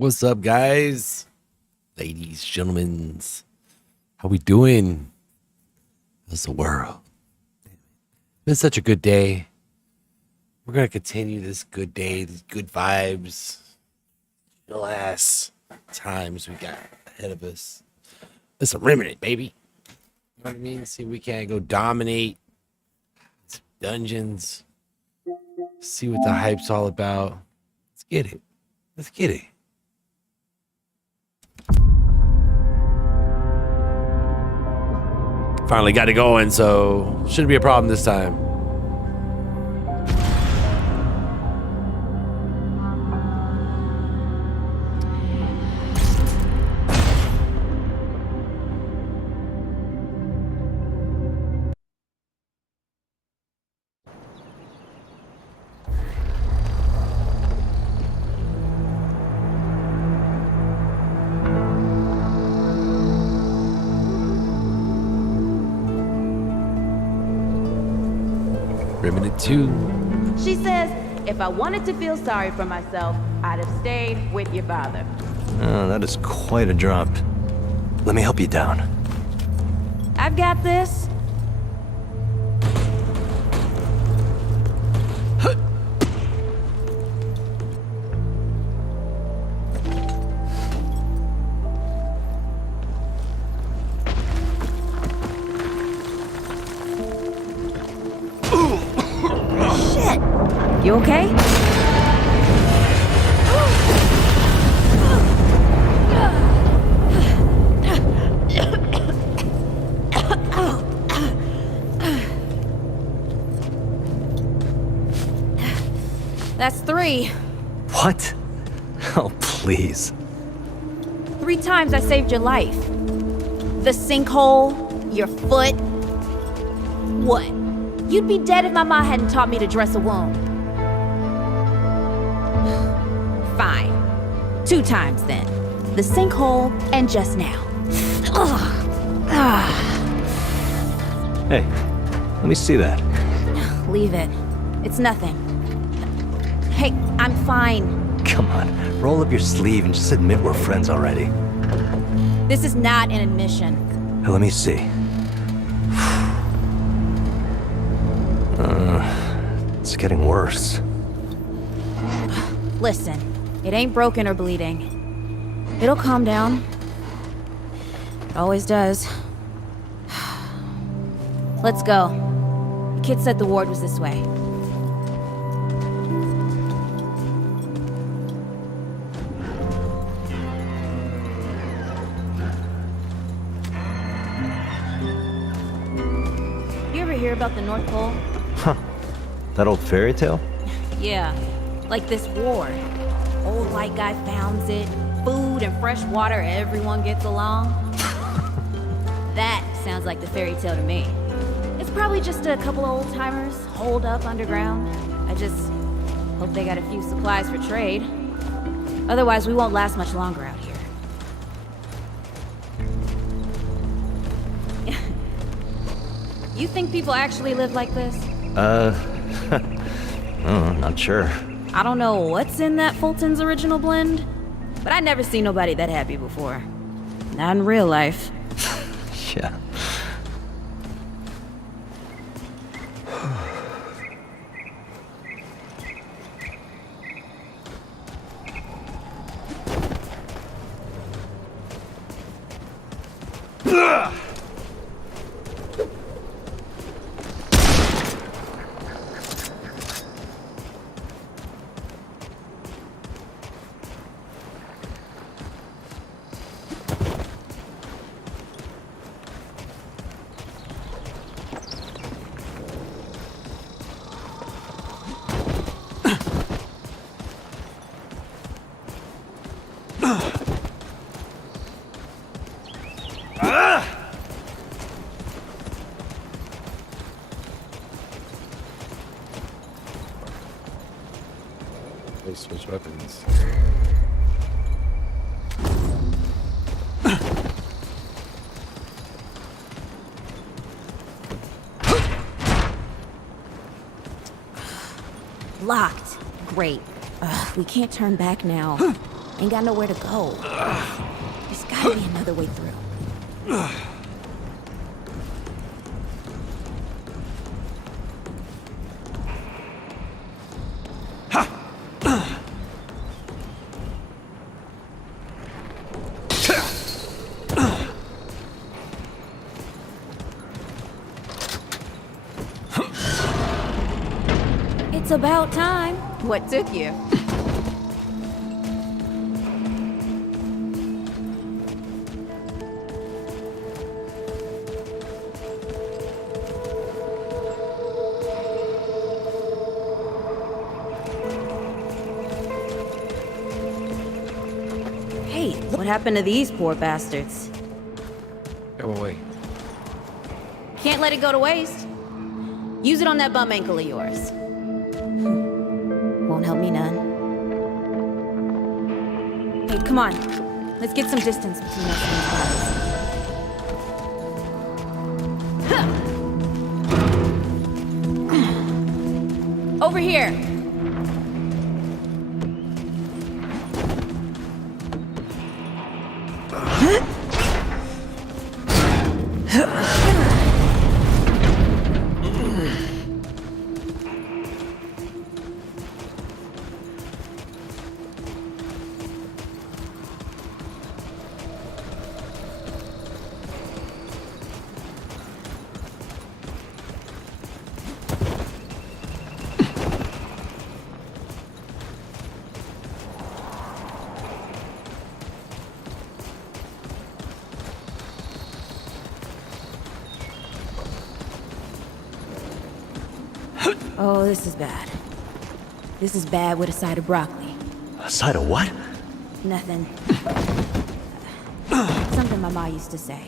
What's up, guys? Ladies, gentlemen, how we doing? How's the world? Been such a good day. We're gonna continue this good day, these good vibes, the last times we got ahead of us. It's a remnant, baby. You know what I mean? See, we can't go dominate some dungeons. See what the hype's all about. Let's get it. Let's get it. Finally got it going, so shouldn't be a problem this time. Remnant 2. She says, if I wanted to feel sorry for myself, I'd have stayed with your father. Oh, that is quite a drop. Let me help you down. I've got this. You okay? That's 3. What? Oh, please. 3 times I saved your life. The sinkhole, your foot. What? You'd be dead if my mom hadn't taught me to dress a wound. Fine. 2 times then. The sinkhole and just now. Hey, let me see that. Leave it. It's nothing. Hey, I'm fine. Come on, roll up your sleeve and just admit we're friends already. This is not an admission. Hey, let me see. It's getting worse. Listen, it ain't broken or bleeding. It'll calm down. It always does. Let's go. The kid said the ward was this way. You ever hear about the North Pole? Huh. That old fairy tale? Yeah, like this ward. Old white guy founds it. Food and fresh water, everyone gets along. That sounds like the fairy tale to me. It's probably just a couple of old-timers holed up underground. I just hope they got a few supplies for trade. Otherwise, we won't last much longer out here. You think people actually live like this? Oh, not sure. I don't know what's in that Fulton's original blend, but I never seen nobody that happy before. Not in real life. Yeah. Let's switch weapons. Locked. Great. Ugh, we can't turn back now. Ain't got nowhere to go. There's gotta be another way through. It's about time. What took you? Hey, what happened to these poor bastards? Hey, wait. Can't let it go to waste. Use it on that bum ankle of yours. Won't help me none. Hey, come on. Let's get some distance between us and these guys. Over here. Oh, this is bad. This is bad with a side of broccoli. A side of what? Nothing. Something my ma used to say.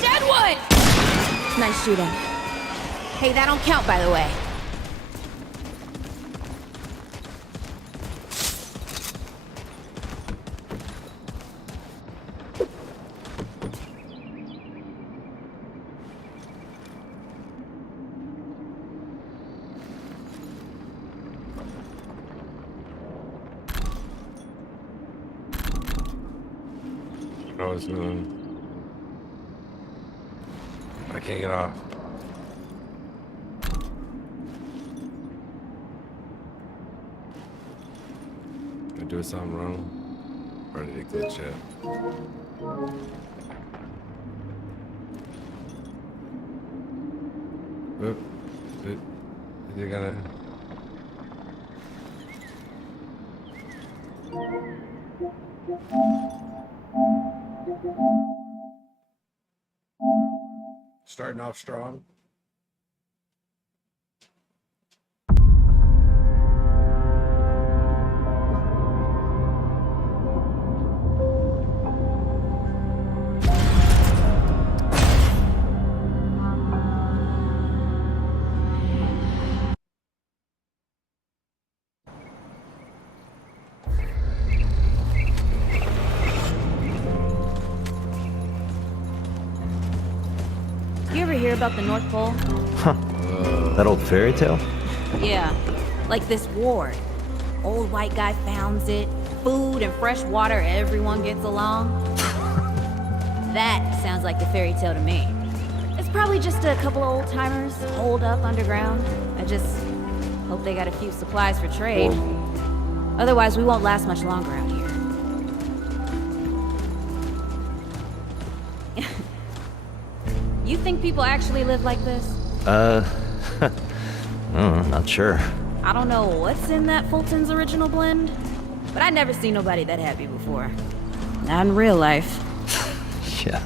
Deadwood! Nice shooting. Hey, that don't count, by the way. I can't get off. Did I do something wrong? Or did it glitch out? Oop. Is it gonna... Starting off strong. You ever hear about the North Pole? Huh. That old fairy tale? Yeah, like this ward. Old white guy founds it. Food and fresh water, everyone gets along. That sounds like the fairy tale to me. It's probably just a couple of old-timers holed up underground. I just hope they got a few supplies for trade. Otherwise, we won't last much longer out here. You think people actually live like this? Not sure. I don't know what's in that Fulton's original blend, but I never seen nobody that happy before. Not in real life. Yeah.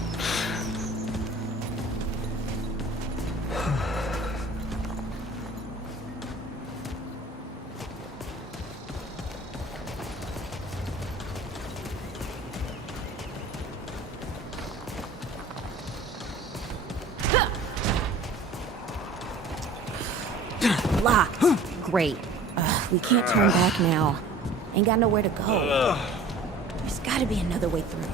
Locked. Great. We can't turn back now. Ain't got nowhere to go. There's gotta be another way through.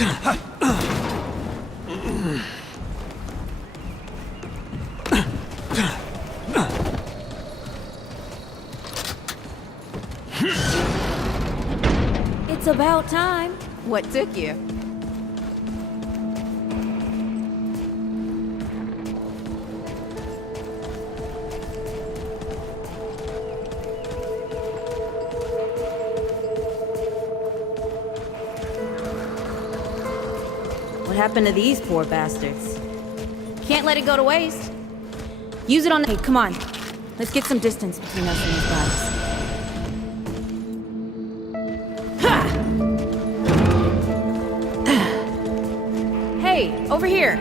It's about time. What took you? What happened to these poor bastards? Can't let it go to waste. Use it on. Hey, come on. Let's get some distance between us and these guys. Hey, over here.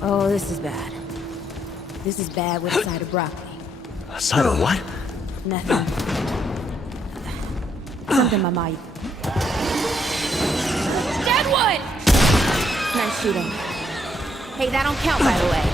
Oh, this is bad. This is bad with a side of broccoli. A side of what? Nothing. Something my mind. Dead one! Nice shooting. Hey, that don't count, by the way.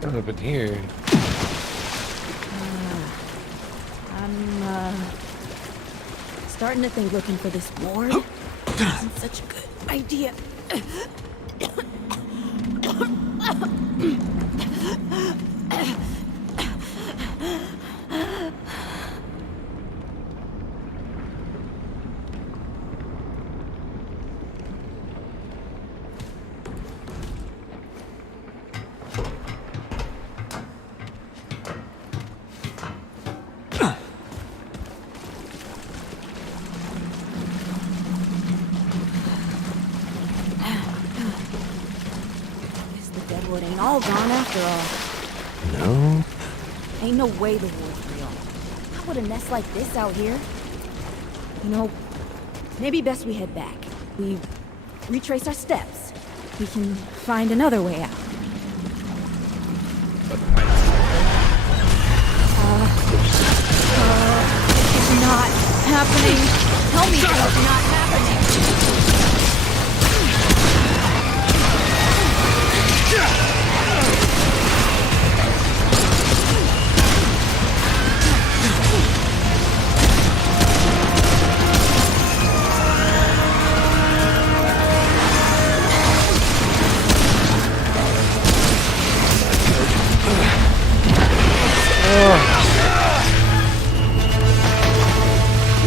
What happened here? I'm starting to think looking for this ward isn't such a good idea. Deadwood ain't all gone after all. No. Ain't no way the ward's real. How would a nest like this out here? You know, maybe best we head back. We retrace our steps. We can find another way out. It's not happening. Tell me it's not happening.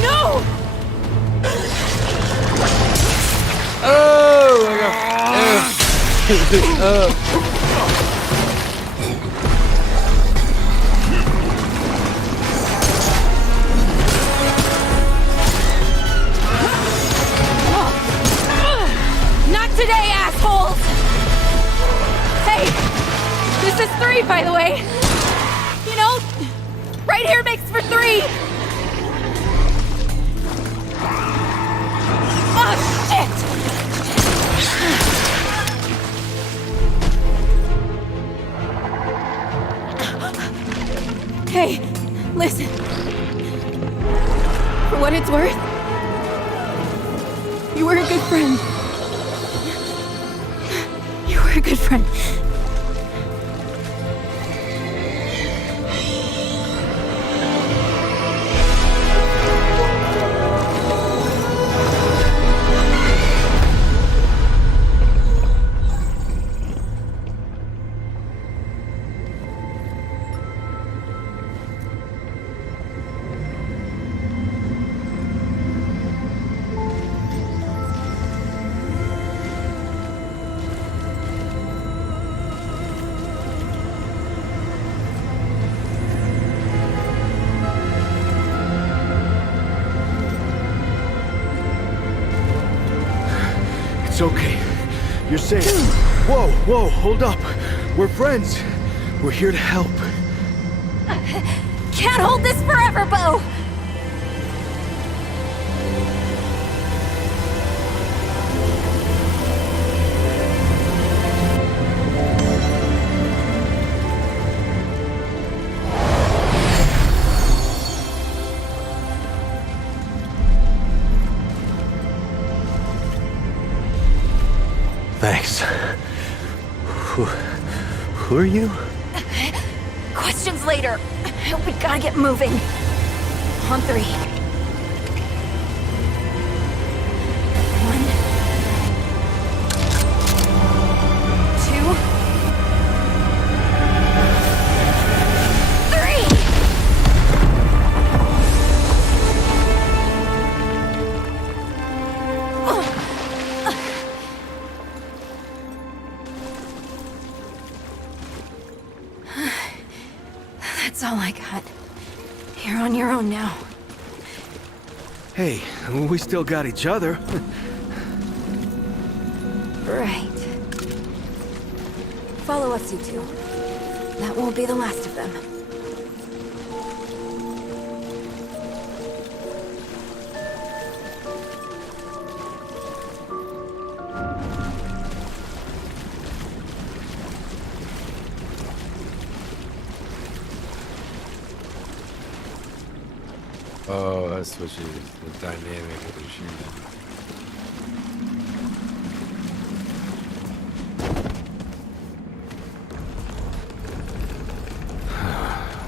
No! Oh my god. Not today, assholes! Hey, this is 3, by the way. You know, right here makes for 3. Oh, shit! Hey, listen. For what it's worth, you were a good friend. You were a good friend. It's okay. You're safe. Whoa, whoa, hold up. We're friends. We're here to help. Can't hold this forever, Bo! Thanks. Who are you? Questions later. We gotta get moving. On three. 1, 2, 3! That's all I got. You're on your own now. Hey, we still got each other. Right. Follow us, you two. That won't be the last of them. Oh, that switches the dynamic of the shooting.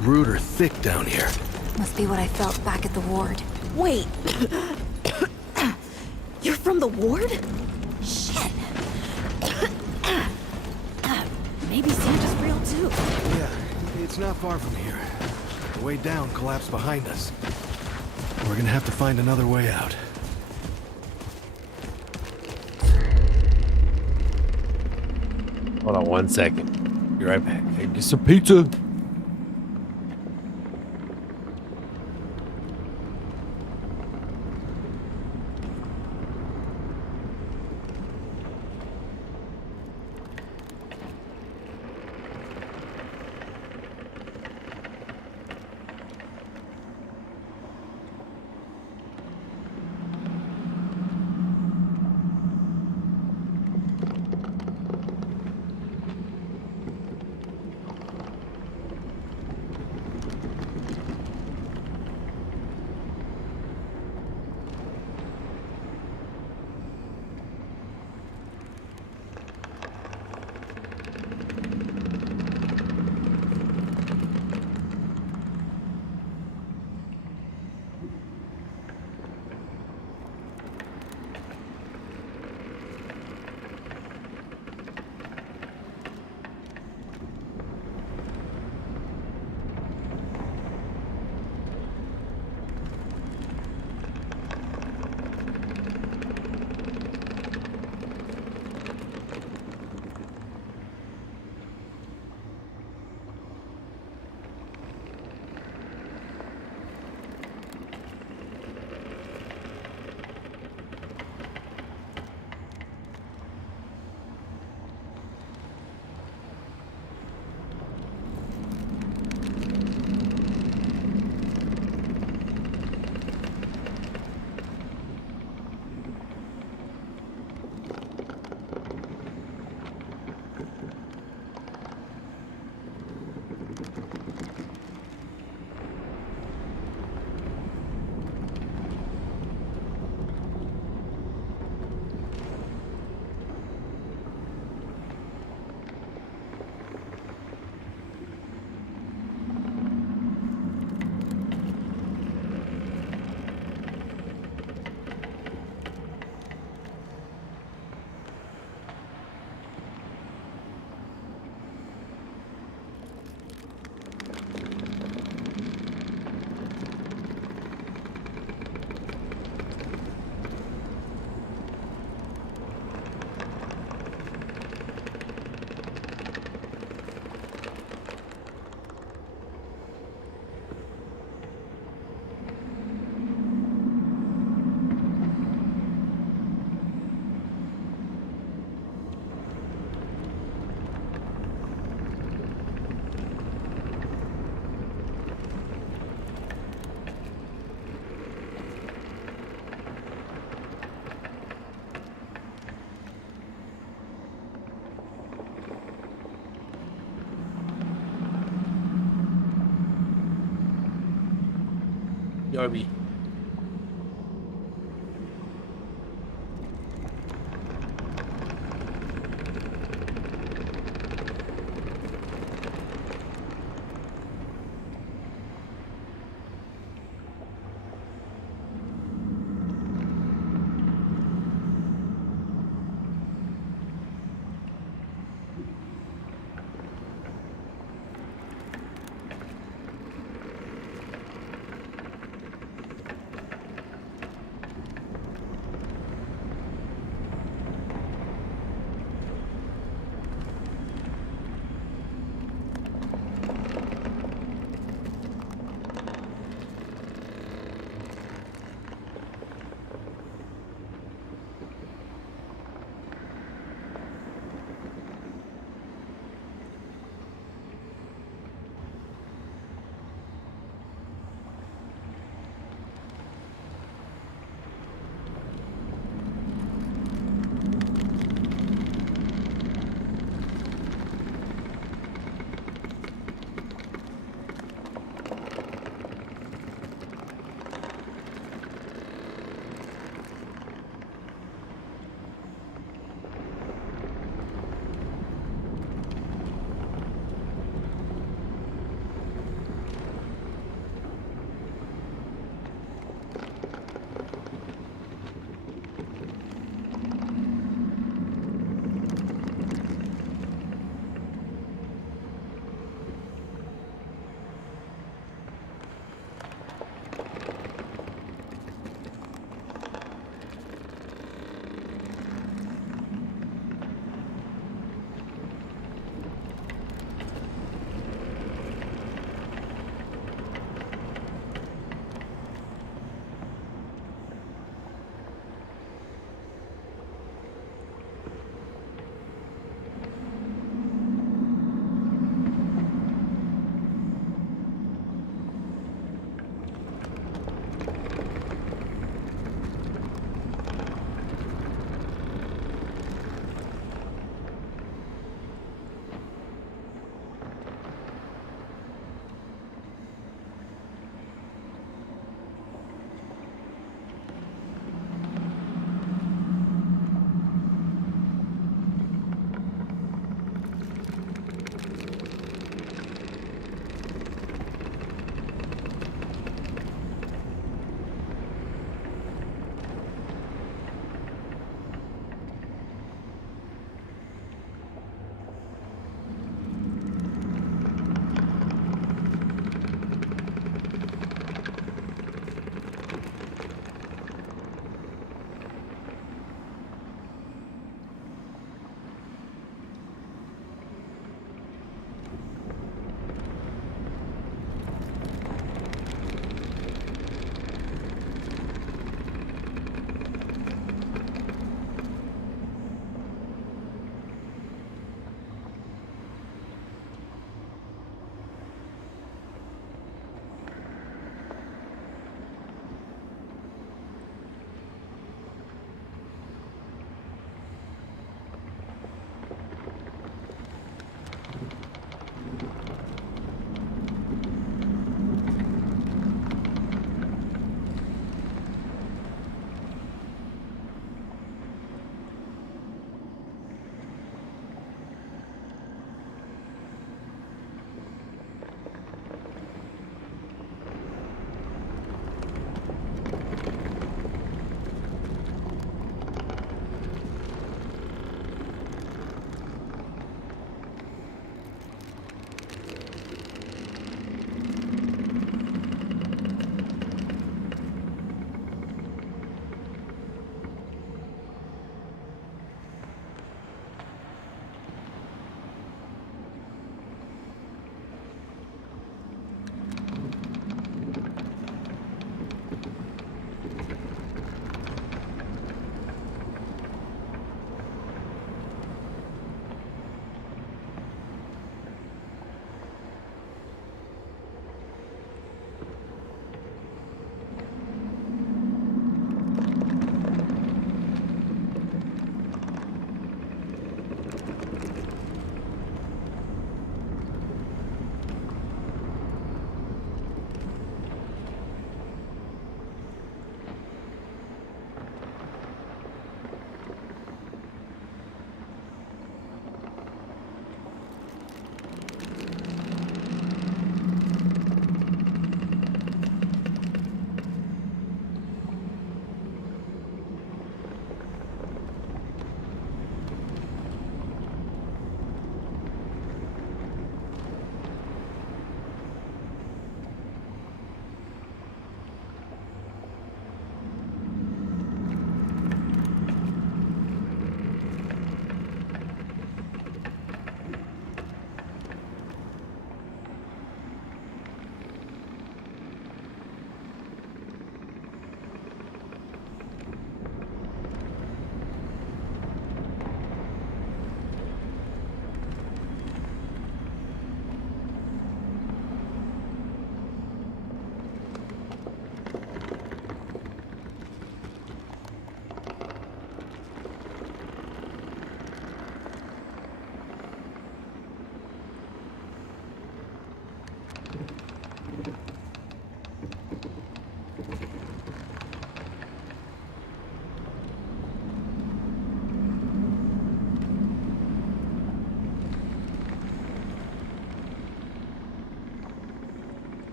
Root are thick down here. Must be what I felt back at the ward. Wait. You're from the ward? Shit. Maybe Santa's real too. Yeah, it's not far from here. The way down collapsed behind us. We're gonna have to find another way out. Hold on 1 second. Be right back. Hey, get some pizza. Yarby.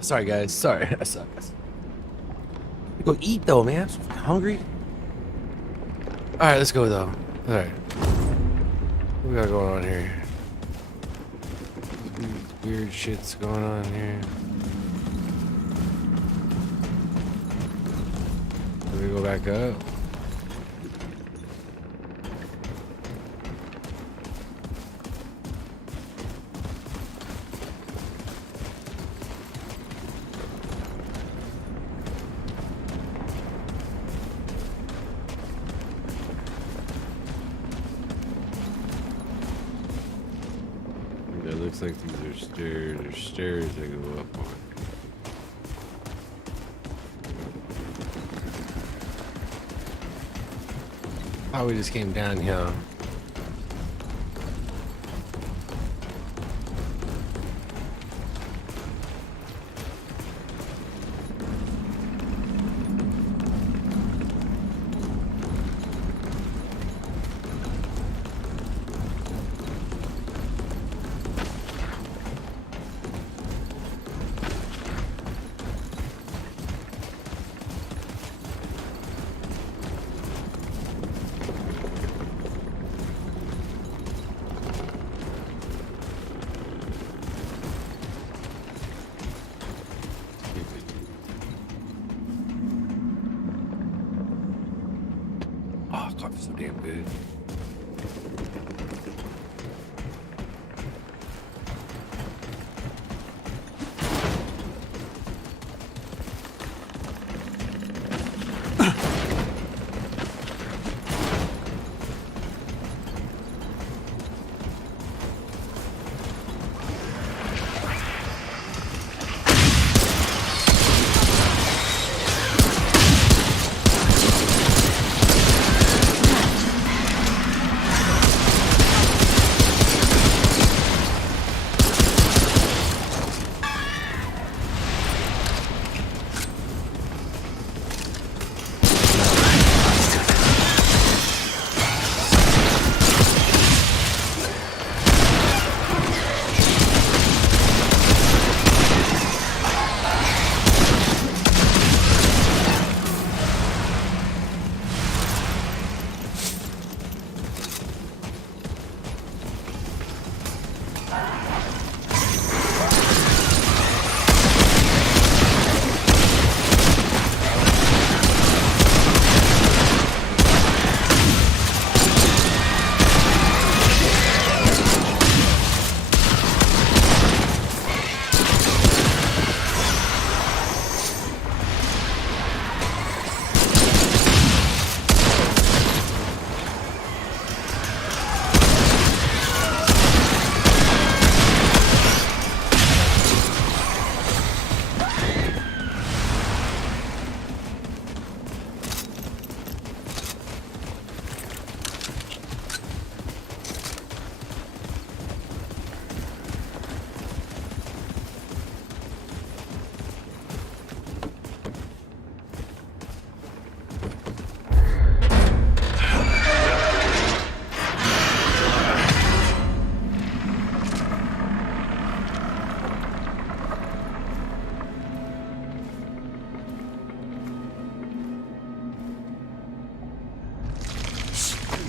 Sorry, guys. Sorry. I suck. Go eat though, man. I'm so fucking hungry. All right, let's go though. All right. What we got going on here? Weird shit's going on here. Do we go back up? It looks like these are stairs. There's stairs that go up on. Oh, we just came down here. Oh, coffee's so damn good.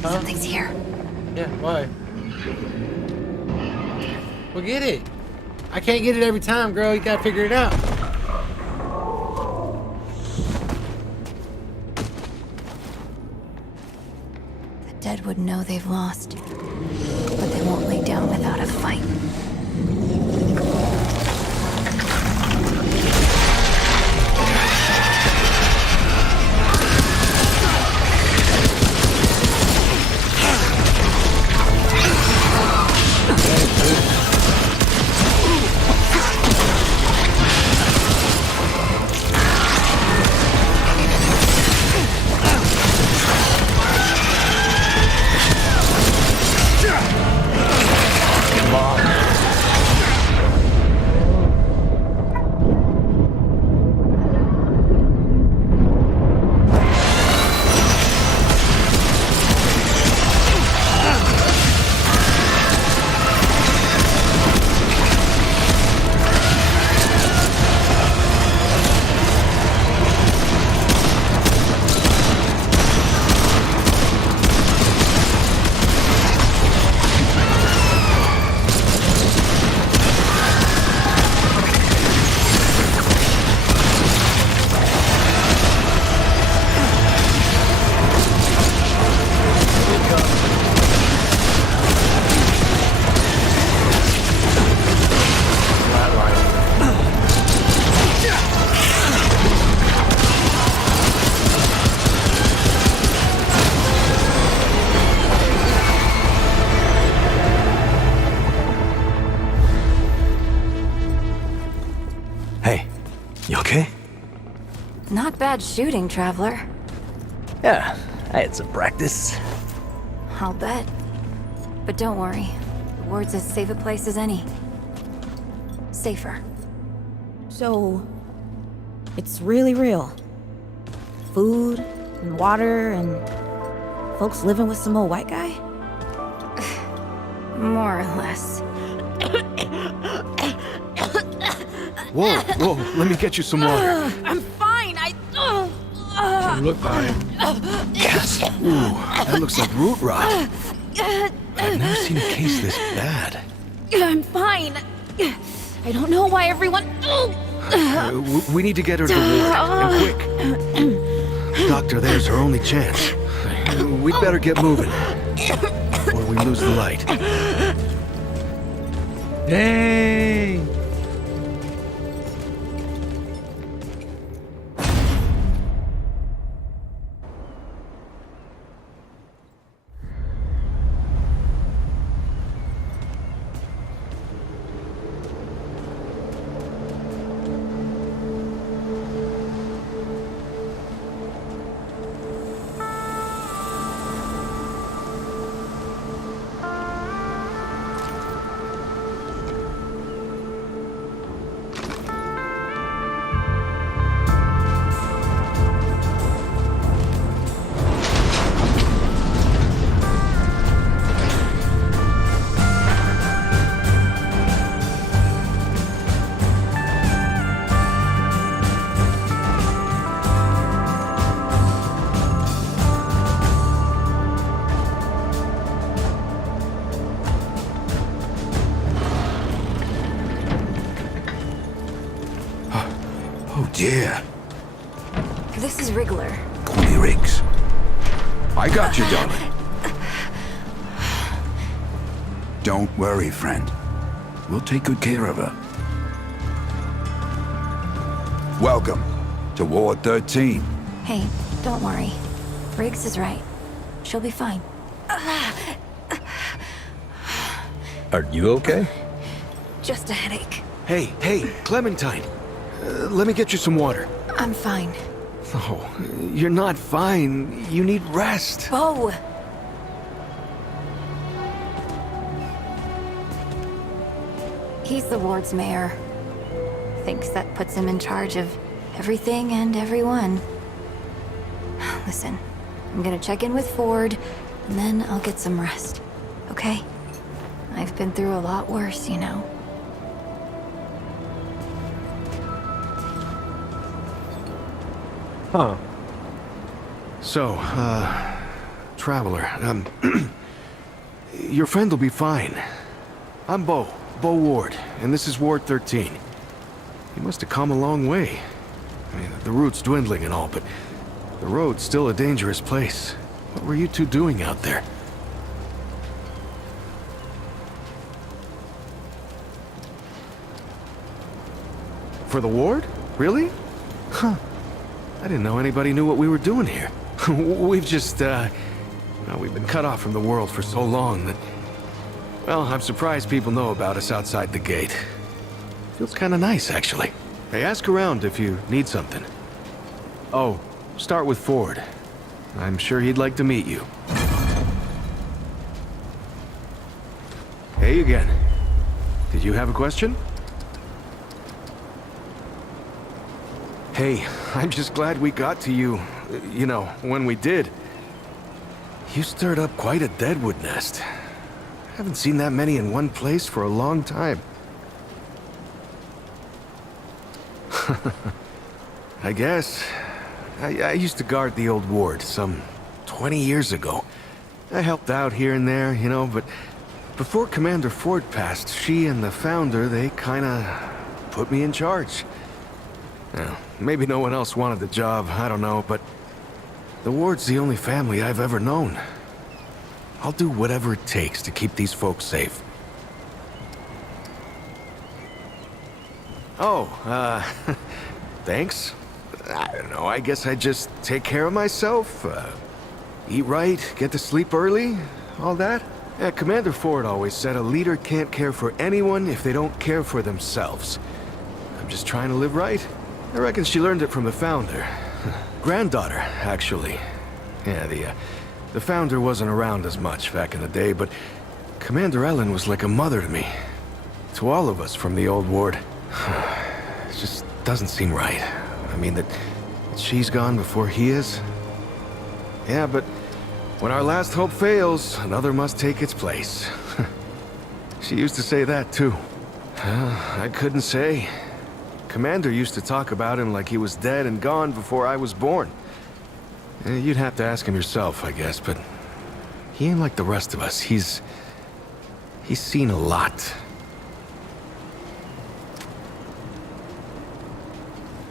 Something's here. Yeah, why? Well, get it. I can't get it every time, girl. You gotta figure it out. The dead would know they've lost, but they won't lay down without a fight. bad shooting, Traveler. Yeah, I had some practice. I'll bet. But don't worry. The ward's as safe a place as any. Safer. So, it's really real. Food and water and folks living with some old white guy? More or less. Whoa, whoa, let me get you some water. I'm fine, You look fine. Yes. Ooh, that looks like root rot. I've never seen a case this bad. I'm fine. I don't know why everyone... We need to get her to the ward, and quick. Doctor, there's her only chance. We'd better get moving, or we lose the light. Hey. Oh dear. This is Wriggler. Call me Riggs. I got you, darling. Don't worry, friend. We'll take good care of her. Welcome to Ward 13. Hey, don't worry. Riggs is right. She'll be fine. Are you okay? Just a headache. Hey, Clementine. Let me get you some water. I'm fine. Oh, you're not fine. You need rest. Bo! He's the ward's mayor. Thinks that puts him in charge of everything and everyone. Listen, I'm gonna check in with Ford, and then I'll get some rest. Okay? I've been through a lot worse, you know. Huh. So, Traveler, your friend will be fine. I'm Bo Ward, and this is Ward 13. You must have come a long way. I mean, the route's dwindling and all, but the road's still a dangerous place. What were you two doing out there? For the ward? Really? Huh. I didn't know anybody knew what we were doing here. We've just, we've been cut off from the world for so long that... Well, I'm surprised people know about us outside the gate. Feels kinda nice, actually. Hey, ask around if you need something. Oh, start with Ford. I'm sure he'd like to meet you. Hey again. Did you have a question? Hey, I'm just glad we got to you, you know, when we did. You stirred up quite a deadwood nest. Haven't seen that many in one place for a long time. I guess. I used to guard the old ward some 20 years ago. I helped out here and there, you know, but before Commander Ford passed, she and the founder, they kinda put me in charge. Now, maybe no one else wanted the job, I don't know, but the ward's the only family I've ever known. I'll do whatever it takes to keep these folks safe. Oh, thanks. I don't know, I guess I just take care of myself, eat right, get to sleep early, all that. Yeah, Commander Ford always said a leader can't care for anyone if they don't care for themselves. I'm just trying to live right. I reckon she learned it from the founder. granddaughter, actually. Yeah, the founder wasn't around as much back in the day, but Commander Ellen was like a mother to me. To all of us from the old ward. It just doesn't seem right. I mean, that she's gone before he is. Yeah, but when our last hope fails, another must take its place. She used to say that, too. I couldn't say. Commander used to talk about him like he was dead and gone before I was born. You'd have to ask him yourself, I guess, but he ain't like the rest of us. He's seen a lot.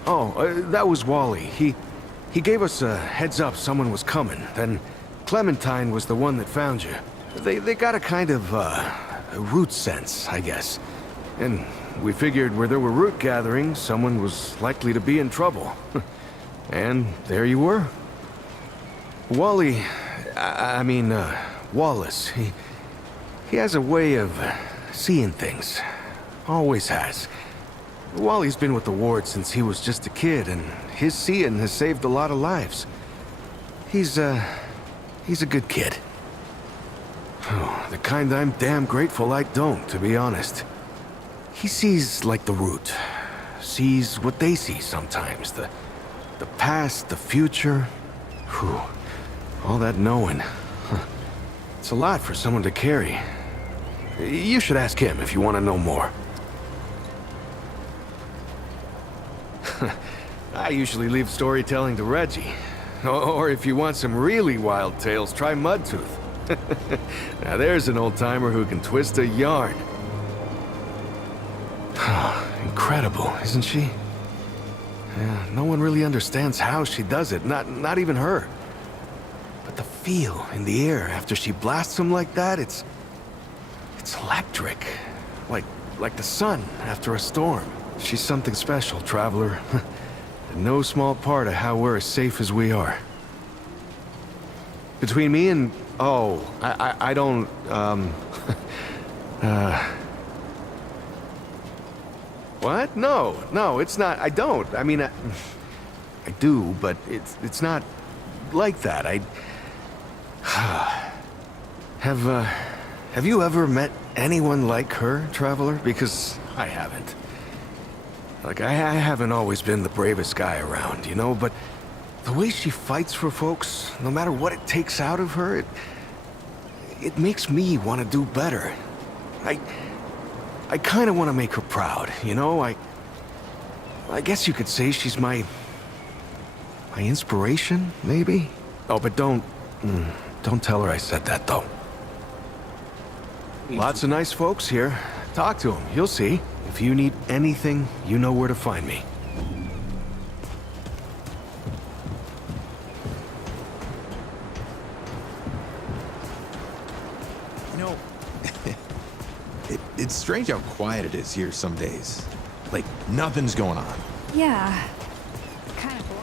Oh, that was Wally. He gave us a heads up someone was coming. Then Clementine was the one that found you. They got a kind of, a root sense, I guess. And we figured where there were root gatherings, someone was likely to be in trouble. And there you were. Wally, I mean, Wallace, he has a way of seeing things. Always has. Wally's been with the ward since he was just a kid, and his seeing has saved a lot of lives. He's a good kid. Oh, the kind I'm damn grateful I don't, to be honest. He sees like the root. Sees what they see sometimes. The past, the future. Whew. All that knowing. It's a lot for someone to carry. You should ask him if you want to know more. I usually leave storytelling to Reggie. Or if you want some really wild tales, try Mudtooth. Now there's an old-timer who can twist a yarn. Incredible, isn't she? Yeah, no one really understands how she does it, not even her. But the feel in the air after she blasts him like that, it's electric. Like the sun after a storm. She's something special, Traveler. And no small part of how we're as safe as we are. Between me and... Oh, I don't, What? No, it's not. I don't. I mean, I do, but it's not like that. Have you ever met anyone like her, Traveler? Because I haven't. Like, I haven't always been the bravest guy around, you know, but the way she fights for folks, no matter what it takes out of her, it makes me want to do better. I kind of want to make her proud, you know? I guess you could say she's my inspiration, maybe? Oh, but don't tell her I said that, though. Lots of nice folks here. Talk to them, you'll see. If you need anything, you know where to find me. You know, it's strange how quiet it is here some days. Like, nothing's going on. Yeah. Kind of boring.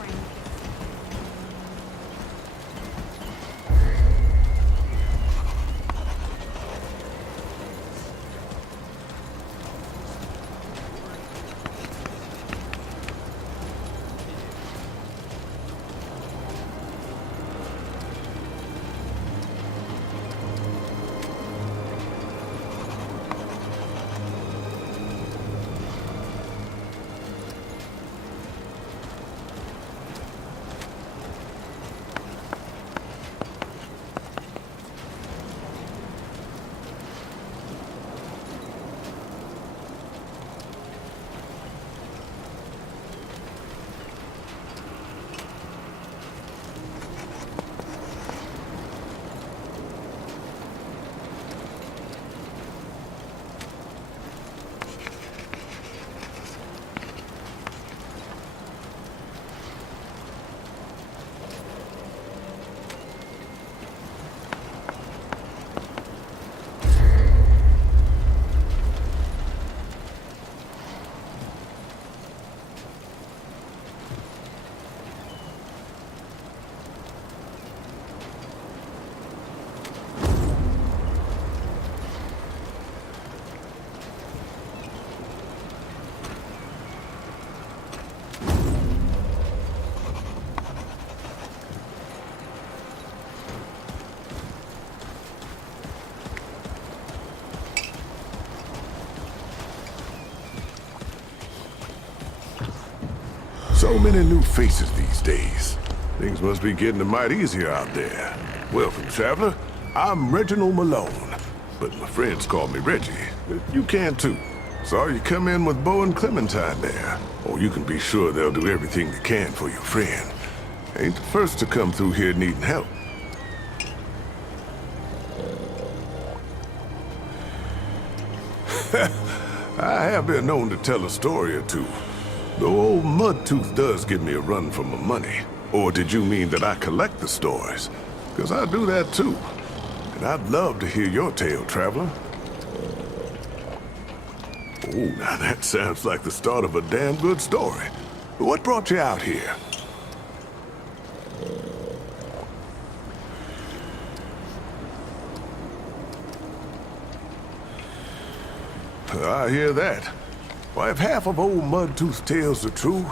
So many new faces these days. Things must be getting a mite easier out there. Welcome, traveler. I'm Reginald Malone, but my friends call me Reggie. You can too. Saw you come in with Bo and Clementine there. Or you can be sure they'll do everything they can for your friend. Ain't the first to come through here needing help. I have been known to tell a story or two. Though old Mudtooth does give me a run for my money. Or did you mean that I collect the stories? Because I do that too. And I'd love to hear your tale, traveler. Oh, now that sounds like the start of a damn good story. What brought you out here? I hear that. Why, if half of old Mudtooth's tales are true,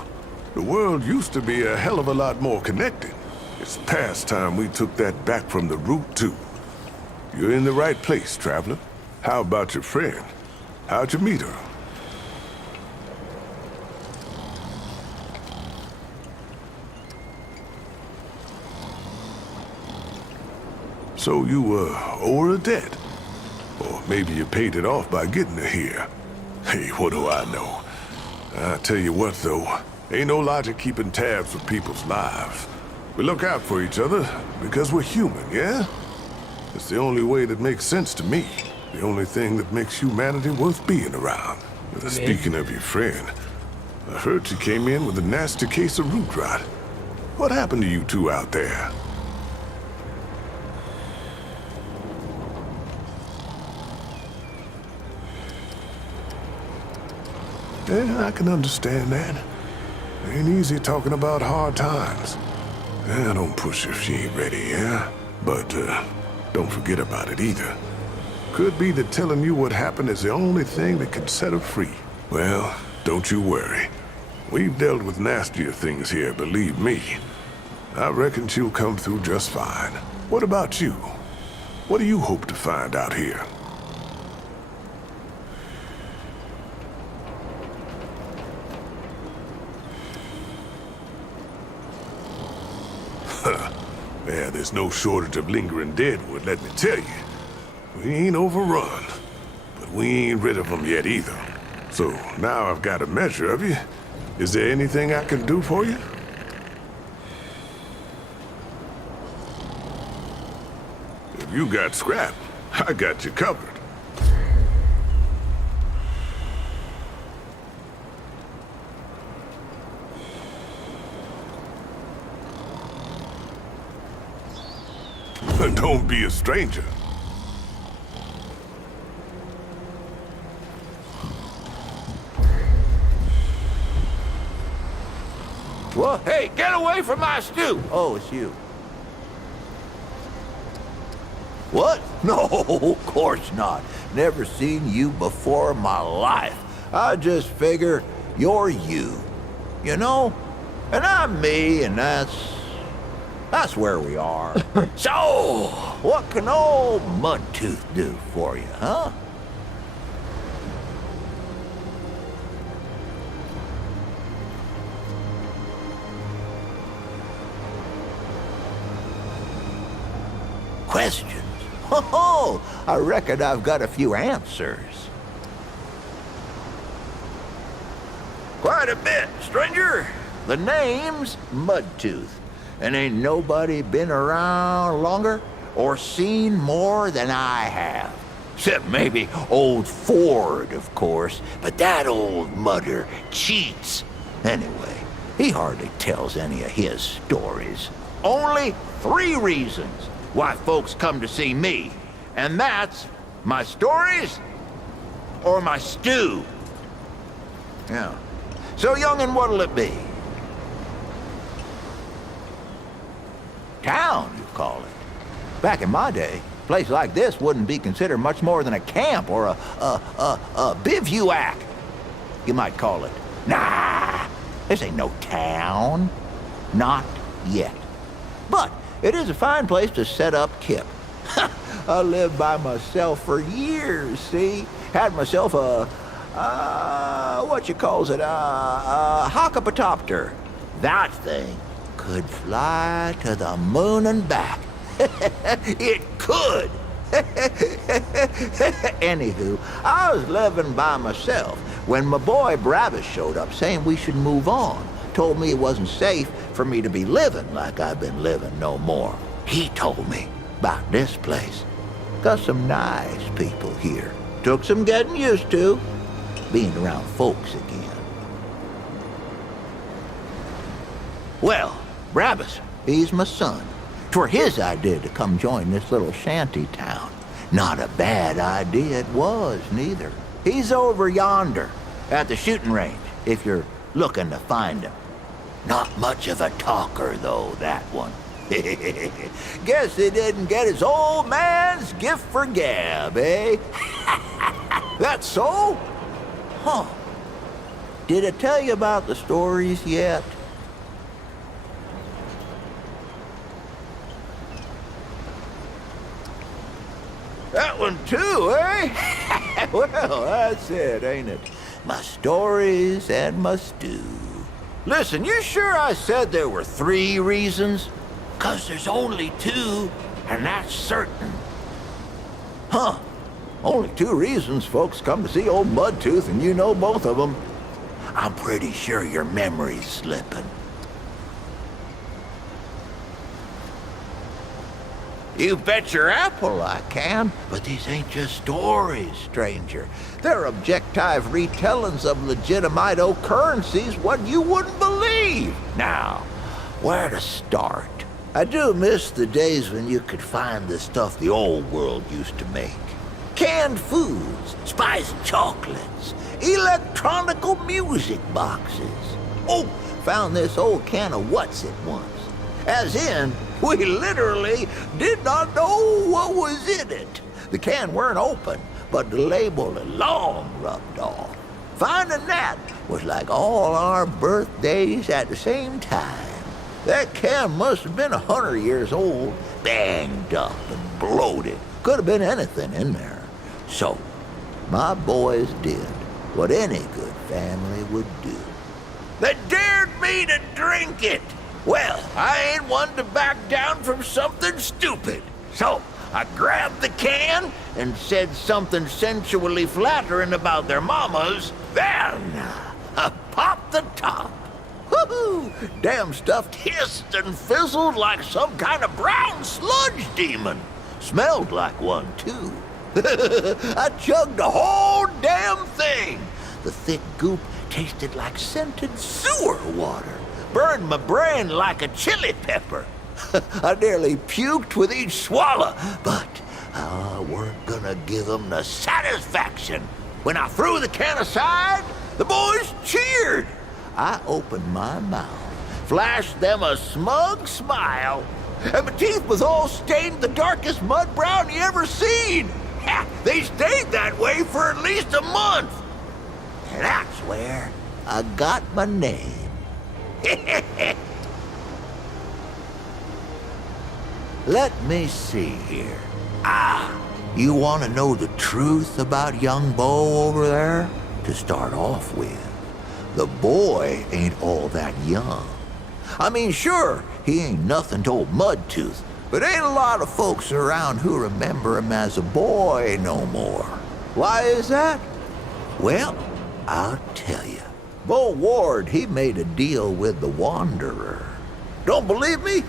the world used to be a hell of a lot more connected. It's past time we took that back from the root, too. You're in the right place, traveler. How about your friend? How'd you meet her? So you, owe her a debt? Or maybe you paid it off by getting her here. Hey, what do I know? I tell you what, though, ain't no logic keeping tabs with people's lives. We look out for each other because we're human, yeah? It's the only way that makes sense to me. The only thing that makes humanity worth being around. Speaking of your friend, I heard she came in with a nasty case of root rot. What happened to you two out there? Yeah, I can understand that. Ain't easy talking about hard times. Yeah, don't push her if she ain't ready, yeah? But, don't forget about it either. Could be that telling you what happened is the only thing that can set her free. Well, don't you worry. We've dealt with nastier things here, believe me. I reckon she'll come through just fine. What about you? What do you hope to find out here? Yeah, there's no shortage of lingering deadwood, let me tell you. We ain't overrun, but we ain't rid of them yet either. So now I've got a measure of you. Is there anything I can do for you? If you got scrap, I got you covered. Don't be a stranger. Well, hey, get away from my stew! Oh, it's you. What? No, of course not. Never seen you before in my life. I just figure you're you. You know? And I'm me, and that's where we are. So, what can old Mudtooth do for you, huh? Questions? Oh, I reckon I've got a few answers. Quite a bit, stranger. The name's Mudtooth. And ain't nobody been around longer or seen more than I have. Except maybe old Ford, of course. But that old mudder cheats. Anyway, he hardly tells any of his stories. Only 3 reasons why folks come to see me. And that's my stories or my stew. Yeah. So, youngin', what'll it be? Town, you call it. Back in my day, a place like this wouldn't be considered much more than a camp or a bivouac, you might call it. Nah, this ain't no town. Not yet. But it is a fine place to set up kip. I lived by myself for years, see? Had myself a hockapatopter. That thing could fly to the moon and back. It could. Anywho, I was living by myself when my boy Brabus showed up saying we should move on. Told me it wasn't safe for me to be living like I've been living no more. He told me about this place. Got some nice people here. Took some getting used to, being around folks again. Well, Brabus, he's my son. 'Twere his idea to come join this little shanty town. Not a bad idea it was, neither. He's over yonder, at the shooting range, if you're looking to find him. Not much of a talker, though, that one. Guess he didn't get his old man's gift for gab, eh? That's so? Huh. Did I tell you about the stories yet? That one too, eh? Well, that's it, ain't it? My stories and my stew. Listen, you sure I said there were 3 reasons? 'Cause there's only 2, and that's certain. Huh. Only 2 reasons folks come to see old Mudtooth, and you know both of them. I'm pretty sure your memory's slipping. You bet your apple I can, but these ain't just stories, stranger. They're objective retellings of legitimate occurrences what you wouldn't believe. Now, where to start? I do miss the days when you could find the stuff the old world used to make. Canned foods, spiced chocolates, electronical music boxes. Oh, found this old can of what's-it once. As in, we literally did not know what was in it. The can weren't open, but the label had long rubbed off. Finding that was like all our birthdays at the same time. That can must have been 100 years old, banged up and bloated. Could have been anything in there. So, my boys did what any good family would do. They dared me to drink it. Well, I ain't one to back down from something stupid. So, I grabbed the can and said something sensually flattering about their mamas. Then, I popped the top. Woohoo! Damn stuff hissed and fizzled like some kind of brown sludge demon. Smelled like one, too. I chugged the whole damn thing. The thick goop tasted like scented sewer water. Burned my brain like a chili pepper. I nearly puked with each swallow, but I weren't gonna give them the satisfaction. When I threw the can aside, the boys cheered. I opened my mouth, flashed them a smug smile, and my teeth was all stained the darkest mud brown you ever seen. They stayed that way for at least a month. And that's where I got my name. Let me see here. You want to know the truth about young Bo over there? To start off with, the boy ain't all that young. I mean, sure, he ain't nothing to old Mudtooth, but ain't a lot of folks around who remember him as a boy no more. Why is that? Well, I'll tell you. Bo Ward, he made a deal with the Wanderer. Don't believe me?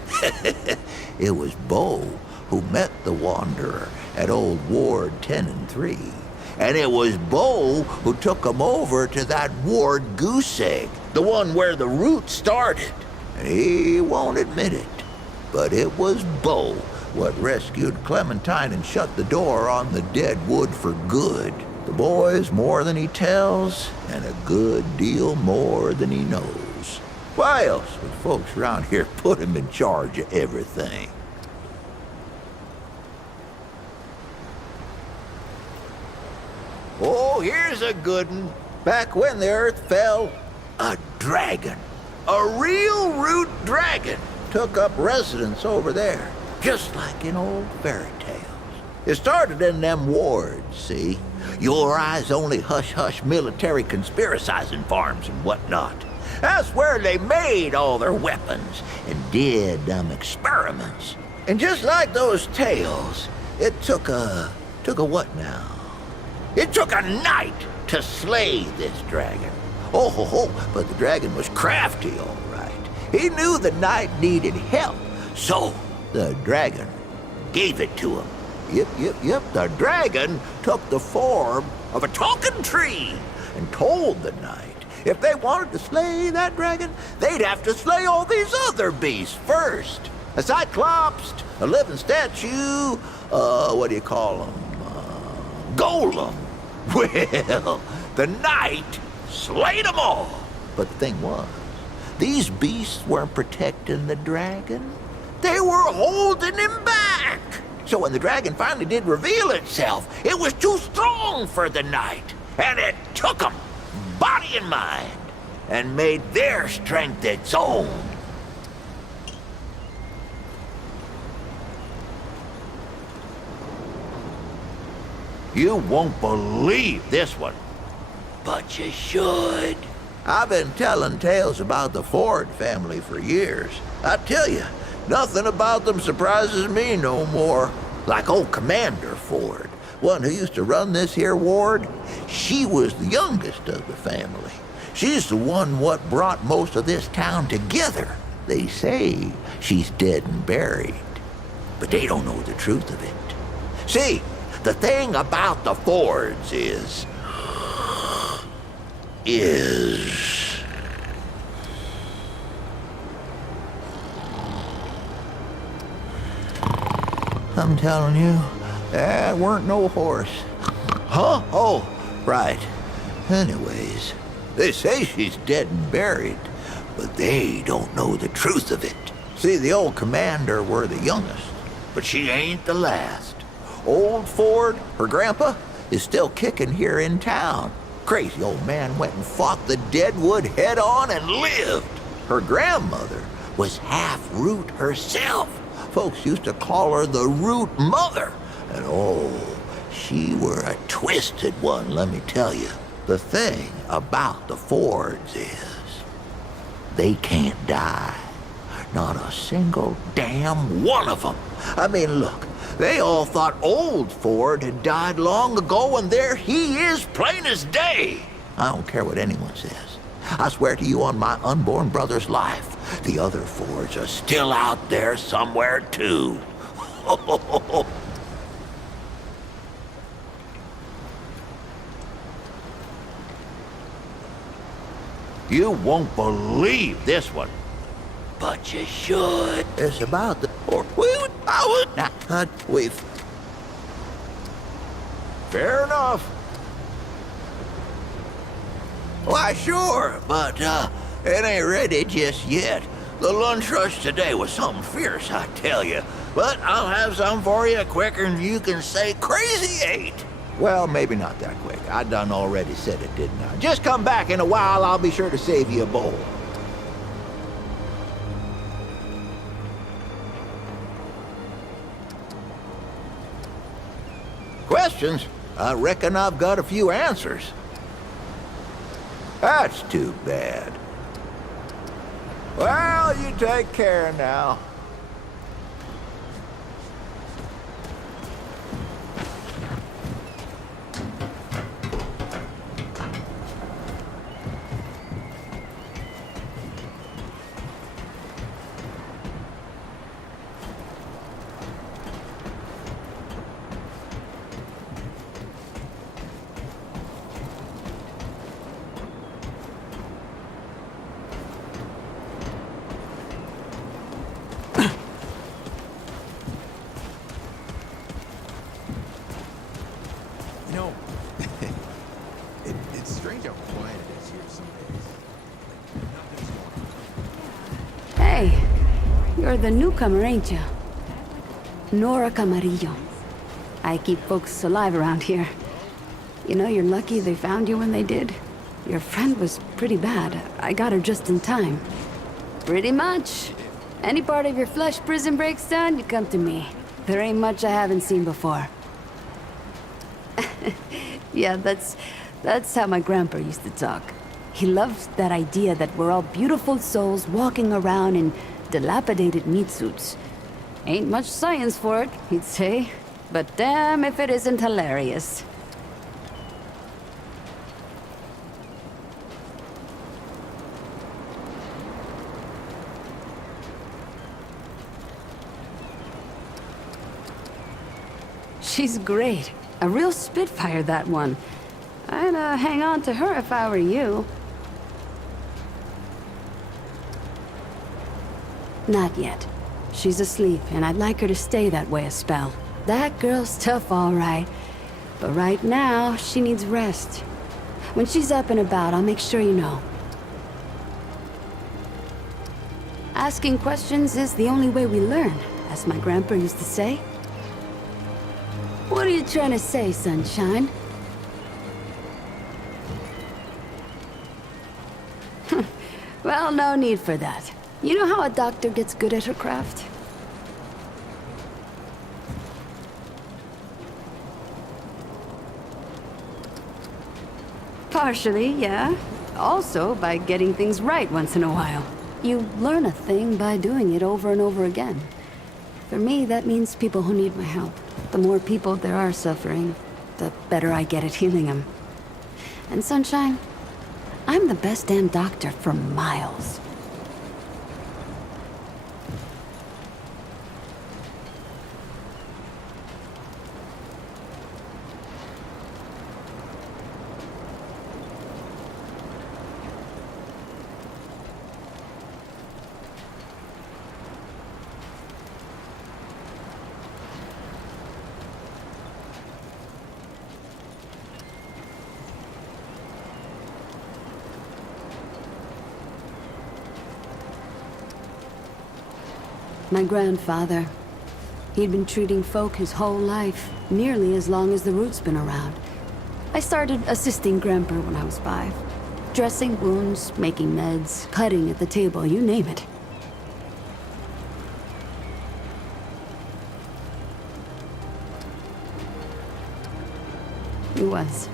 It was Bo who met the Wanderer at Old Ward 10 and 3. And it was Bo who took him over to that Ward goose egg, the one where the root started. And he won't admit it, but it was Bo what rescued Clementine and shut the door on the dead wood for good. The boy's more than he tells, and a good deal more than he knows. Why else would folks around here put him in charge of everything? Oh, here's a good one. Back when the earth fell, a dragon, a real root dragon, took up residence over there, just like in old fairy tales. It started in them wards, see? Your eyes only hush-hush military conspiracizing farms and whatnot. That's where they made all their weapons and did them experiments. And just like those tales, it took a what now? It took a night to slay this dragon. Oh, ho, ho, but the dragon was crafty, all right. He knew the knight needed help, so the dragon gave it to him. Yep, the dragon took the form of a talking tree and told the knight if they wanted to slay that dragon, they'd have to slay all these other beasts first. A cyclops, a living statue, what do you call them? Golem. Well, the knight slayed them all. But the thing was, these beasts weren't protecting the dragon. They were holding him back. So when the dragon finally did reveal itself, it was too strong for the knight. And it took him, body and mind, and made their strength its own. You won't believe this one, but you should. I've been telling tales about the Ford family for years. I tell you, nothing about them surprises me no more. Like old Commander Ford, one who used to run this here ward, she was the youngest of the family. She's the one what brought most of this town together. They say she's dead and buried, but they don't know the truth of it. See, the thing about the Fords is... I'm telling you, that weren't no horse. Huh? Oh, right. Anyways, they say she's dead and buried, but they don't know the truth of it. See, the old commander were the youngest, but she ain't the last. Old Ford, her grandpa, is still kicking here in town. Crazy old man went and fought the Deadwood head on and lived. Her grandmother was half Root herself. Folks used to call her the Root Mother. And oh, she were a twisted one, let me tell you. The thing about the Fords is they can't die. Not a single damn one of them. I mean, look, they all thought old Ford had died long ago, and there he is, plain as day. I don't care what anyone says. I swear to you on my unborn brother's life, the other Fords are still out there somewhere, too. You won't believe this one, but you should. It's about the... We've... Fair enough. Why, sure, but, it ain't ready just yet. The lunch rush today was something fierce, I tell you. But I'll have some for you quicker than you can say crazy eight. Well, maybe not that quick. I done already said it, didn't I? Just come back in a while, I'll be sure to save you a bowl. Questions? I reckon I've got a few answers. That's too bad. Well, you take care now. It's strange how quiet it is here some days. Nothing's going on. Hey, you're the newcomer, ain't you? Nora Camarillo. I keep folks alive around here. You know, you're lucky they found you when they did. Your friend was pretty bad. I got her just in time. Pretty much. Any part of your flesh prison breaks down, you come to me. There ain't much I haven't seen before. Yeah, that's how my grandpa used to talk. He loves that idea that we're all beautiful souls walking around in dilapidated meat suits. Ain't much science for it, he'd say. But damn if it isn't hilarious. She's great. A real spitfire, that one. I'd hang on to her if I were you. Not yet. She's asleep, and I'd like her to stay that way a spell. That girl's tough, all right. But right now, she needs rest. When she's up and about, I'll make sure you know. Asking questions is the only way we learn, as my grandpa used to say. What are you trying to say, sunshine? Well, no need for that. You know how a doctor gets good at her craft? Partially, yeah. Also by getting things right once in a while. You learn a thing by doing it over and over again. For me, that means people who need my help. The more people there are suffering, the better I get at healing them. And Sunshine, I'm the best damn doctor for miles. My grandfather. He'd been treating folk his whole life, nearly as long as the root's been around. I started assisting Grandpa when I was 5. Dressing wounds, making meds, cutting at the table, you name it. He was.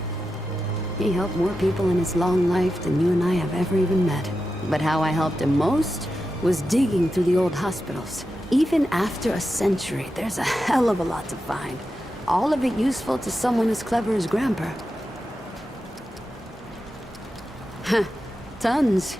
He helped more people in his long life than you and I have ever even met. But how I helped him most was digging through the old hospitals. Even after a century, there's a hell of a lot to find. All of it useful to someone as clever as Grandpa. Huh, tons.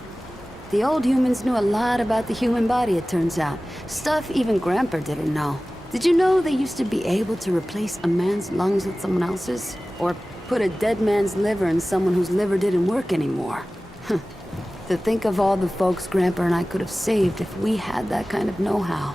The old humans knew a lot about the human body, it turns out. Stuff even Grandpa didn't know. Did you know they used to be able to replace a man's lungs with someone else's? Or put a dead man's liver in someone whose liver didn't work anymore? Huh. To think of all the folks Grandpa and I could have saved if we had that kind of know-how.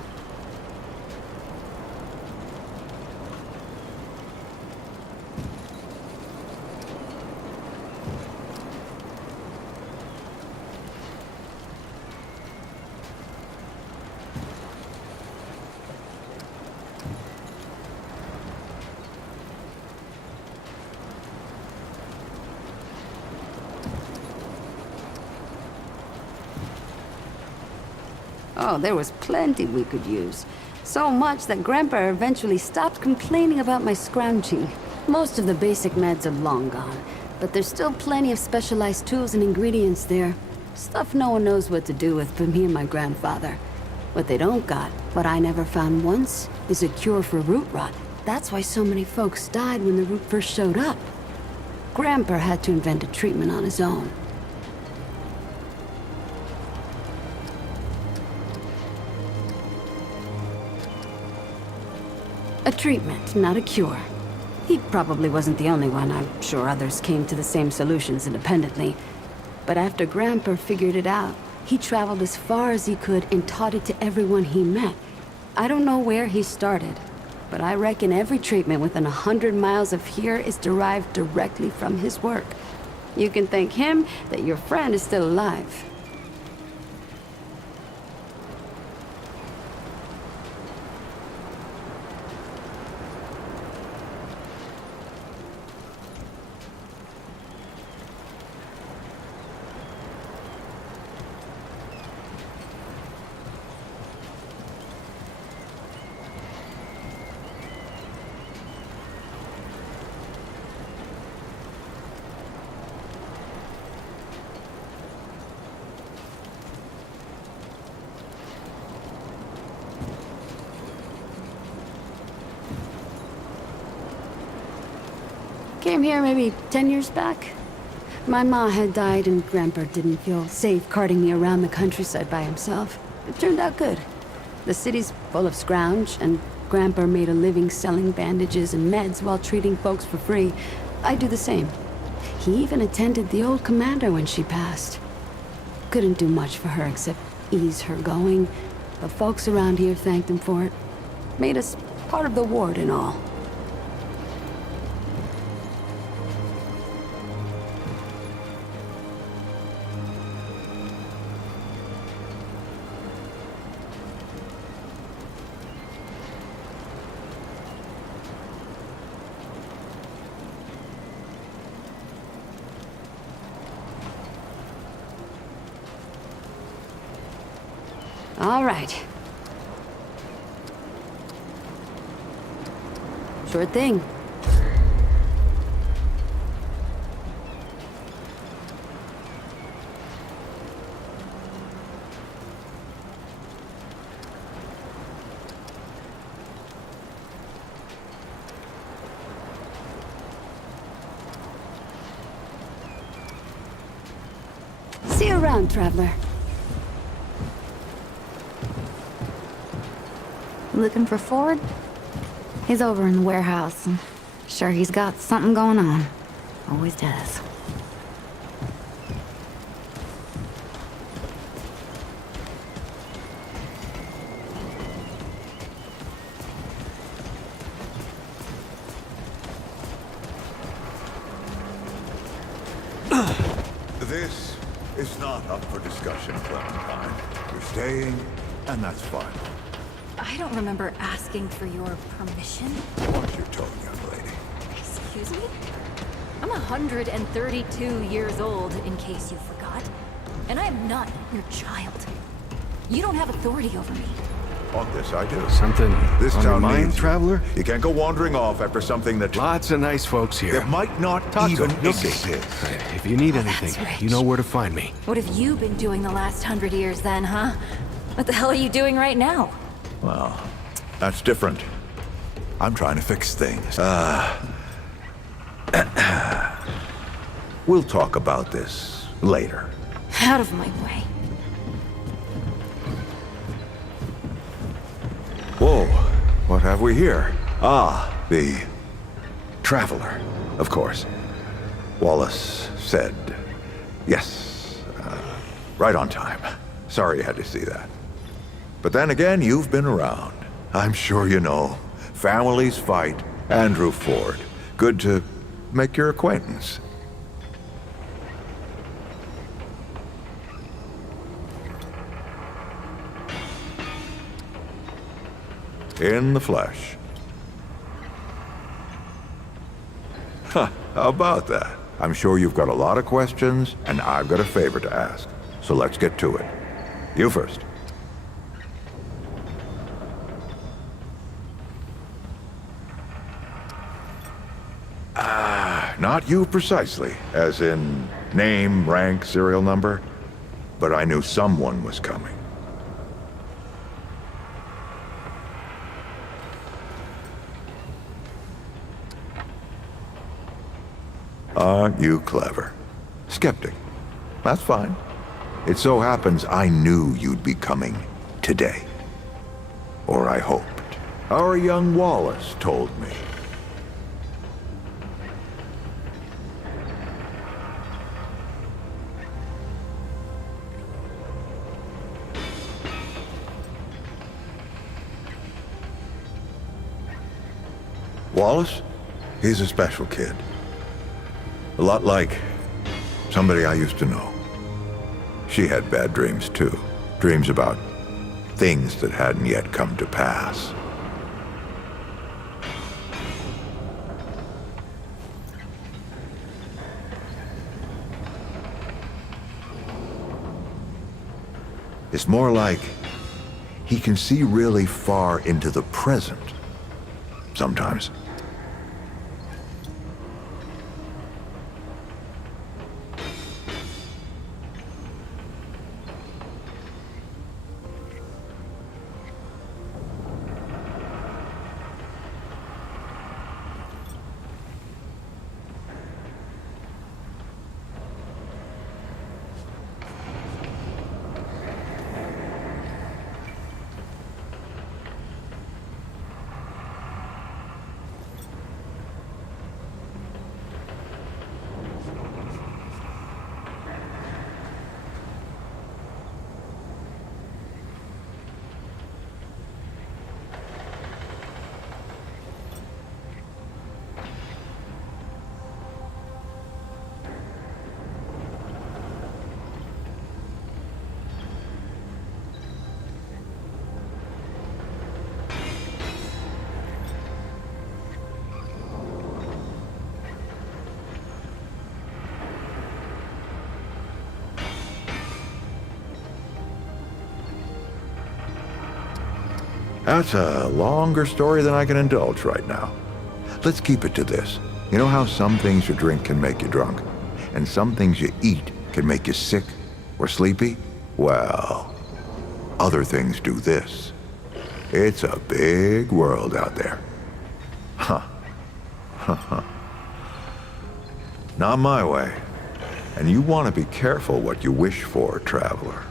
Oh, there was plenty we could use. So much that Grandpa eventually stopped complaining about my scrounging. Most of the basic meds are long gone, but there's still plenty of specialized tools and ingredients there. Stuff no one knows what to do with but me and my grandfather. What they don't got, what I never found once, is a cure for root rot. That's why so many folks died when the root first showed up. Grandpa had to invent a treatment on his own. A treatment, not a cure. He probably wasn't the only one. I'm sure others came to the same solutions independently. But after Grandpa figured it out, he traveled as far as he could and taught it to everyone he met. I don't know where he started, but I reckon every treatment within 100 miles of here is derived directly from his work. You can thank him that your friend is still alive. Came here maybe 10 years back. My ma had died and Grandpa didn't feel safe carting me around the countryside by himself. It turned out good. The city's full of scrounge, and Grandpa made a living selling bandages and meds while treating folks for free. I do the same. He even attended the old commander when she passed. Couldn't do much for her except ease her going, but folks around here thanked him for it. Made us part of the ward and all. All right. Sure thing. See you around, traveler. Looking for Ford? He's over in the warehouse. And sure, he's got something going on. Always does. This is not up for discussion, Clementine. You're staying, and that's fine. I don't remember asking for your permission. Watch your tone, young lady. Excuse me? I'm 132 years old, in case you forgot. And I am not your child. You don't have authority over me. On this I do. Something This on your town mind, needs you. traveler? You can't go wandering off after something that Lots of nice folks here. that might not Talk to even 'em. You'll see. exist. If you need anything, rich. you know where to find me. What have you been doing the last 100 years then, huh? What the hell are you doing right now? Well, that's different. I'm trying to fix things. We'll talk about this later. Out of my way. Whoa, what have we here? Ah, the Traveler, of course. Wallace said yes. Right on time. Sorry you had to see that. But then again, you've been around. I'm sure you know. Families fight. Andrew Ford. Good to make your acquaintance. In the flesh. Huh, how about that? I'm sure you've got a lot of questions, and I've got a favor to ask. So let's get to it. You first. Not you precisely, as in name, rank, serial number, but I knew someone was coming. Aren't you clever? Skeptic. That's fine. It so happens I knew you'd be coming today. Or I hoped. Our young Wallace told me. Wallace? He's a special kid. A lot like somebody I used to know. She had bad dreams too. Dreams about things that hadn't yet come to pass. It's more like he can see really far into the present. Sometimes. That's a longer story than I can indulge right now. Let's keep it to this. You know how some things you drink can make you drunk, and some things you eat can make you sick or sleepy? Well, other things do this. It's a big world out there. Huh. Not my way. And you want to be careful what you wish for, traveler.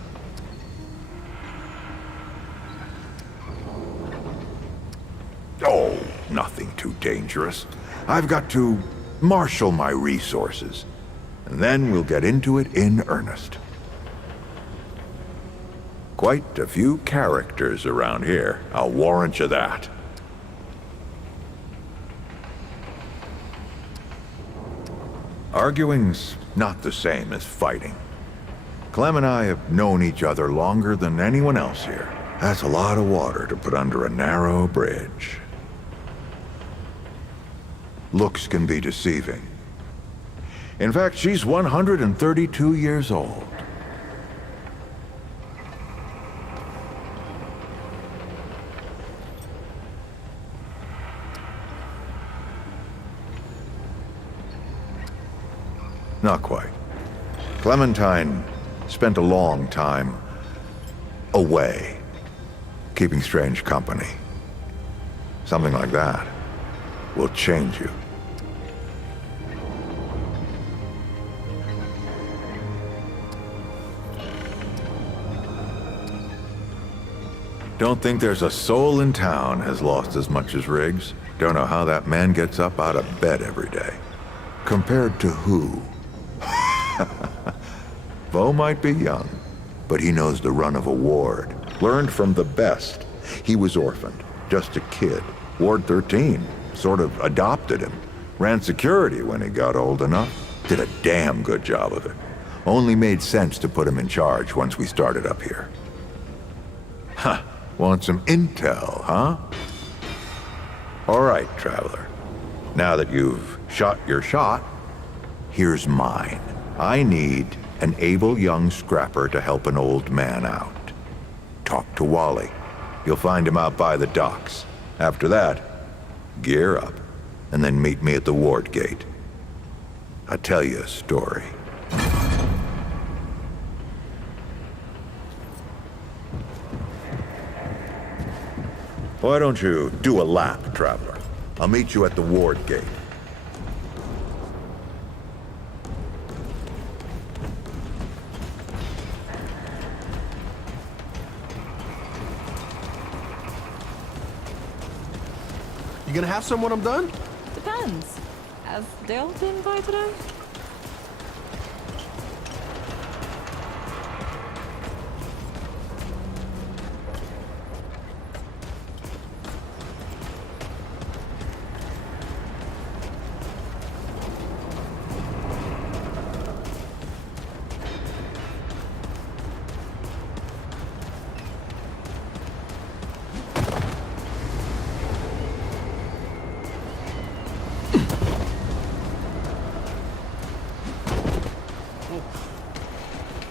Oh, nothing too dangerous. I've got to marshal my resources, and then we'll get into it in earnest. Quite a few characters around here, I'll warrant you that. Arguing's not the same as fighting. Clem and I have known each other longer than anyone else here. That's a lot of water to put under a narrow bridge. Looks can be deceiving. In fact, she's 132 years old. Not quite. Clementine spent a long time away, keeping strange company. Something like that will change you. Don't think there's a soul in town has lost as much as Riggs. Don't know how that man gets up out of bed every day. Compared to who? Bo might be young, but he knows the run of a ward. Learned from the best. He was orphaned, just a kid. Ward 13 sort of adopted him. Ran security when he got old enough. Did a damn good job of it. Only made sense to put him in charge once we started up here. Huh. Want some intel, huh? All right, traveler. Now that you've shot your shot, here's mine. I need an able young scrapper to help an old man out. Talk to Wally. You'll find him out by the docks. After that, gear up, and then meet me at the ward gate. I'll tell you a story. Why don't you do a lap, traveler? I'll meet you at the ward gate. You gonna have some when I'm done? Depends. Has Dale been by today?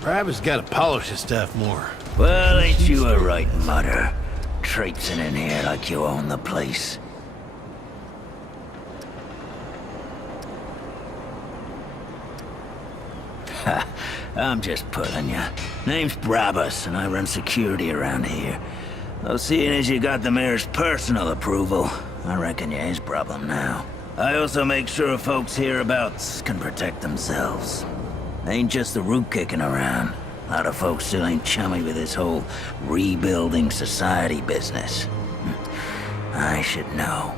Travis got to polish his stuff more. Well, ain't you a right mutter? Traipsing in here like you own the place. Ha, I'm just pulling ya. Name's Brabus, and I run security around here. Though seeing as you got the mayor's personal approval, I reckon you his problem now. I also make sure folks hereabouts can protect themselves. Ain't just the root kicking around. A lot of folks still ain't chummy with this whole rebuilding society business. I should know.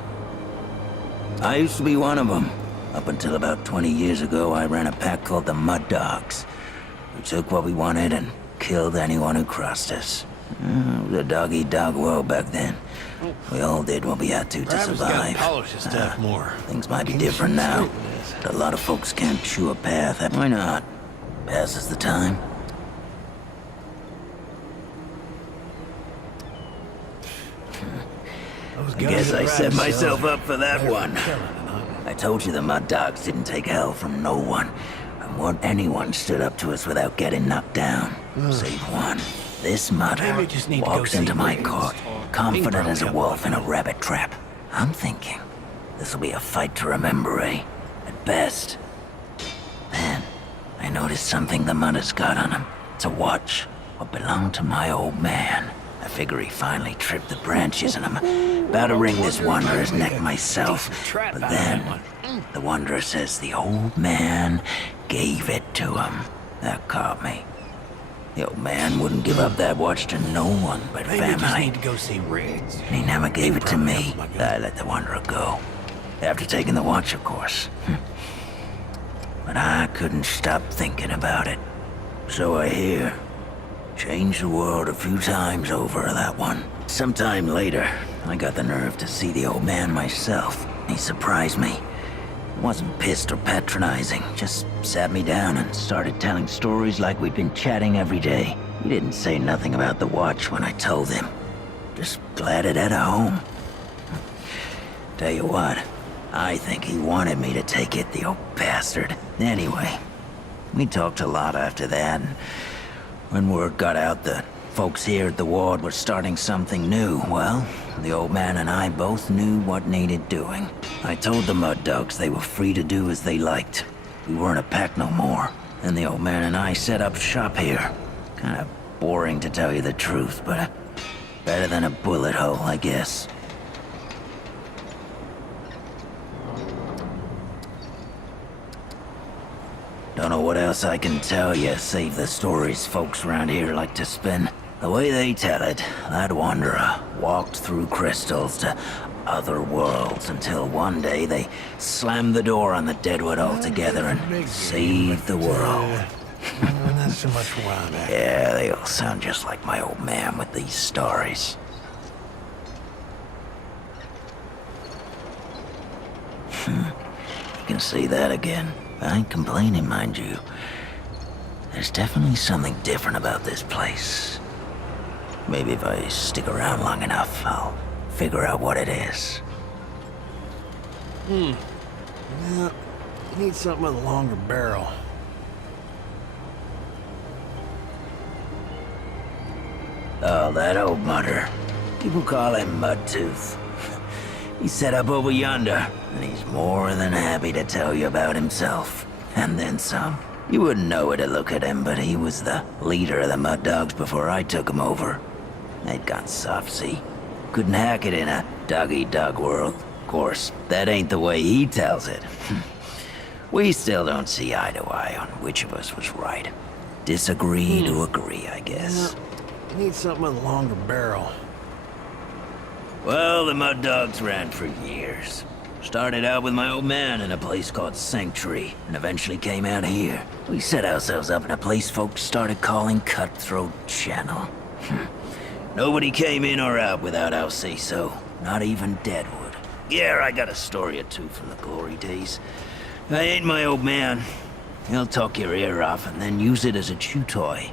I used to be one of them. Up until about 20 years ago, I ran a pack called the Mud Dogs. We took what we wanted and killed anyone who crossed us. It was a dog-eat-dog world back then. We all did what we had to survive. Polish his stuff more. Things might be different now, but a lot of folks can't chew a path. Why not? Passes the time. I guess I set myself up for that one. I told you the Mud Dogs didn't take hell from no one. And anyone stood up to us without getting knocked down. Save one. This mudder walks into my court, confident as a wolf in a rabbit trap. I'm thinking, this'll be a fight to remember, eh? At best. Then, I noticed something the mudder's got on him. It's a watch, what belonged to my old man. I figure he finally tripped the branches and I'm about to wring this wanderer's neck myself. But then, the wanderer says the old man gave it to him. That caught me. The old man wouldn't give up that watch to no one but family. Just need to go see Riggs. And he never gave it to me. I let the wanderer go. After taking the watch, of course. But I couldn't stop thinking about it. So I hear. Changed the world a few times over, that one. Sometime later, I got the nerve to see the old man myself. He surprised me. Wasn't pissed or patronizing, just sat me down and started telling stories like we'd been chatting every day. He didn't say nothing about the watch when I told him. Just glad it had a home. Tell you what, I think he wanted me to take it, the old bastard. Anyway, we talked a lot after that, and when word got out that folks here at the ward were starting something new, well, the old man and I both knew what needed doing. I told the mud dogs they were free to do as they liked. We weren't a pack no more. And the old man and I set up shop here. Kinda boring to tell you the truth, but better than a bullet hole, I guess. Don't know what else I can tell you, save the stories folks around here like to spin. The way they tell it, that wanderer walked through crystals to other worlds until one day they slammed the door on the Deadwood altogether and saved the world. Not so much where I'm at. Yeah, they all sound just like my old man with these stories. You can say that again. I ain't complaining, mind you. There's definitely something different about this place. Maybe if I stick around long enough, I'll figure out what it is. Yeah, I need something with a longer barrel. Oh, that old mudder. People call him Mudtooth. He's set up over yonder, and he's more than happy to tell you about himself. And then some. You wouldn't know it to look at him, but he was the leader of the Mud Dogs before I took him over. They'd gone soft, see? Couldn't hack it in a dog-eat-dog world. Of course, that ain't the way he tells it. We still don't see eye to eye on which of us was right. Disagree to agree, I guess. Yeah, I need something with a longer barrel. Well, the Mud Dogs ran for years. Started out with my old man in a place called Sanctuary, and eventually came out here. We set ourselves up in a place folks started calling Cutthroat Channel. Nobody came in or out without our say-so, not even Deadwood. Yeah, I got a story or two from the glory days. I ain't my old man. He'll talk your ear off and then use it as a chew toy.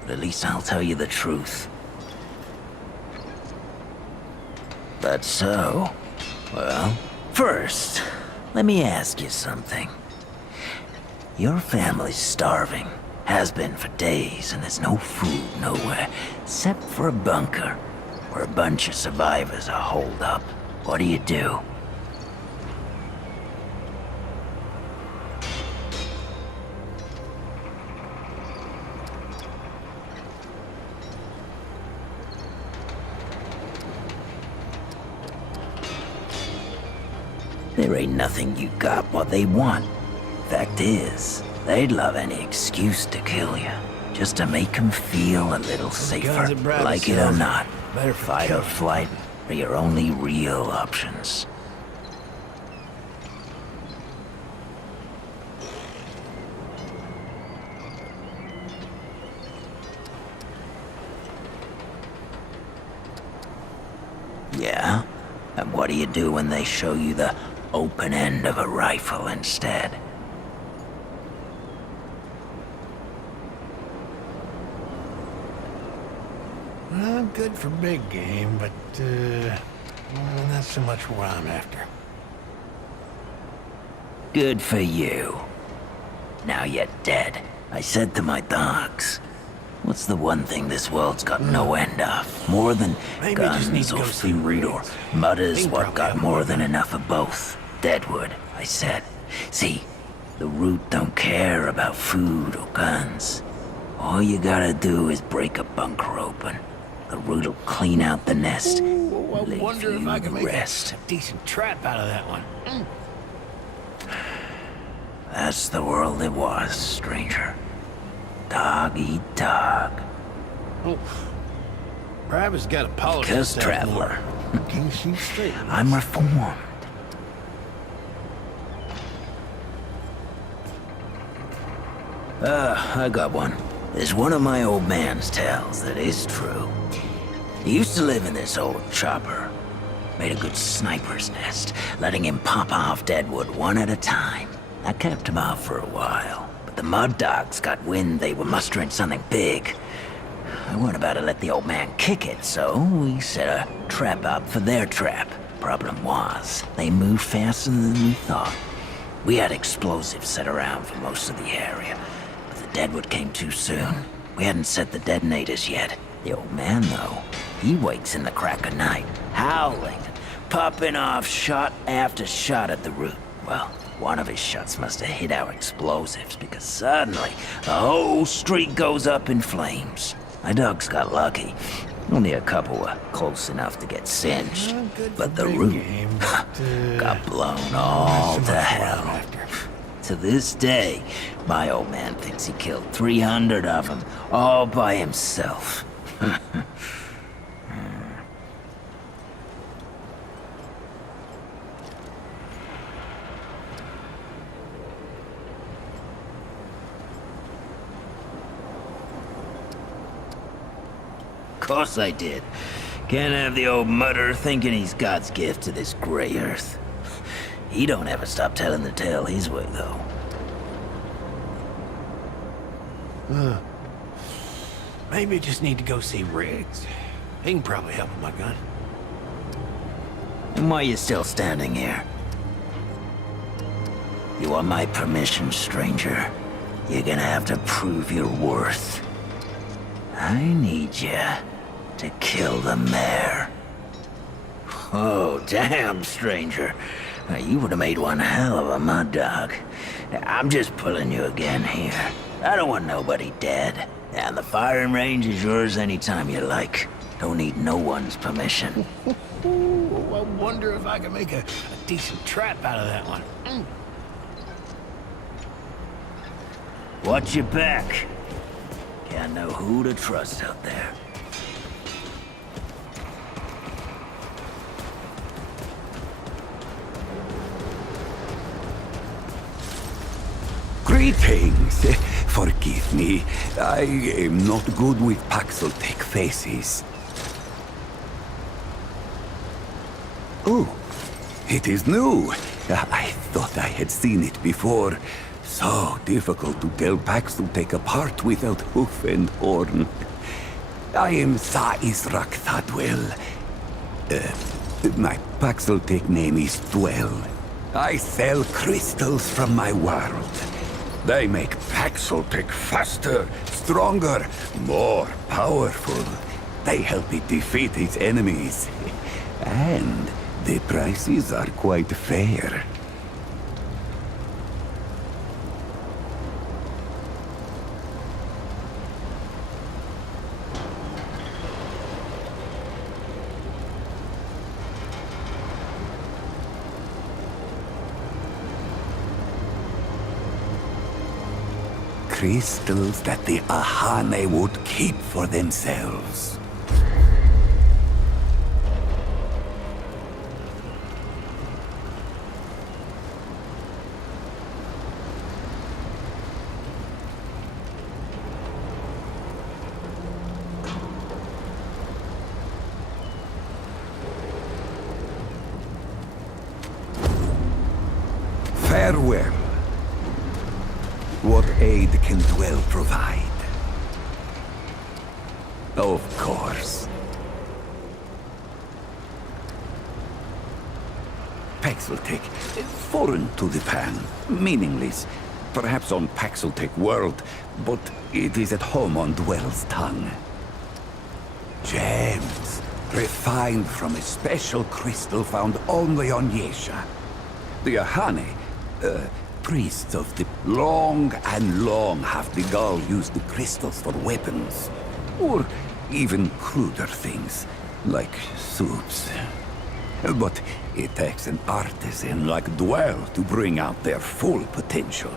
But at least I'll tell you the truth. That's so. Well, first, let me ask you something. Your family's starving. Has been for days, and there's no food nowhere, except for a bunker, where a bunch of survivors are holed up. What do you do? There ain't nothing you got what they want. Fact is, they'd love any excuse to kill you, just to make them feel a little safer. Like it or not, fight or flight are your only real options. Yeah? And what do you do when they show you the open end of a rifle instead? I'm good for big game, but, not so much what I'm after. Good for you. Now you're dead. I said to my dogs, What's the one thing this world's got no end of? More than Maybe I just need guns to or go see food or Riggs. mud is They what probably got have more more than enough of both. Deadwood, I said. See, the root don't care about food or guns. All you gotta do is break a bunker open. The root'll clean out the nest. Ooh, I leave wonder if you I the can make rest. a decent trap out of that one. That's the world it was, stranger. Dog eat dog. Oh, Brabus got a polish. Because, traveler, Can't see straight. I'm reformed. I got one. There's one of my old man's tales that is true. He used to live in this old chopper. Made a good sniper's nest, letting him pop off Deadwood one at a time. That kept him out for a while, but the mud dogs got wind they were mustering something big. I weren't about to let the old man kick it, so we set a trap out for their trap. Problem was, they moved faster than we thought. We had explosives set around for most of the area, but the Deadwood came too soon. We hadn't set the detonators yet. The old man, though, he wakes in the crack of night, howling, popping off shot after shot at the root. Well, one of his shots must have hit our explosives, because suddenly, the whole street goes up in flames. My dogs got lucky. Only a couple were close enough to get singed. But the root got blown all to hell. To this day, my old man thinks he killed 300 of them, all by himself. Of course I did. Can't have the old mudder thinking he's God's gift to this gray earth. He don't ever stop telling the tale his way, though. Maybe I just need to go see Riggs. He can probably help with my gun. And why you still standing here? You want my permission, stranger? You're gonna have to prove your worth. I need you to kill the mayor. Oh, damn, stranger. Now, you would have made one hell of a mud dog. I'm just pulling you again here. I don't want nobody dead. And the firing range is yours anytime you like. Don't need no one's permission. I wonder if I can make a decent trap out of that one. Watch your back. Can't know who to trust out there. Greetings. Forgive me. I am not good with Paxeltech faces. Oh, it is new. I thought I had seen it before. So difficult to tell Paxeltech apart without hoof and horn. I am Sa Israk Thadwell. My Paxeltech name is Dwell. I sell crystals from my world. They make Paxeltech faster, stronger, more powerful. They help it defeat its enemies. And the prices are quite fair. Crystals that the Ahane would keep for themselves. Farewell. What aid can Dwell provide? Of course. Paxeltech, foreign to the pan, meaningless. Perhaps on Paxeltech world, but it is at home on Dwell's tongue. Gems, refined from a special crystal found only on Yesha. The Ahane, priests of the long have the Gaul used the crystals for weapons. Or even cruder things, like soups. But it takes an artisan like Dwell to bring out their full potential.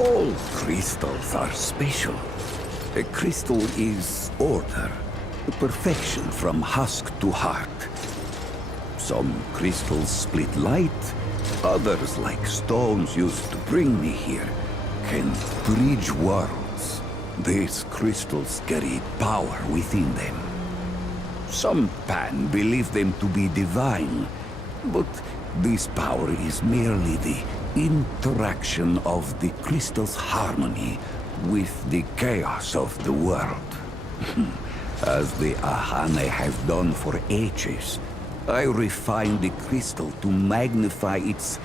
All crystals are special. A crystal is order, perfection from husk to heart. Some crystals split light, others, like stones used to bring me here, can bridge worlds. These crystals carry power within them. Some Pan believe them to be divine, but this power is merely the interaction of the crystal's harmony with the chaos of the world. As the Ahane have done for ages, I refine the crystal to magnify its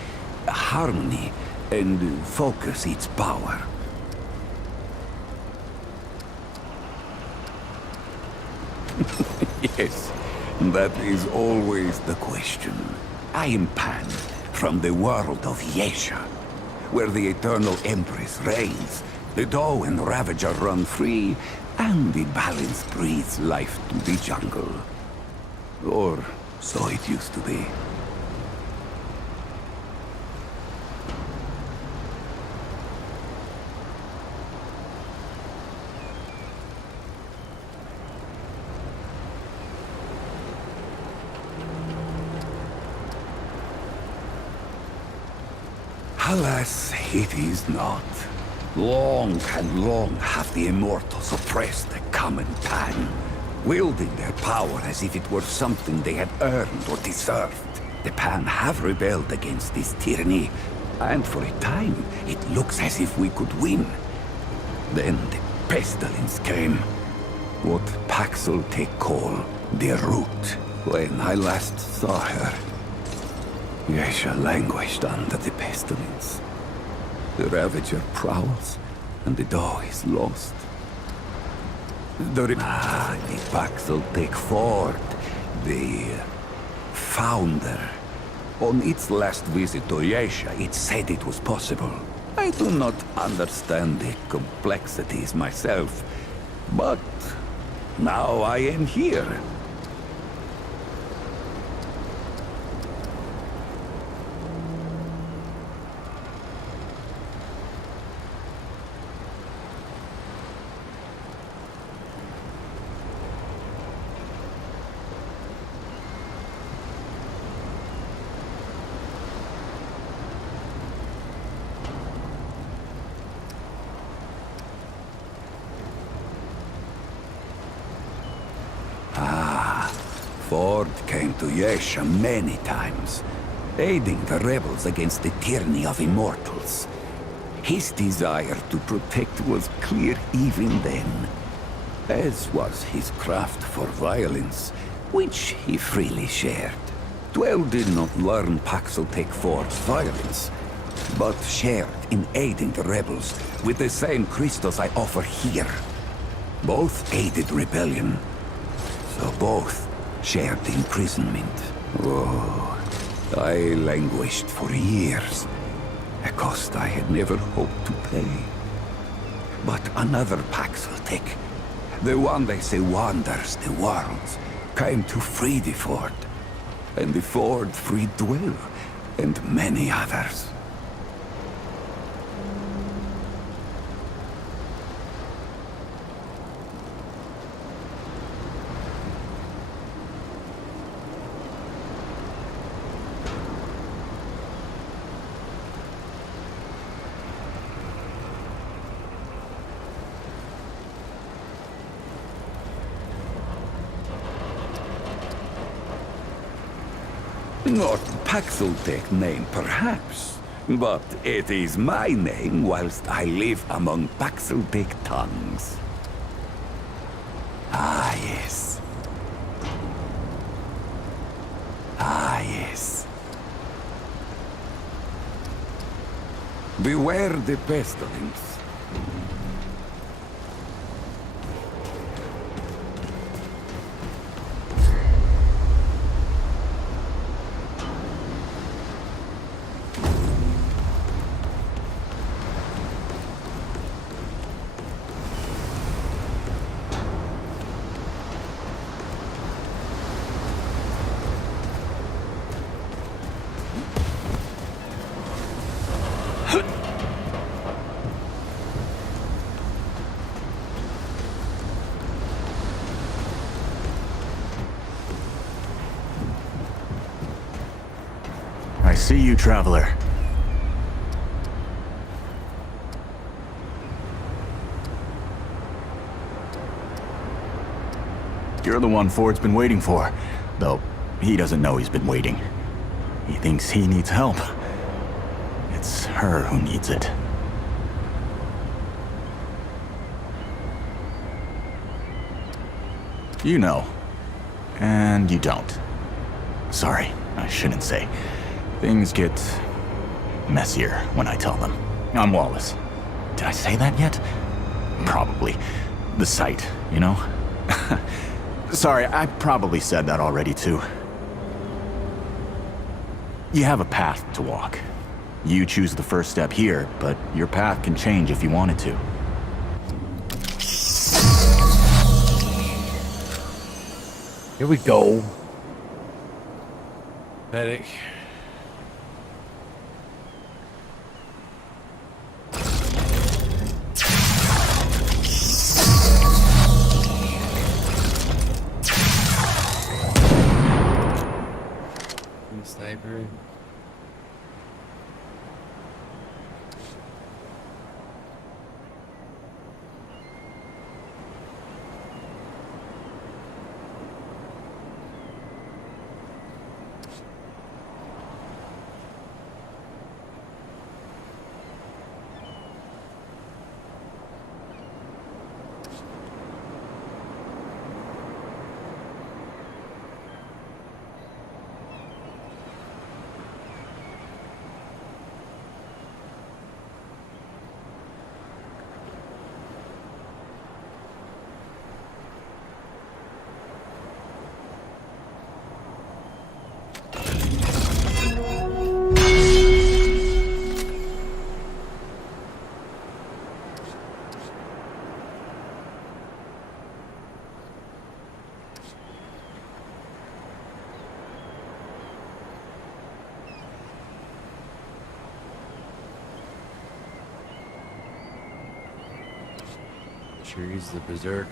harmony and focus its power. Yes, that is always the question. I am Pan, from the world of Yesha, where the Eternal Empress reigns, the Doe and Ravager run free, and the balance breathes life to the jungle. Or so it used to be. Alas, it is not. Long have the Immortals oppressed the common Pan, wielding their power as if it were something they had earned or deserved. The Pan have rebelled against this tyranny, and for a time, it looks as if we could win. Then the pestilence came. What Paxeltech call the Root. When I last saw her, Yesha languished under the pestilence. The Ravager prowls, and the Doe is lost. The Paxeltech Fort, the founder. On its last visit to Yesha, it said it was possible. I do not understand the complexities myself, but now I am here. Ford came to Yesha many times, aiding the rebels against the tyranny of Immortals. His desire to protect was clear even then, as was his craft for violence, which he freely shared. Dwell did not learn Paxeltech Ford's violence, but shared in aiding the rebels with the same crystals I offer here. Both aided rebellion, so both shared imprisonment. Oh, I languished for years, a cost I had never hoped to pay. But another Paxeltech, the one they say wanders the worlds, came to free the Ford. And the Ford freed Dwell, and many others. Not Paxeltech name, perhaps, but it is my name whilst I live among Paxeltech tongues. Ah, yes. Ah, yes. Beware the pestilence. I see you, traveler. You're the one Ford's been waiting for. Though, he doesn't know he's been waiting. He thinks he needs help. It's her who needs it. You know. And you don't. Sorry, I shouldn't say. Things get messier when I tell them. I'm Wallace. Did I say that yet? Probably. The site, you know? Sorry, I probably said that already too. You have a path to walk. You choose the first step here, but your path can change if you wanted to. Here we go. Medic. Sniper. Sure, he's the berserker.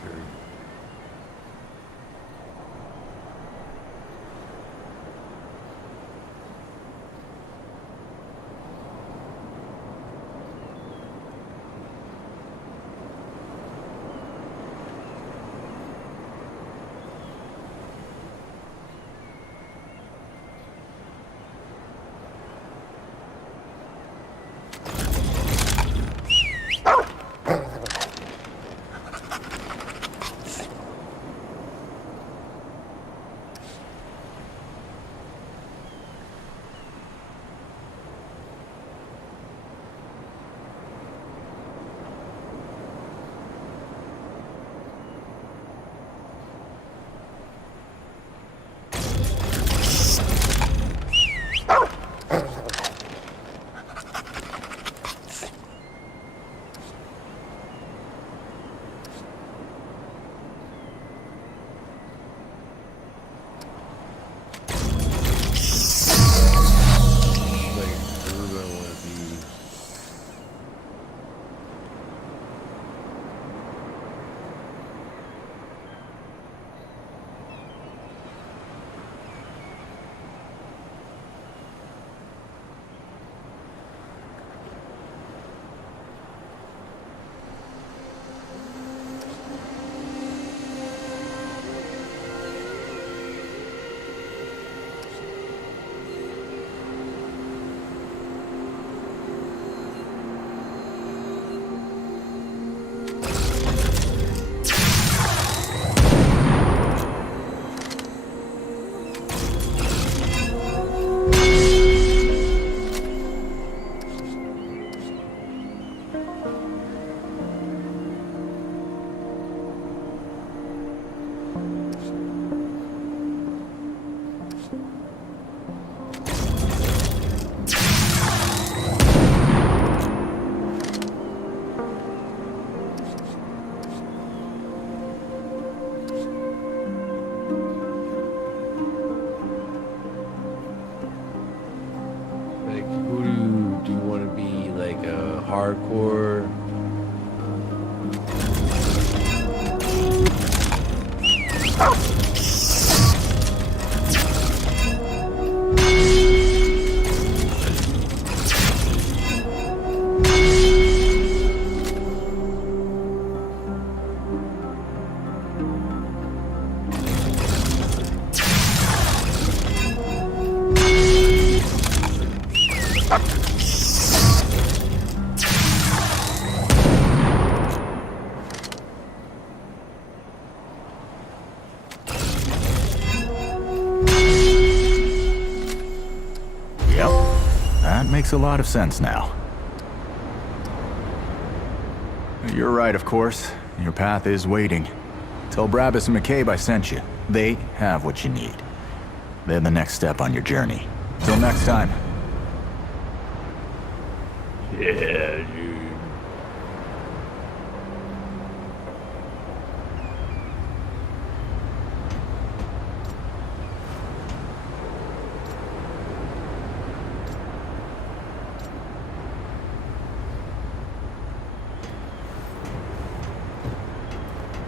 hardcore. That makes a lot of sense now. You're right, of course. Your path is waiting. Tell Brabus and McCabe I sent you. They have what you need. They're the next step on your journey. Till next time. Yeah, dude.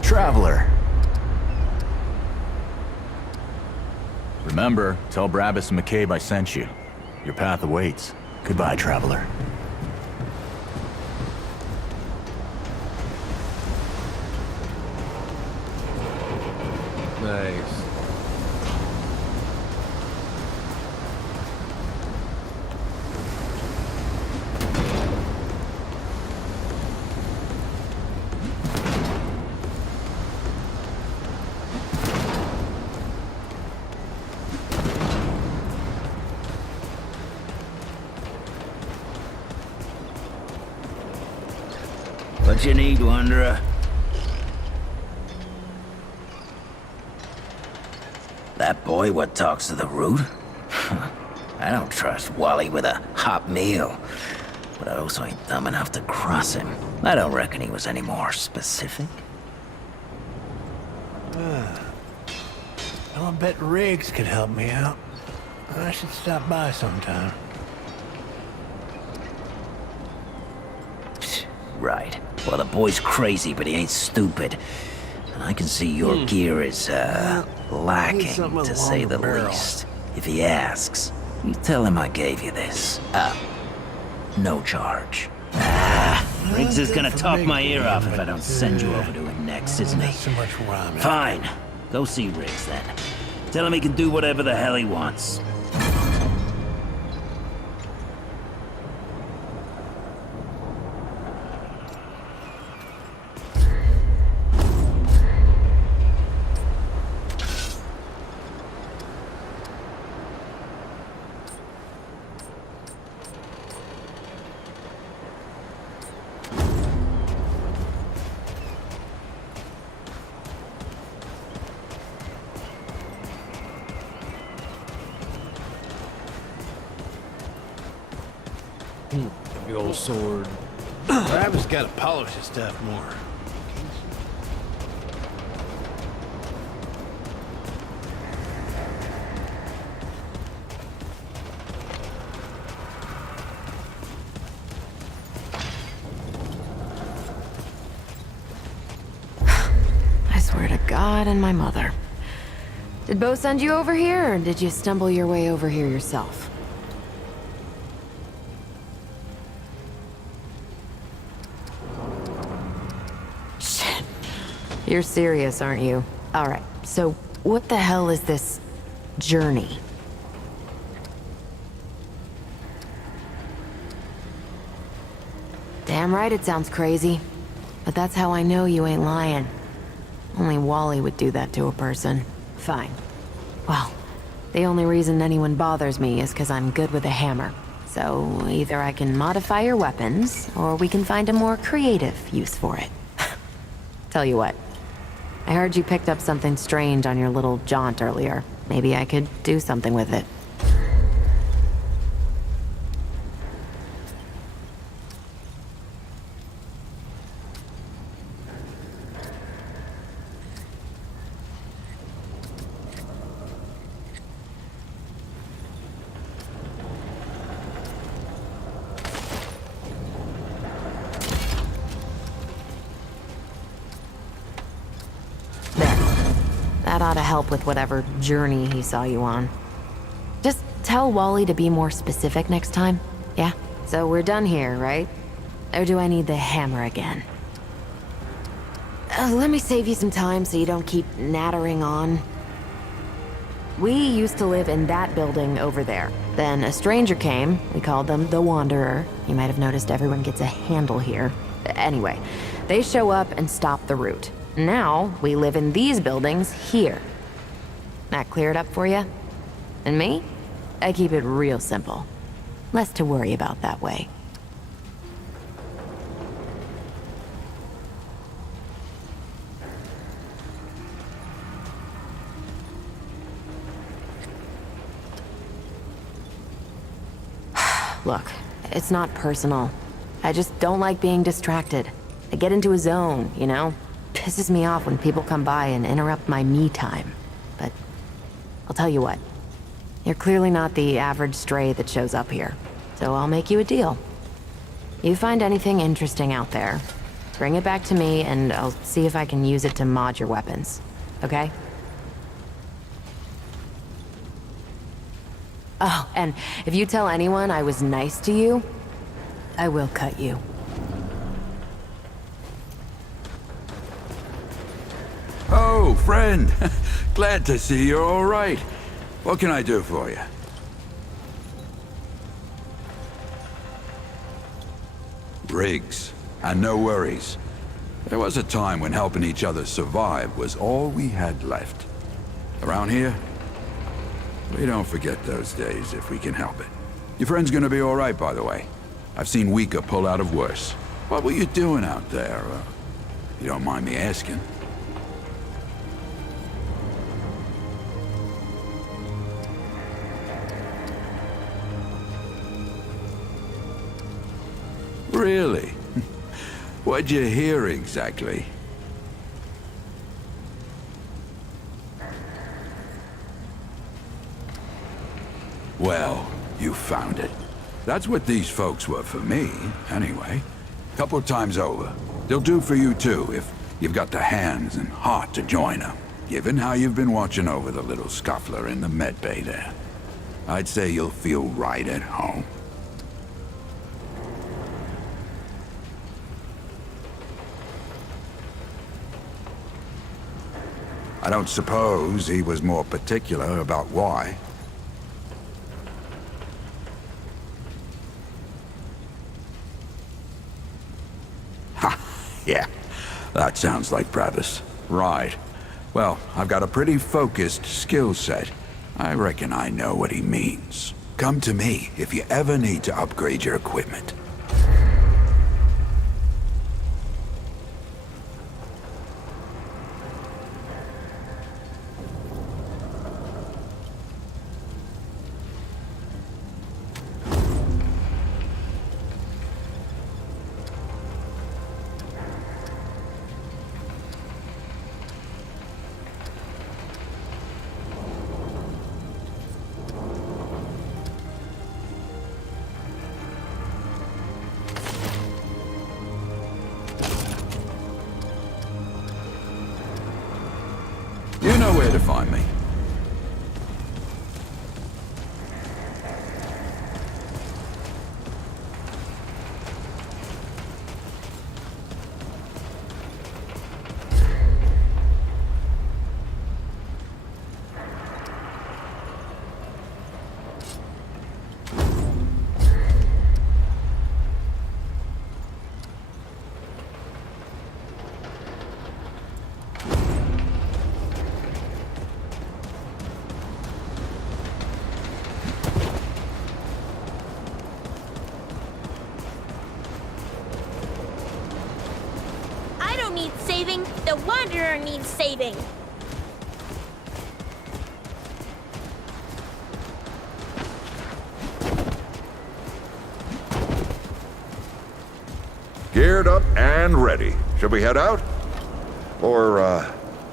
Traveler. Remember, tell Brabus and McCabe I sent you. Your path awaits. Goodbye, Traveler. Nice. What you need, Wanderer? That boy what talks to the root? I don't trust Wally with a hot meal. But I also ain't dumb enough to cross him. I don't reckon he was any more specific. I bet Riggs could help me out. I should stop by sometime. Right. Well, the boy's crazy, but he ain't stupid. And I can see your gear is, lacking, to say the least. If he asks, you tell him I gave you this. No charge. Riggs is gonna talk my ear off if I don't send you over to him next, isn't he? So much where I'm at. Fine. Go see Riggs, then. Tell him he can do whatever the hell he wants. Big old sword. Travis got to polish his stuff more. I swear to God and my mother. Did Bo send you over here, or did you stumble your way over here yourself? Shit. You're serious, aren't you? Alright, so what the hell is this journey? Damn right it sounds crazy. But that's how I know you ain't lying. Only Wally would do that to a person. Fine. Well, the only reason anyone bothers me is because I'm good with a hammer. So either I can modify your weapons, or we can find a more creative use for it. Tell you what, I heard you picked up something strange on your little jaunt earlier. Maybe I could do something with it. That ought to help with whatever journey he saw you on. Just tell Wally to be more specific next time, yeah? So we're done here, right? Or do I need the hammer again? Let me save you some time so you don't keep nattering on. We used to live in that building over there. Then a stranger came. We called them the Wanderer. You might have noticed everyone gets a handle here. Anyway, they show up and stop the route. Now, we live in these buildings here. That clear it up for you? And me? I keep it real simple. Less to worry about that way. Look, it's not personal. I just don't like being distracted. I get into a zone, you know? Pisses me off when people come by and interrupt my me time. But I'll tell you what. You're clearly not the average stray that shows up here. So I'll make you a deal. You find anything interesting out there, bring it back to me and I'll see if I can use it to mod your weapons. Okay? Oh, and if you tell anyone I was nice to you, I will cut you. Oh, friend. Glad to see you're all right. What can I do for you? Rigs, and no worries. There was a time when helping each other survive was all we had left. Around here, we don't forget those days if we can help it. Your friend's gonna be all right, by the way. I've seen weaker pull out of worse. What were you doing out there? You don't mind me asking. Really? What'd you hear exactly? Well, you found it. That's what these folks were for me, anyway. Couple times over. They'll do for you too, if you've got the hands and heart to join them. Given how you've been watching over the little scuffler in the med bay there. I'd say you'll feel right at home. I don't suppose he was more particular about why. Ha! Yeah, that sounds like Brabus. Right. Well, I've got a pretty focused skill set. I reckon I know what he means. Come to me if you ever need to upgrade your equipment. You know where to find me. Needs saving. The Wanderer needs saving. Geared up and ready. Should we head out? Or,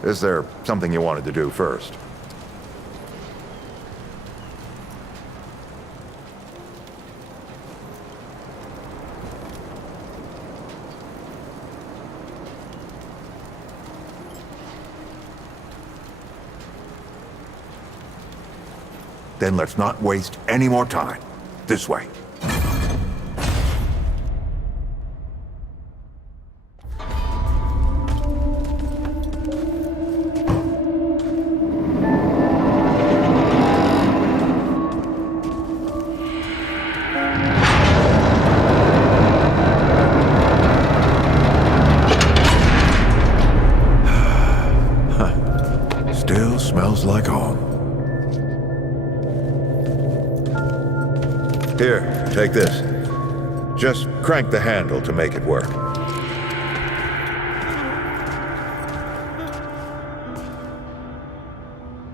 is there something you wanted to do first? Then let's not waste any more time. This way. Still smells like home. Here, take this. Just crank the handle to make it work.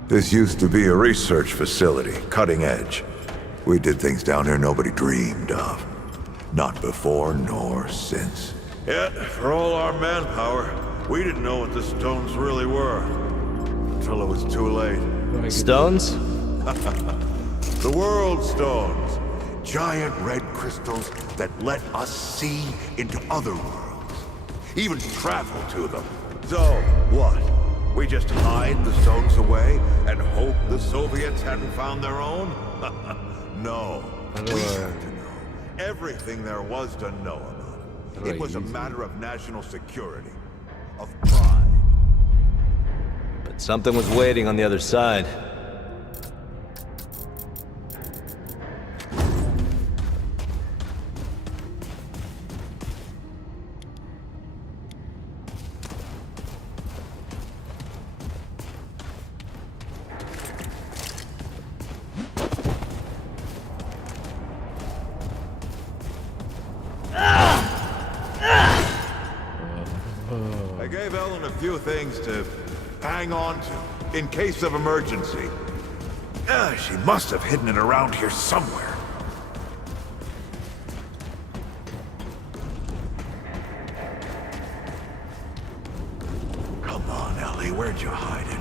This used to be a research facility, cutting edge. We did things down here nobody dreamed of. Not before nor since. Yet, for all our manpower, we didn't know what the stones really were. Until it was too late. Stones? The World Stones. Giant red crystals that let us see into other worlds. Even travel to them. So, what? We just hide the stones away and hope the Soviets hadn't found their own? No. We had to know everything there was to know about it. It was a matter of national security. Of pride. But something was waiting on the other side. I gave Ellen a few things to hang on to, in case of emergency. She must have hidden it around here somewhere. Come on, Ellie, where'd you hide it?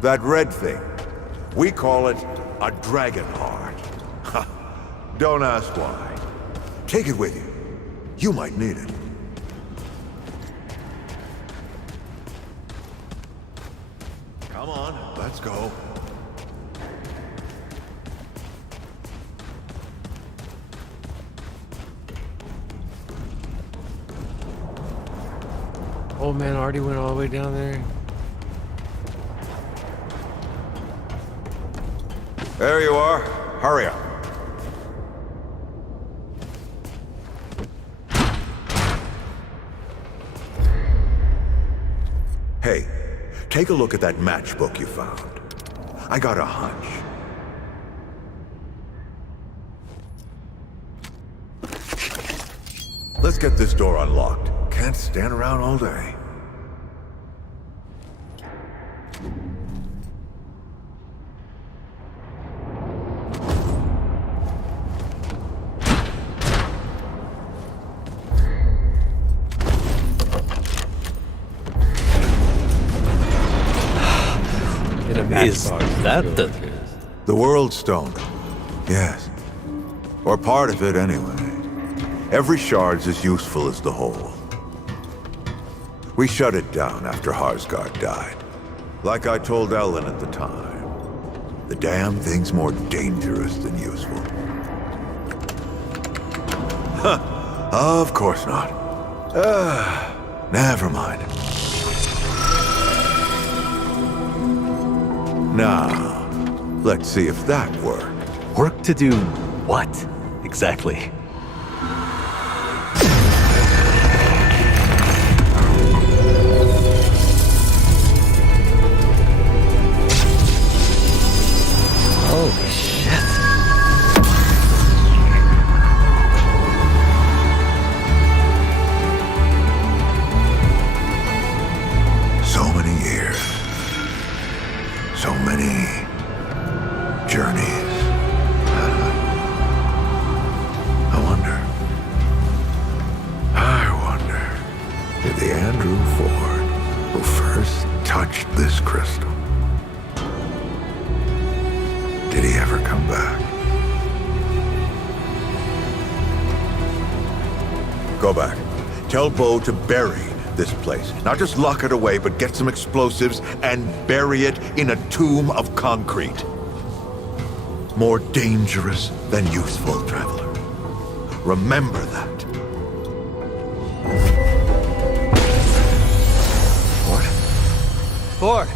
That red thing, we call it a dragon heart. Don't ask why. Take it with you. You might need it. Come on, let's go. Old man already went all the way down there. There you are. Hurry up. Hey, take a look at that matchbook you found. I got a hunch. Let's get this door unlocked. Can't stand around all day. Is that the World Stone? Yes. Or part of it, anyway. Every shard's as useful as the whole. We shut it down after Harsgard died. Like I told Ellen at the time. The damn thing's more dangerous than useful. Huh. Of course not. Never mind. Now, let's see if that worked. Work to do what, exactly? Holy shit. So many years. So many journeys. I Go back. Tell Bo to bury this place. Not just lock it away, but get some explosives and bury it in a tomb of concrete. More dangerous than useful, traveler. Remember that. Ford!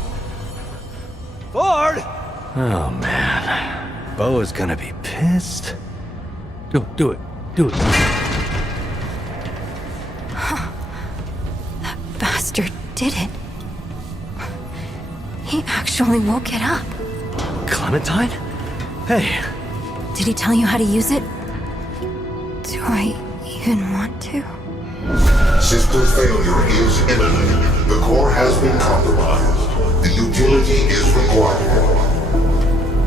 Ford! Oh man. Bo is gonna be pissed. Do it. Do it. That bastard did it. He actually woke it up. Clementine? Hey. Did he tell you how to use it? Do I even want to? System failure is imminent. The core has been compromised. The utility is required.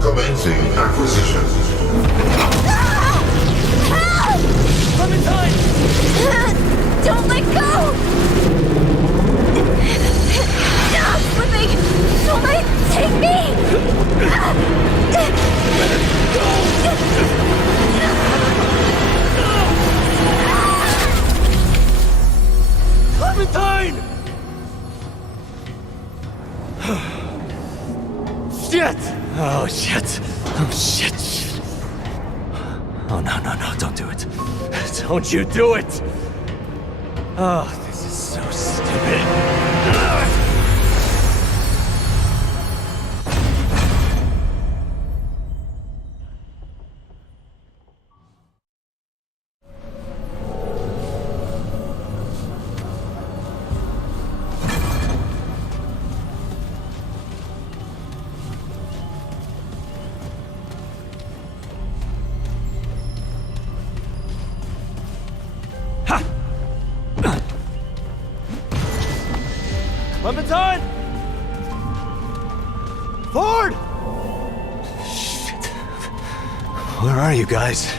Commencing acquisition. Clementine! Don't let go! Stop slipping! Don't let it take me! Clementine! Shit! Oh shit. Oh shit. Oh no, don't do it. Don't you do it! Oh, this is so stupid. Clementine! Ford! Shit. Where are you guys?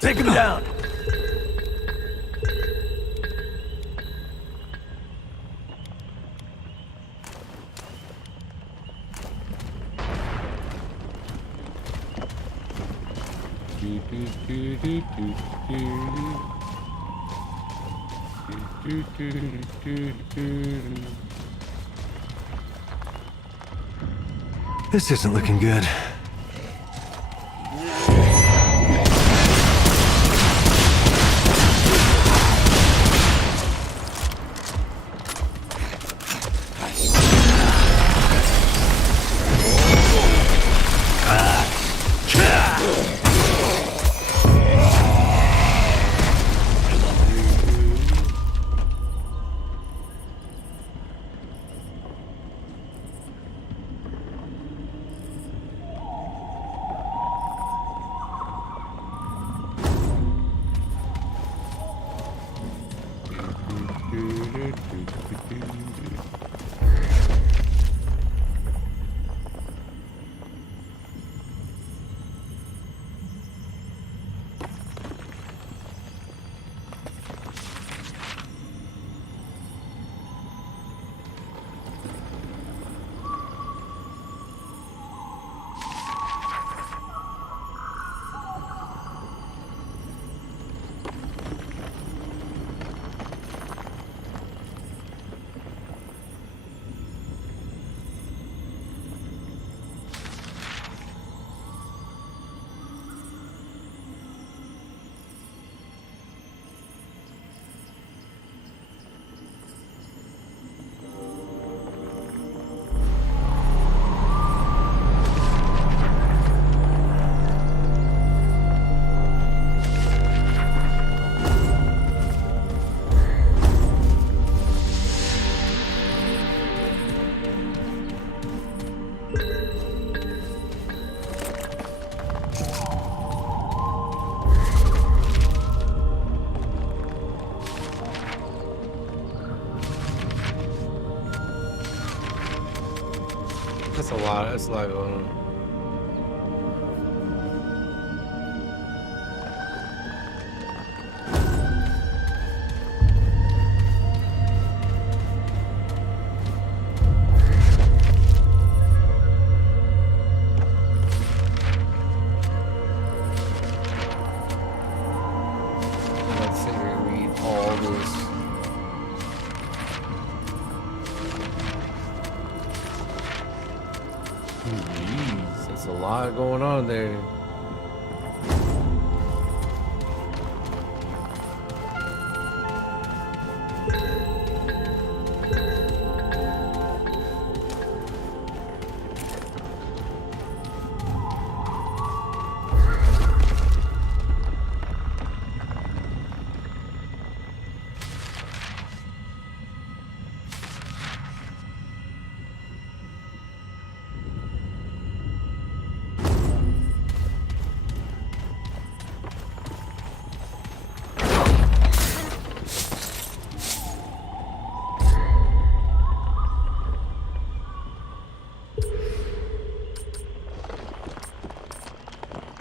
Take him down! This isn't looking good. That's a lot. That's a lot going on. Let's sit here and read all this. Jeez, that's a lot going on there.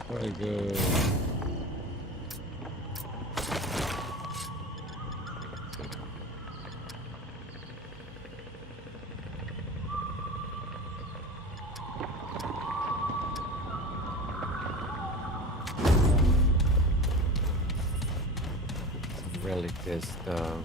Very good. Relic this stuff.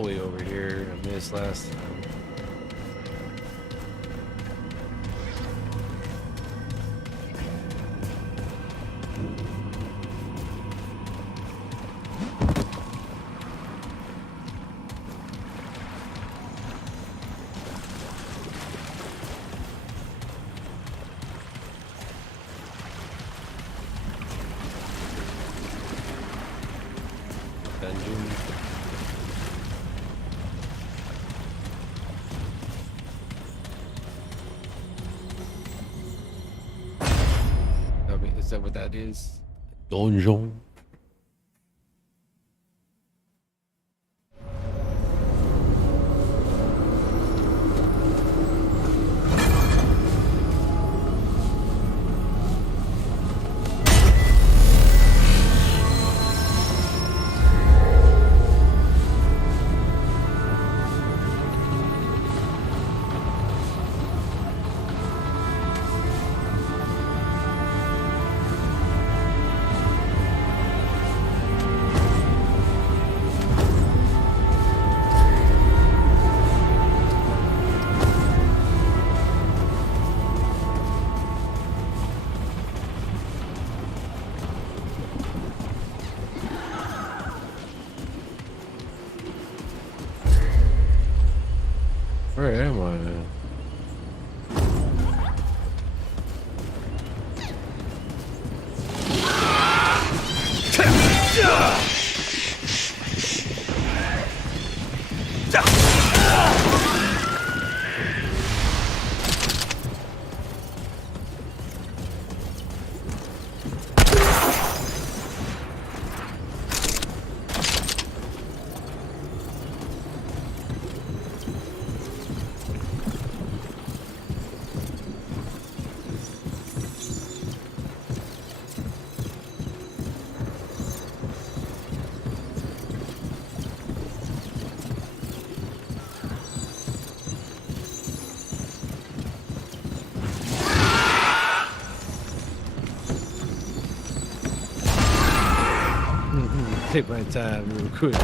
hallway over here. I missed last time. Dungeon. I mean, is that what that is? Donjon. Where am I now? Take my time real quick.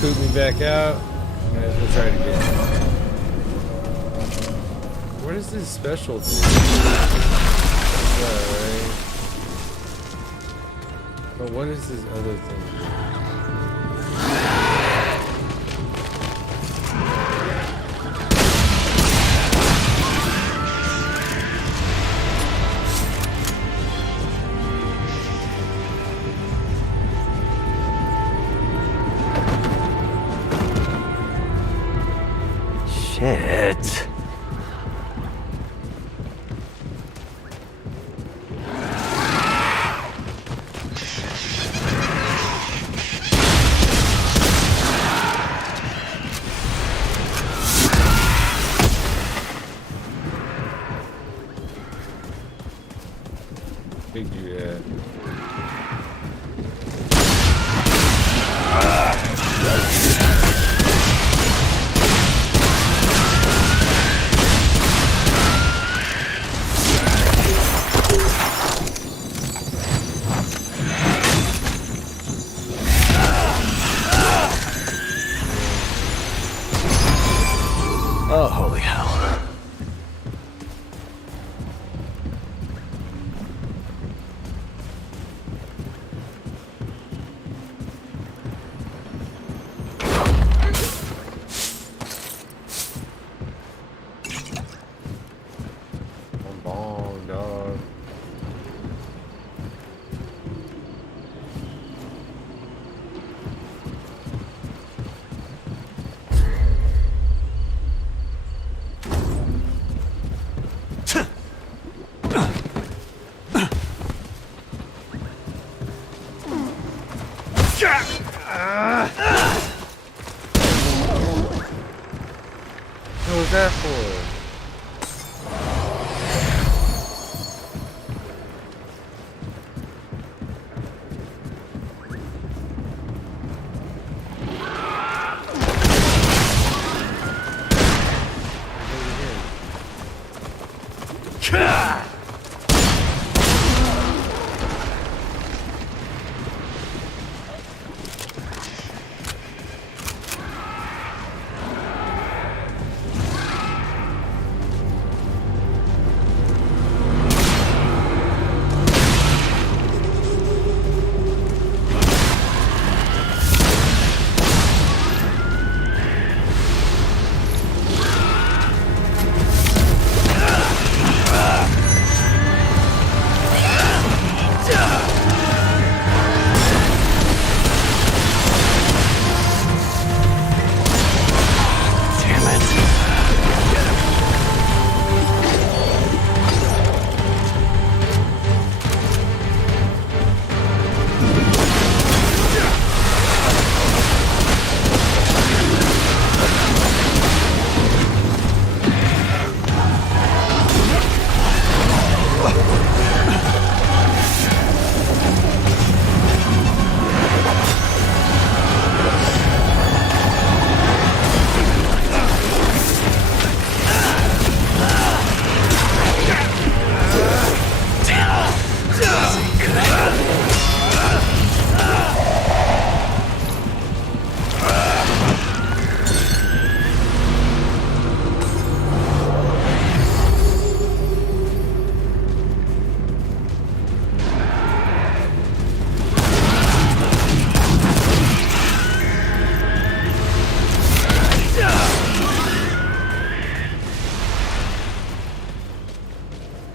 Poop me back out. Alright, we'll try it again. What is this special thing? Alright. But what is this other thing? Shit. What was that for?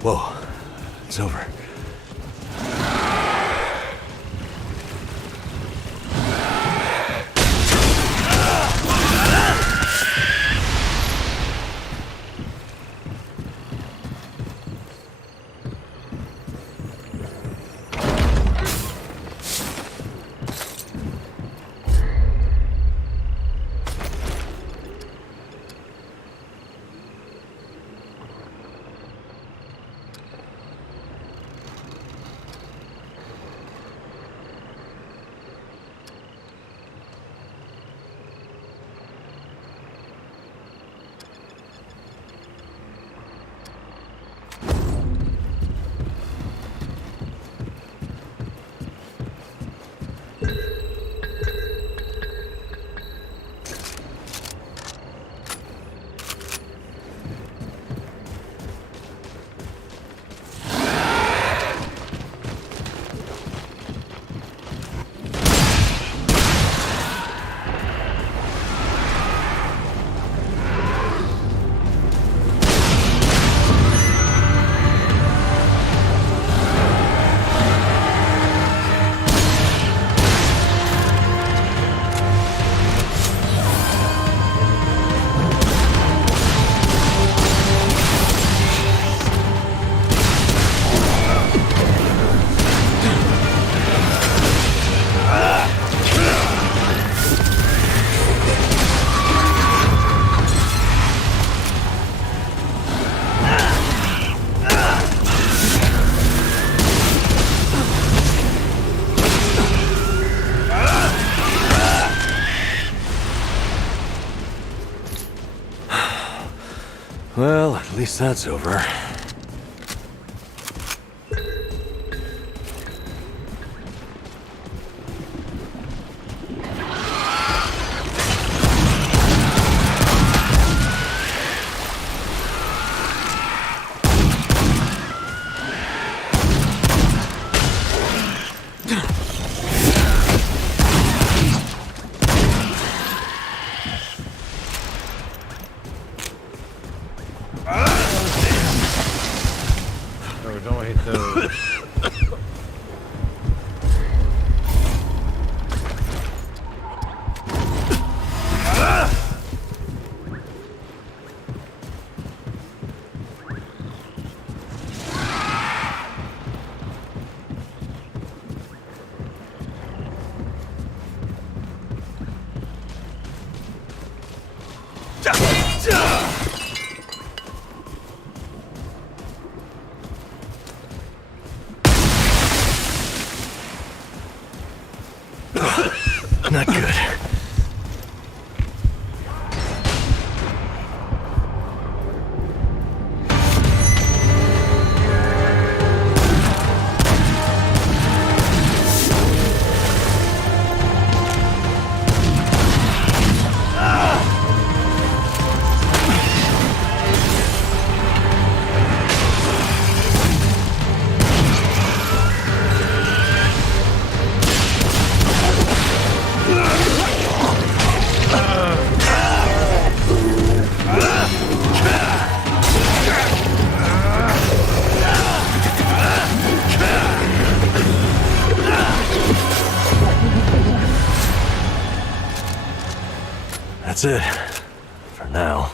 Whoa, it's over. Well, at least that's over. Not good. That's it. For now.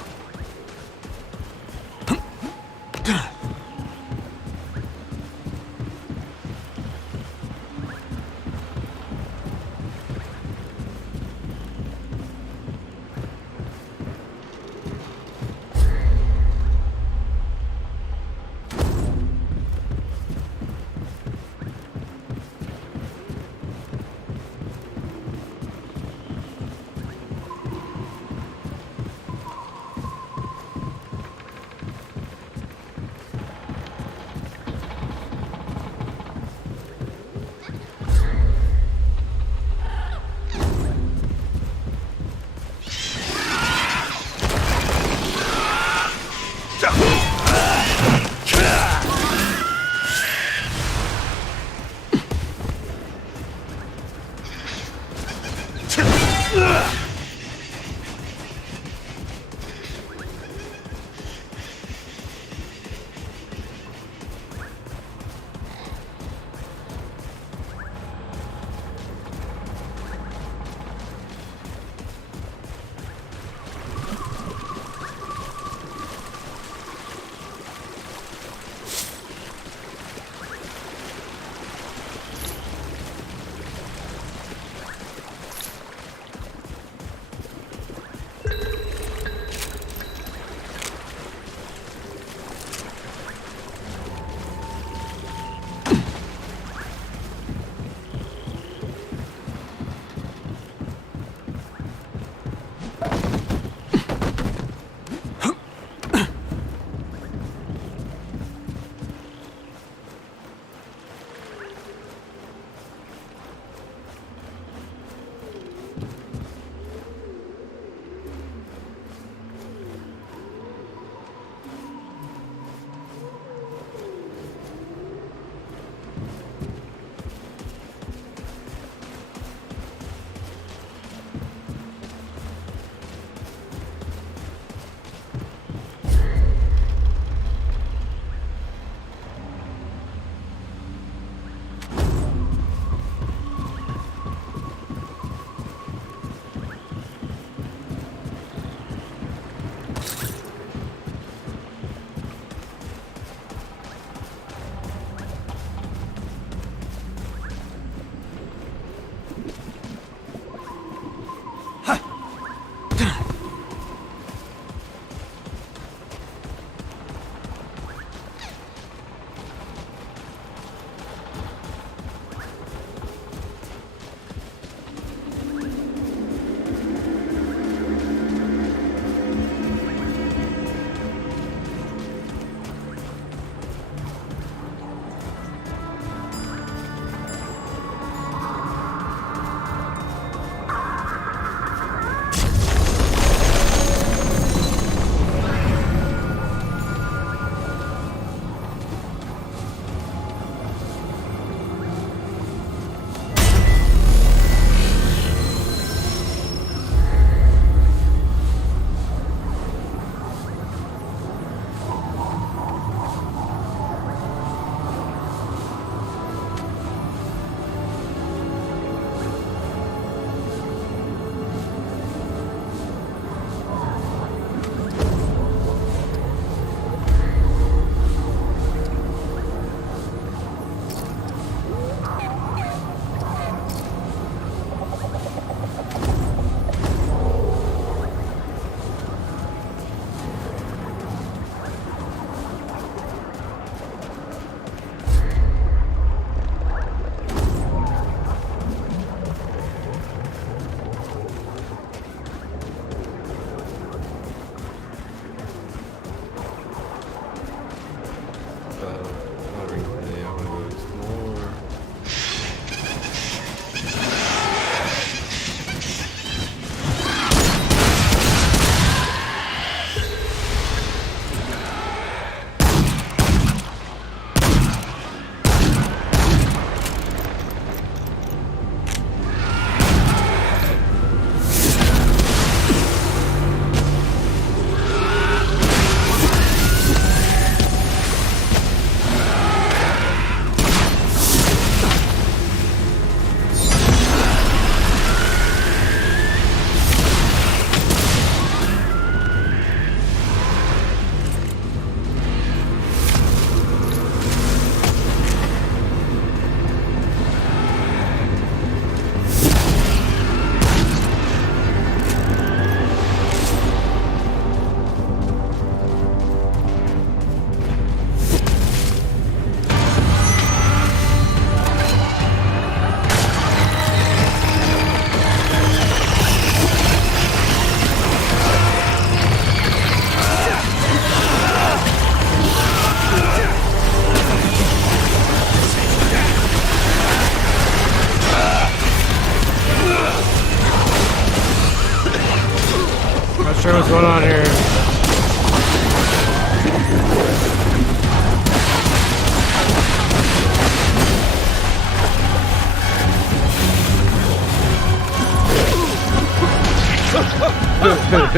sure what's going on here.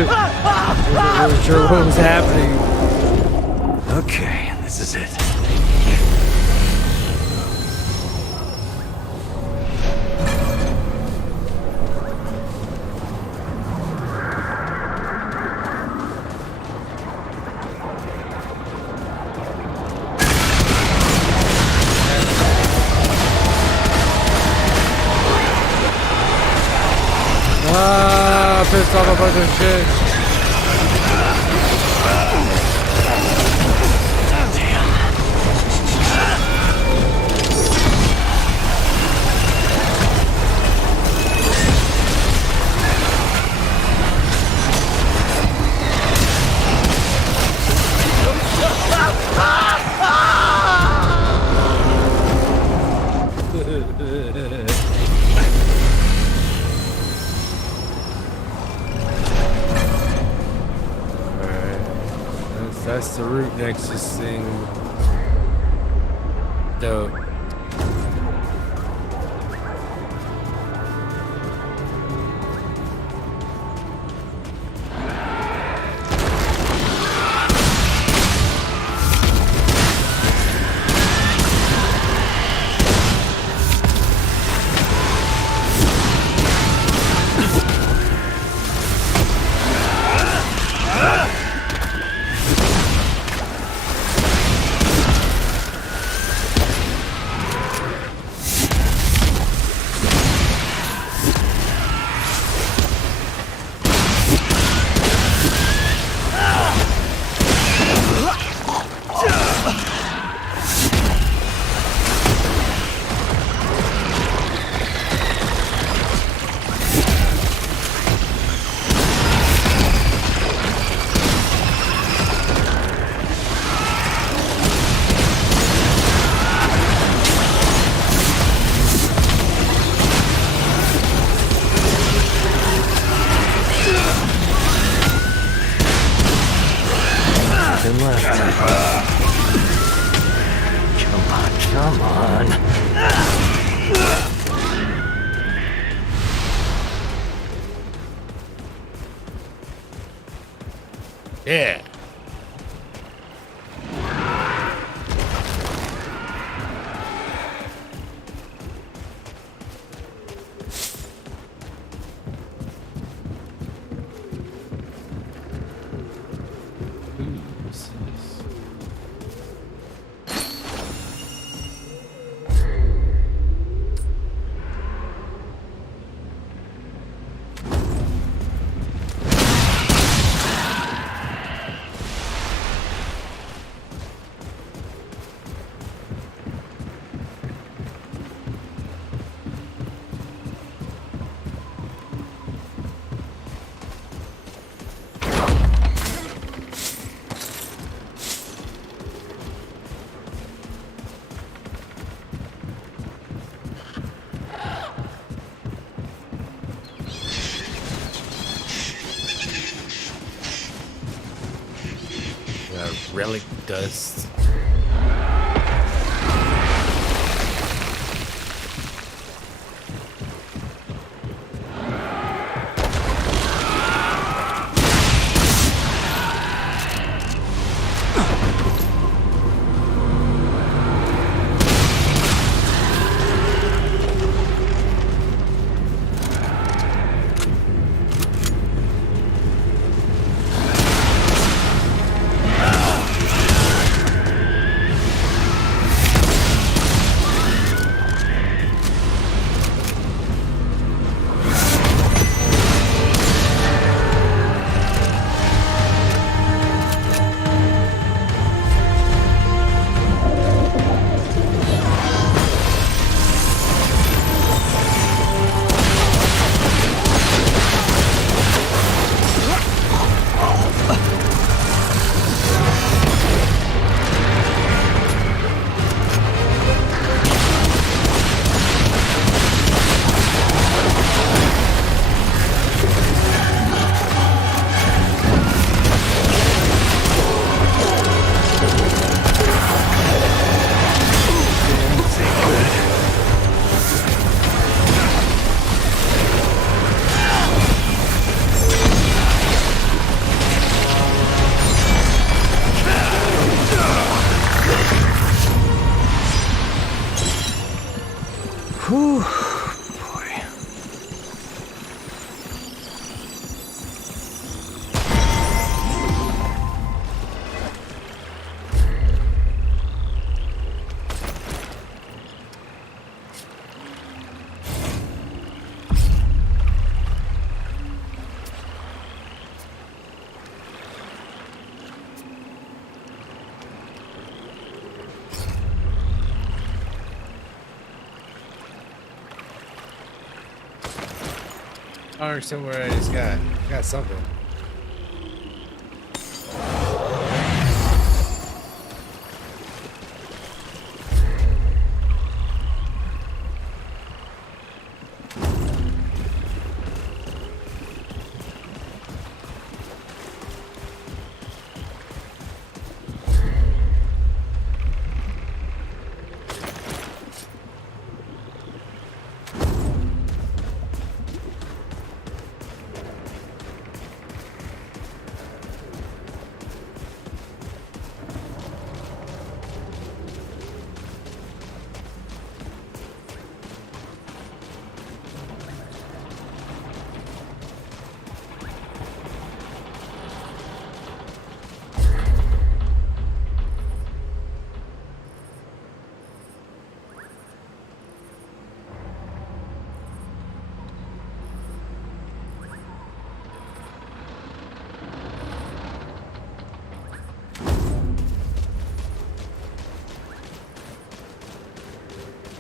I wasn't sure what was happening. Okay, this is it. Ah, pissed off a bunch of shit. That's the root nexus thing. Dope. Come on. Yeah. Relic dust. I don't understand where I just got something.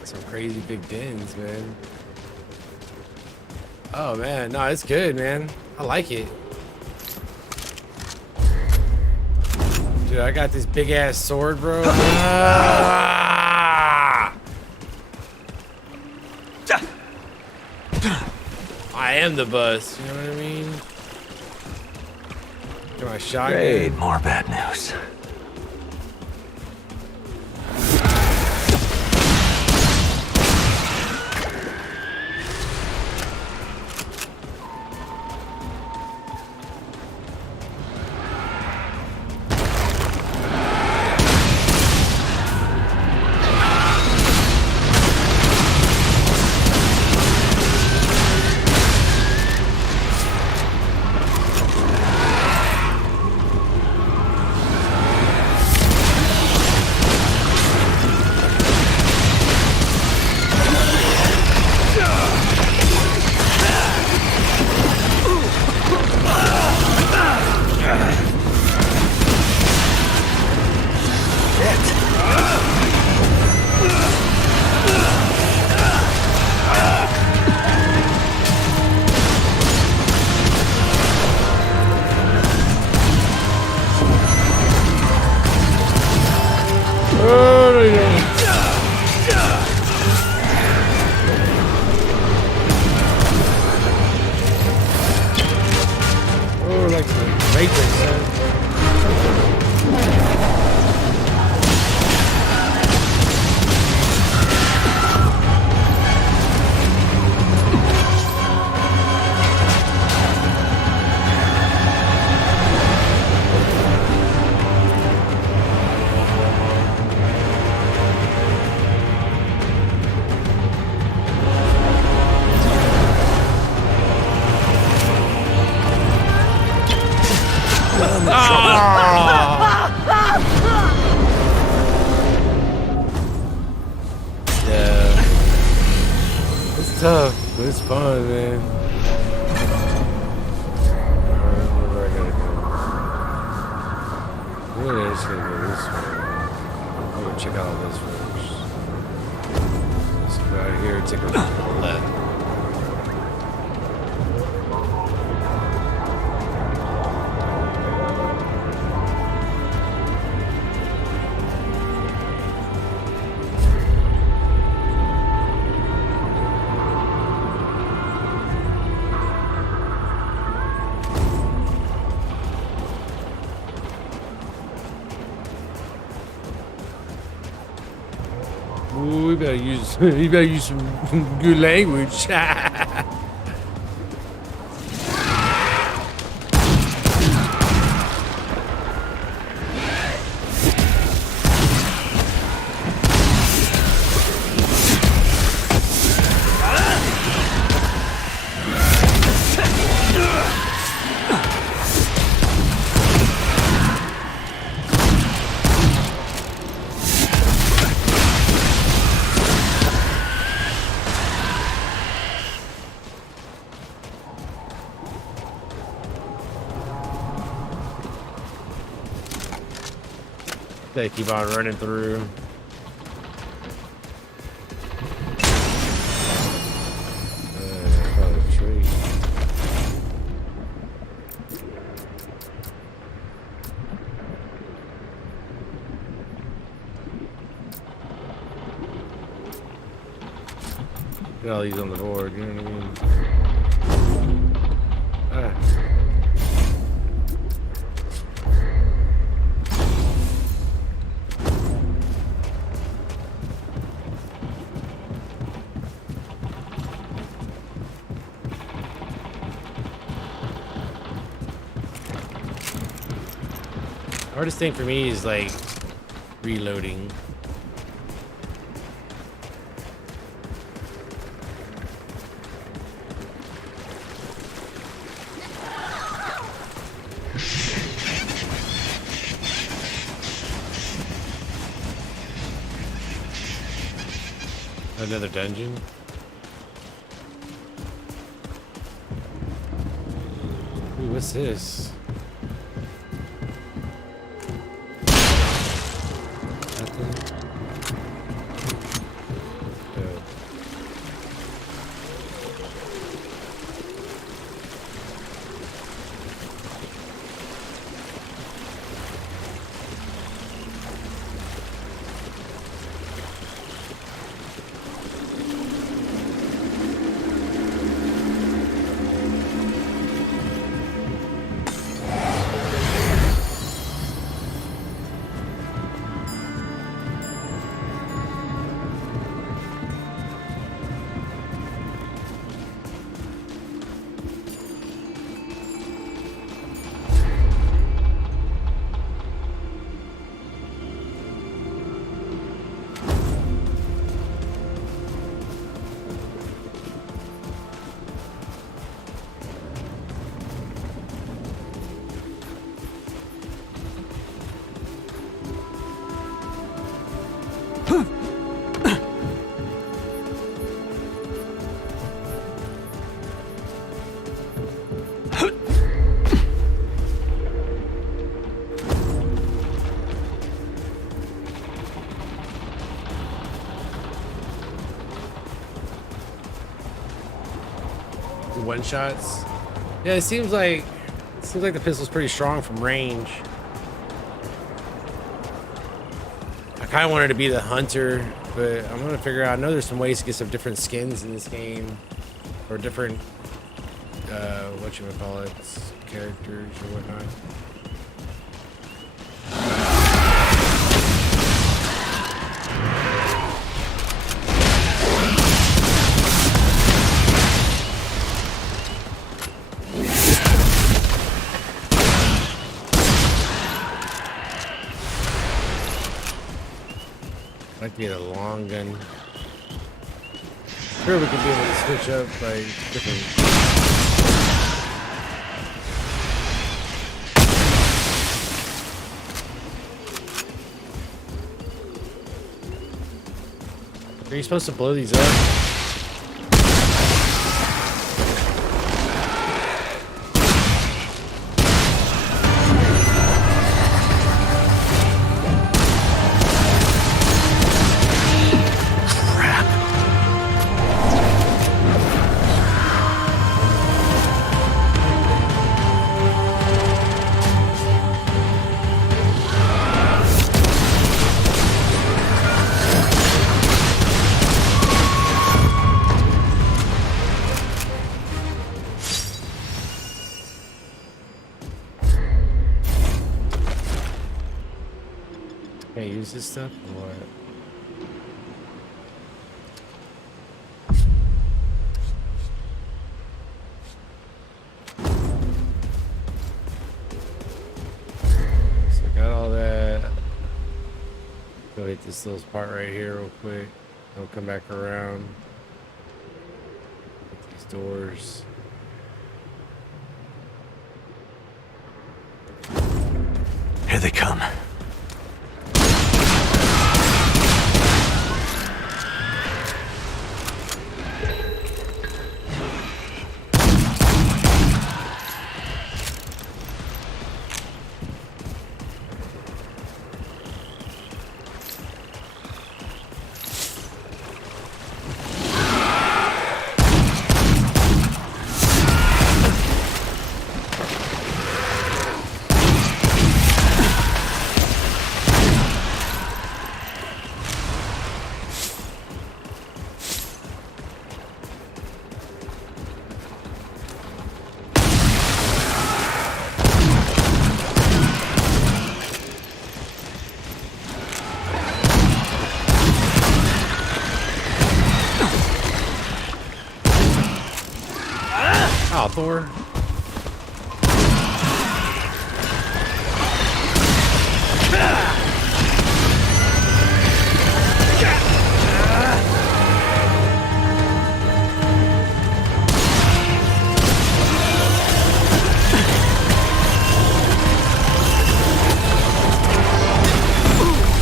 Some crazy big dens, man. Oh man, no, it's good, man. I like it. Dude, I got this big ass sword, bro. Ah! I am the bus, you know what I mean? Get my shotgun. Great, more bad news. Tough, but it's fun, man. Alright, where do I gotta go? Really, I just gotta go this way. I'm gonna check out all this first. Let's go out here and take a left. Ooh, you better use some good language. They keep on running through. Probably a tree. Get all these on the board, you know what I mean? Ah. Hardest thing for me is like reloading. Another dungeon. Ooh, what's this? One shots. Yeah, it seems like the pistol's pretty strong from range. I kind of wanted to be the hunter, but I'm gonna figure out. I know there's some ways to get some different skins in this game, or different whatchamacallits, characters or whatnot. I'd like to get a long gun. Sure, we could be able to switch up by different. Are you supposed to blow these up? Can't use this stuff or what? So I got all that. Go hit this little part right here real quick. I'll come back around. Hit these doors. Here they come. Thor?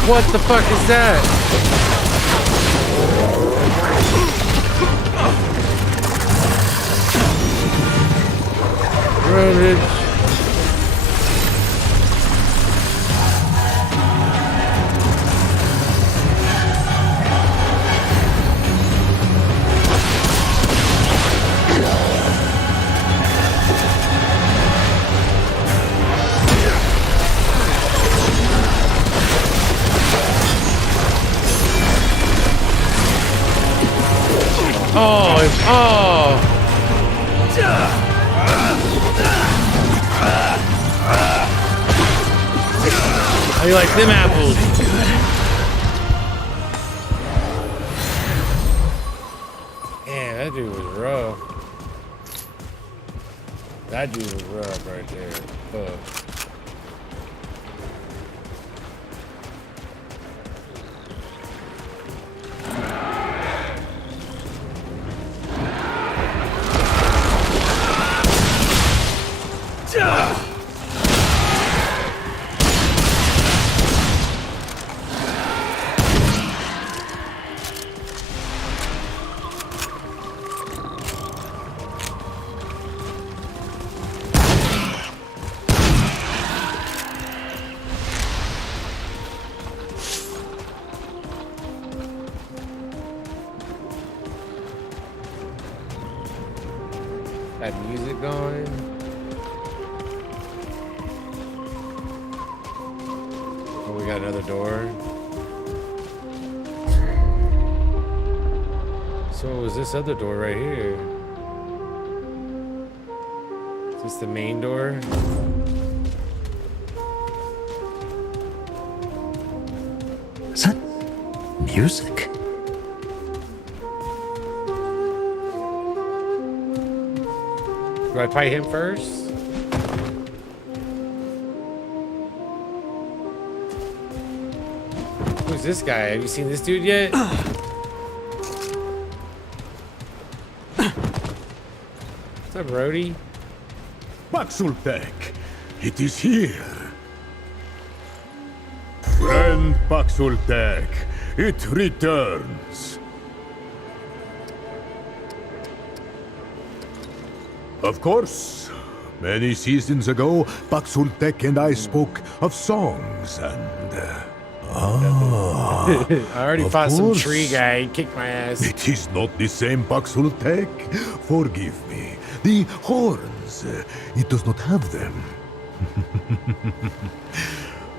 What the fuck is that? Run, Oh! How you like them apples? Man, that dude was rough. That dude was rough right there. Fuck. That music going. Oh, we got another door. So what was this other door right here? Is this the main door? Is that music? Do I fight him first? Who's this guy? Have you seen this dude yet? What's up, Brody? Paxultek, it is here. Friend Paxultek, it returns. Of course, many seasons ago, Paxultek and I spoke of songs and... I already of fought some course. tree guy. He kicked my ass. It is not the same Paxultek. Forgive me. The horns, it does not have them.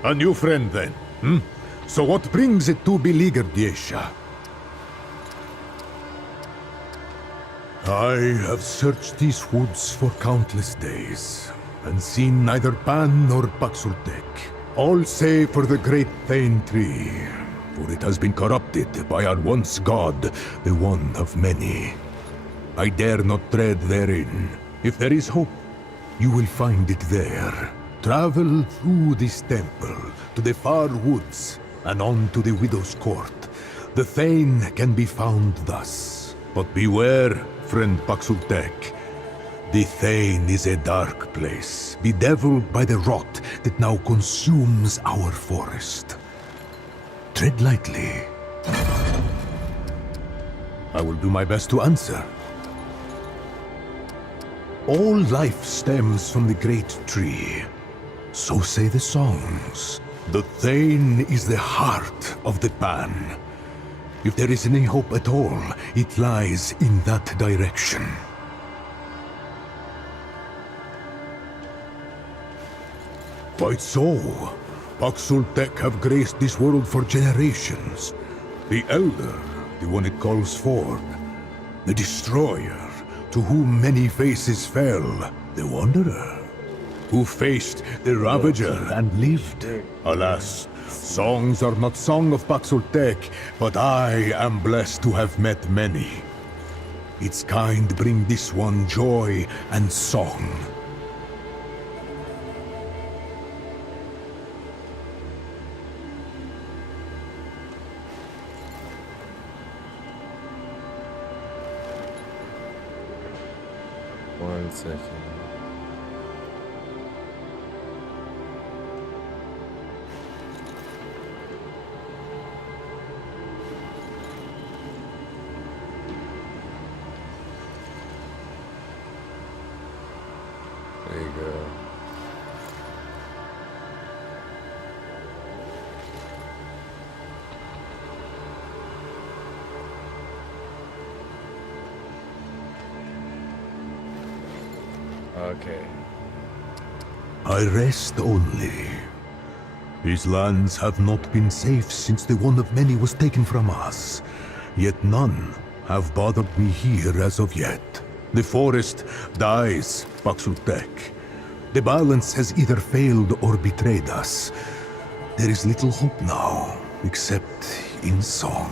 A new friend then, hmm? So what brings it to beleaguered Yesha? I have searched these woods for countless days, and seen neither Pan nor Paxultek. All save for the great Thane tree, for it has been corrupted by our once god, the one of many. I dare not tread therein. If there is hope, you will find it there. Travel through this temple, to the far woods, and on to the Widow's Court. The Thane can be found thus. But beware, friend Paxultek. The Thane is a dark place, bedeviled by the rot that now consumes our forest. Tread lightly. I will do my best to answer. All life stems from the great tree. So say the songs. The Thane is the heart of the Pan. If there is any hope at all, it lies in that direction. Quite so. Paxultek have graced this world for generations. The Elder, the one it calls forth. The Destroyer, to whom many faces fell. The Wanderer, who faced the Ravager and lived. Alas, songs are not sung of Paxultek, but I am blessed to have met many. Its kind bring this one joy and song. One second. There you go. Okay. I rest only. These lands have not been safe since the one of many was taken from us. Yet none have bothered me here as of yet. The forest dies, Baxultek. The balance has either failed or betrayed us. There is little hope now, except in song.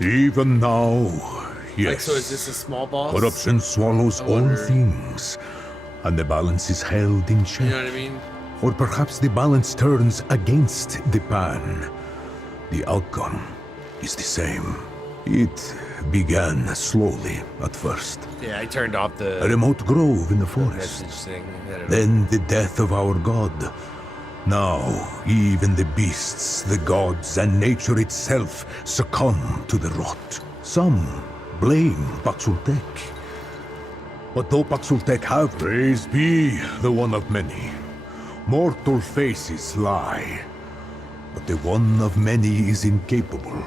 Even now, yes. Like, so is this a small boss? Corruption swallows I all wonder. things, and the balance is held in check. You know what I mean? Or perhaps the balance turns against the pan. The outcome is the same. It began slowly at first. Yeah, I turned off the A remote grove in the forest. message thing. I don't know. Then the death of our god. Now, even the beasts, the gods, and nature itself succumb to the rot. Some blame Baxultek. But though Baxultek have, praise be the one of many. Mortal faces lie, but the one of many is incapable,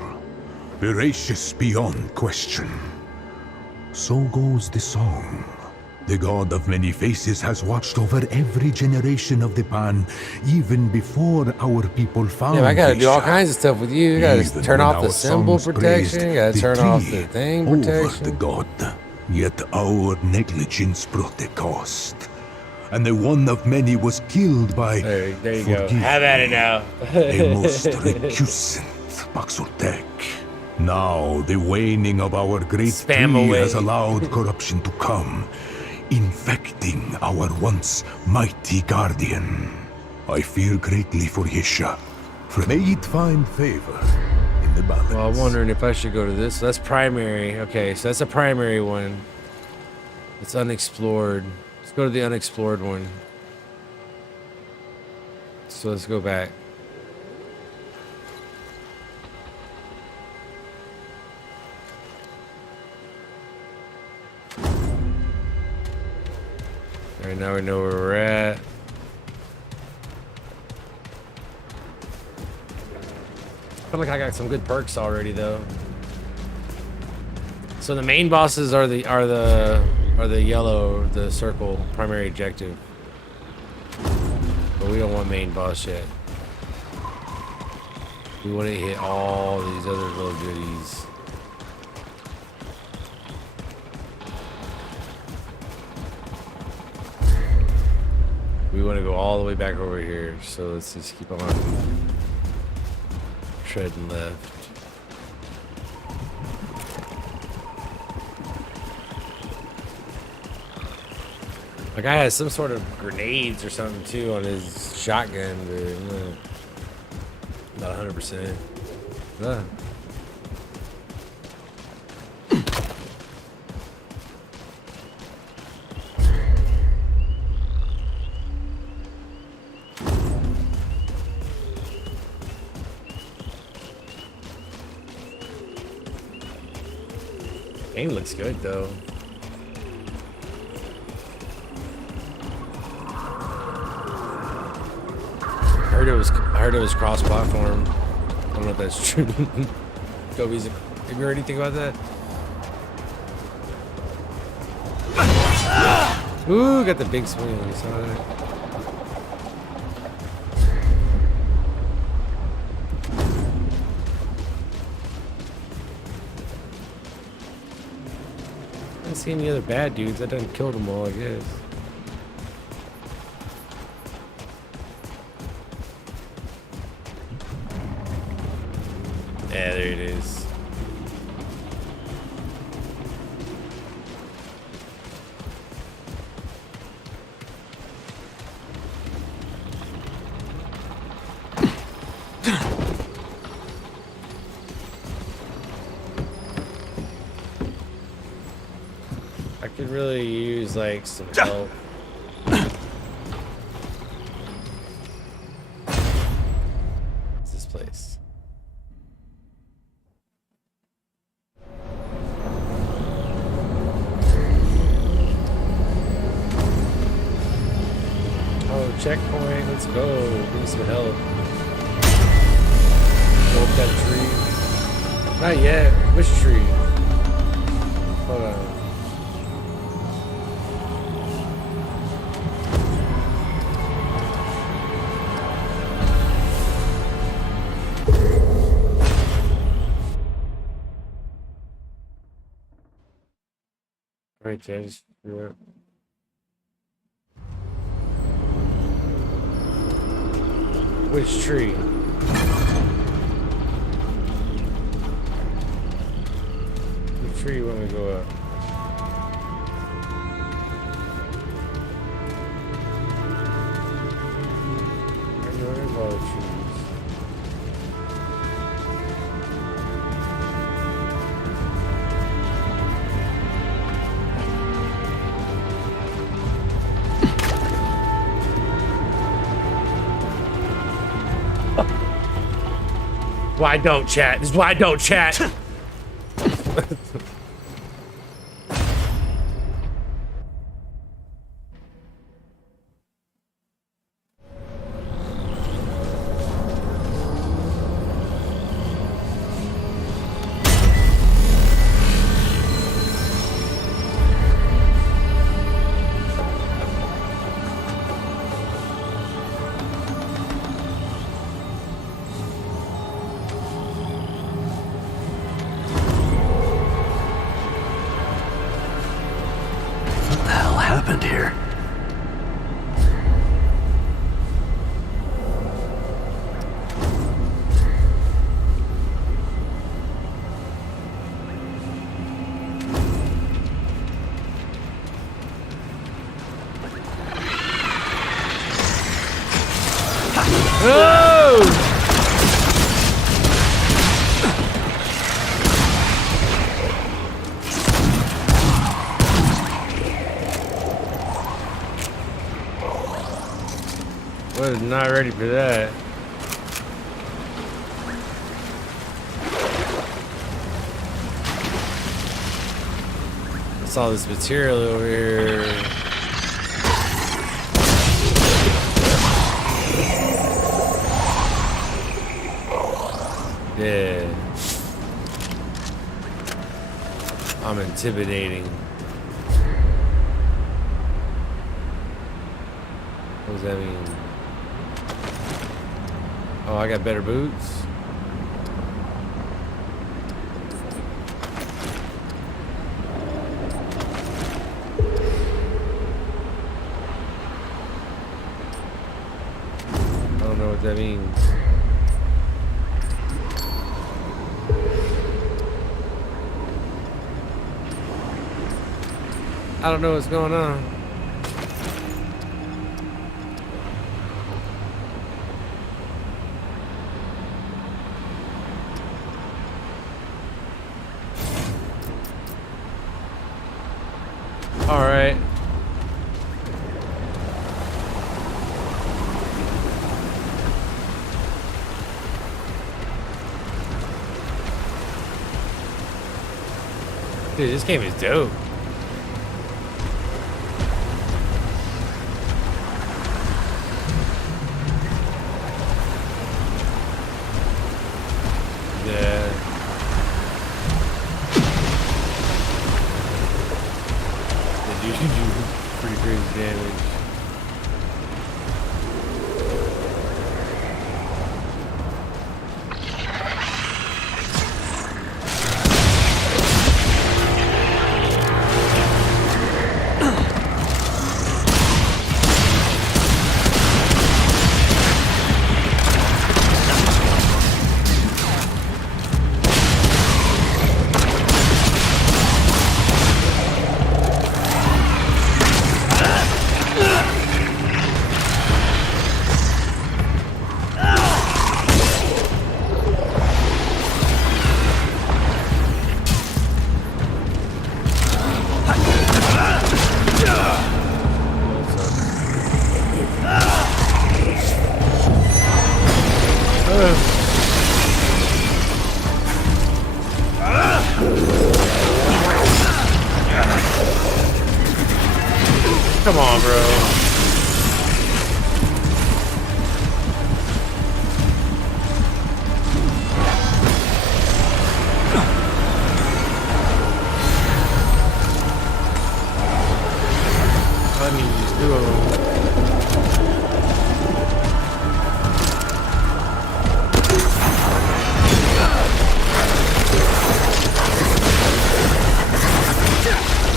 veracious beyond question. So goes the song. The god of many faces has watched over every generation of the Pan, even before our people found Yeah, I gotta do all Isha. kinds of stuff with you. You gotta Even turn when off the our symbol songs protection. praised You gotta the turn off tree the thing over protection. the god. Yet our negligence brought the cost. And the one of many was killed by... There you go. forgive Have at it me, now. a most recusant Baxultek. Now the waning of our great Spam tree away. has allowed corruption to come, infecting our once mighty guardian. I fear greatly for Yesha. May it find favor in the balance. Well, I'm wondering if I should go to this. That's primary. Okay, so that's a primary one. It's unexplored. Let's go to the unexplored one. So let's go back. All right, now we know where we're at. I feel like I got some good perks already, though. So the main bosses are the yellow, the circle primary objective. But we don't want main boss yet. We want to hit all these other little goodies. We want to go all the way back over here. So let's just keep on treading left. The guy has some sort of grenades or something too on his shotgun, but not 100%. Game looks good though. I heard it was cross-platform. I don't know if that's true. Kobe's. Have you heard anything about that? Ooh, got the big swing. You saw that? I don't see any other bad dudes. I done killed them all, I guess. Yeah, there it is. Could really use like some help. What's this place? Oh, checkpoint. Let's go. Give me some help. Go up that tree. Not yet. Which tree? Hold on. Right there, just yeah. Which tree? Which tree you want me to go up? I know there's all the trees. Why I don't chat? This is why I don't chat. Here. Was not ready for that. What's all this material over here? Yeah. I'm intimidating. What does that mean? Oh, I got better boots. I don't know what that means. I don't know what's going on. All right. Dude, this game is dope. Yeah. They do pretty crazy damage. Aw, bro. I mean, these two of them.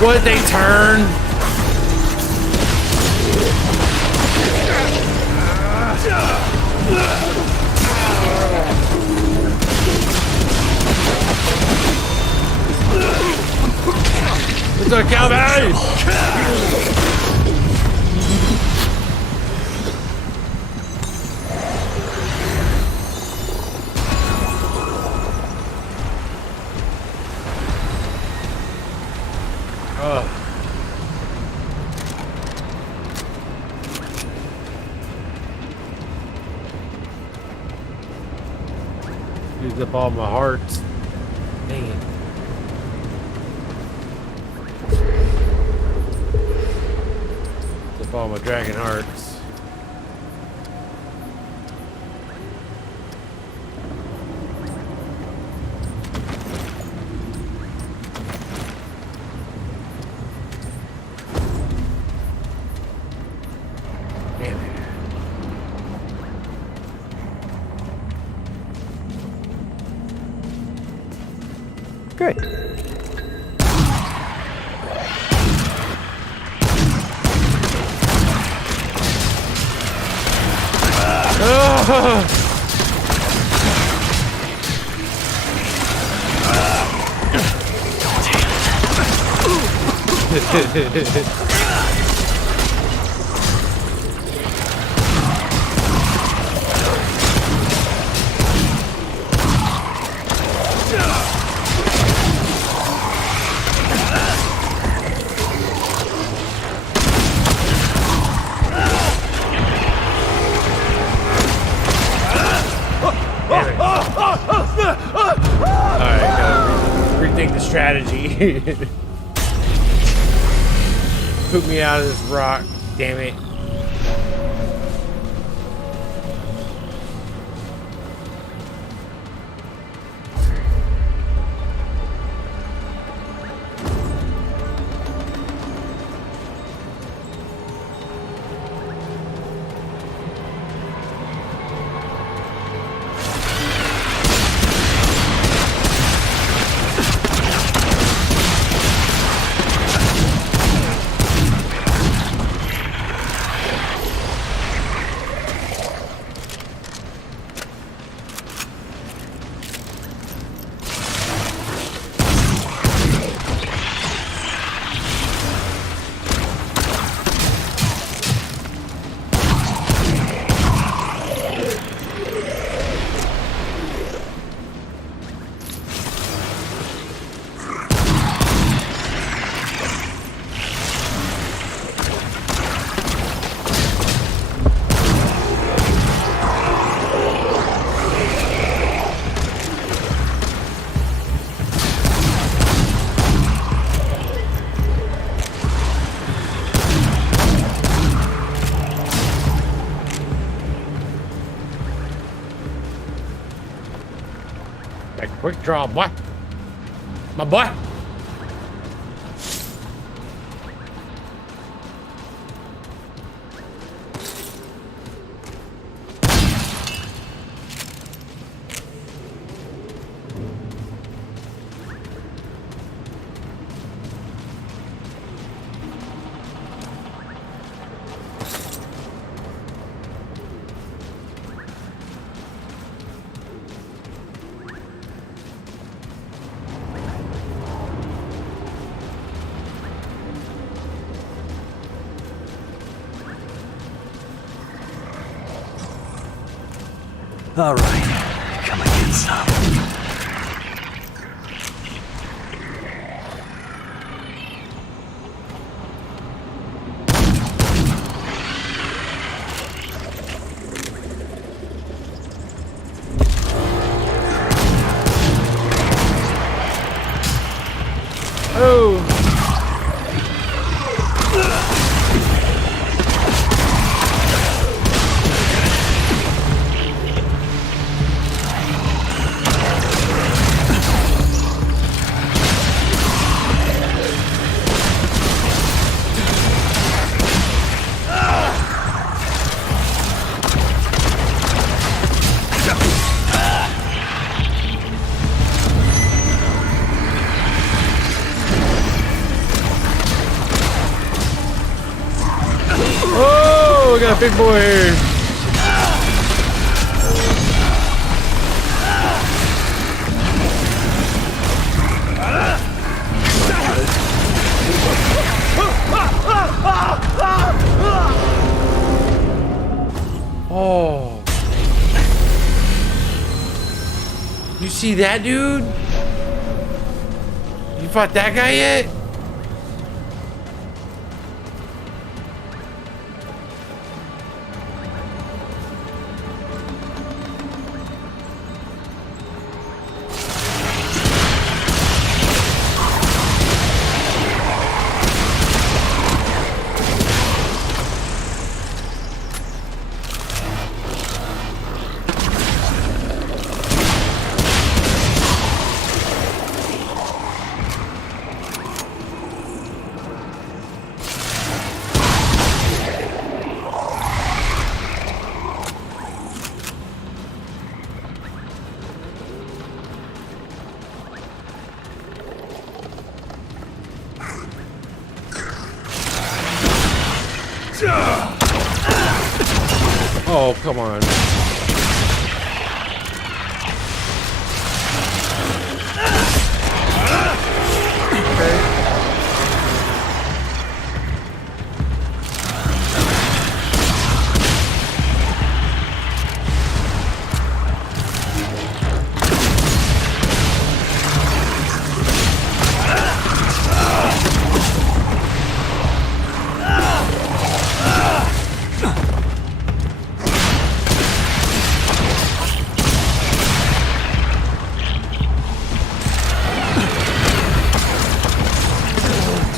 What, they turn? It's a Calvin! Used up all my hearts. Dang it. Used up all my dragon hearts. Damn it. Good. Rethink the strategy. Put me out of this rock, damn it. Quick draw, boy. My boy. All right, come and get some. Oh. Oh, we got a big boy here. Oh. You see that dude? You fought that guy yet? Oh, come on.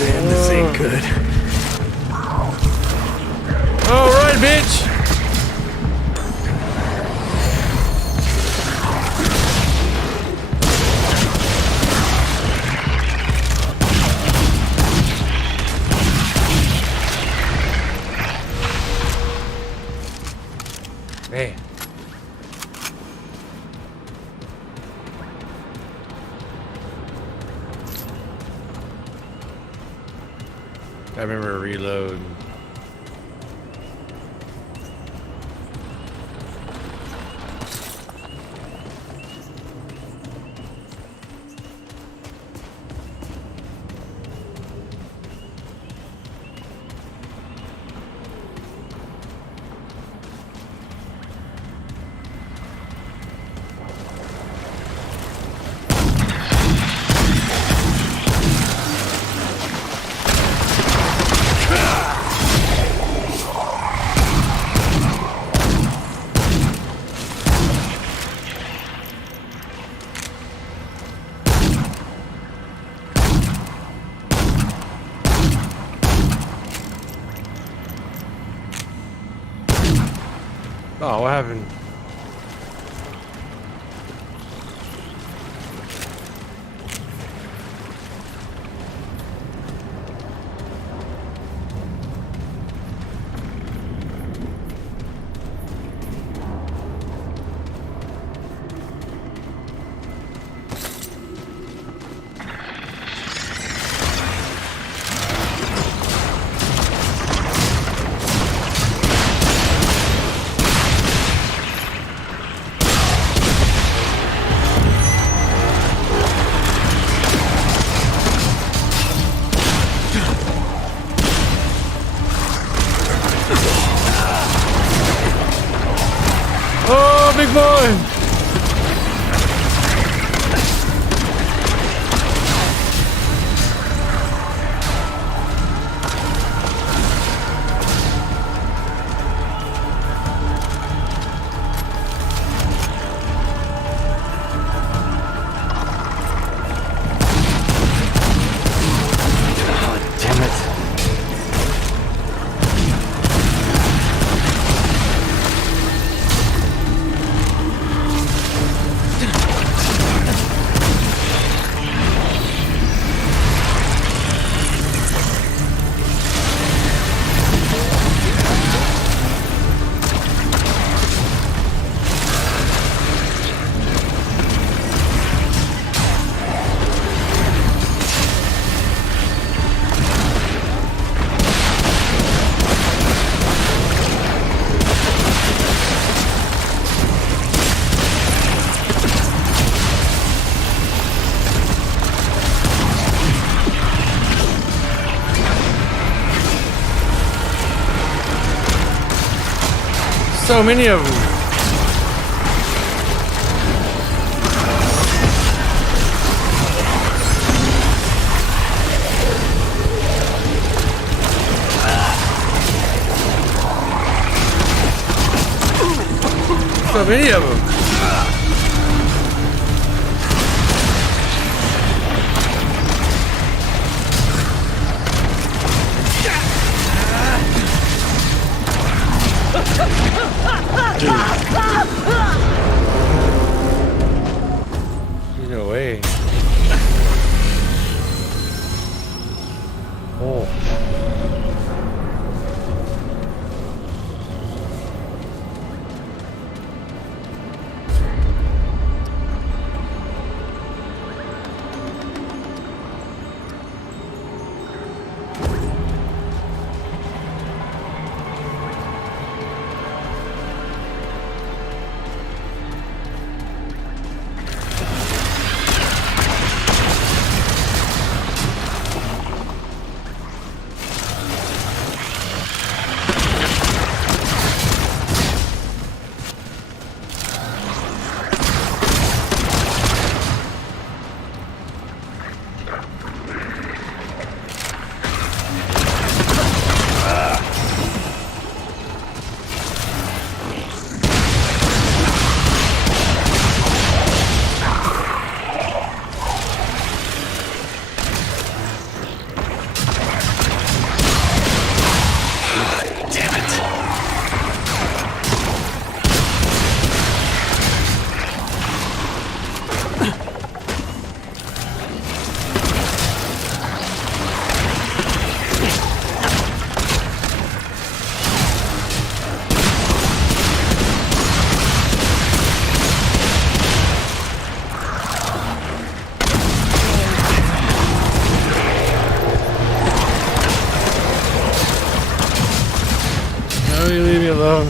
Damn, this ain't good. All right, bitch. Hey. I remember reload. Oh, what happened? Oh, big boy! So many of them. So many of them. No way. Oh. You leave me alone.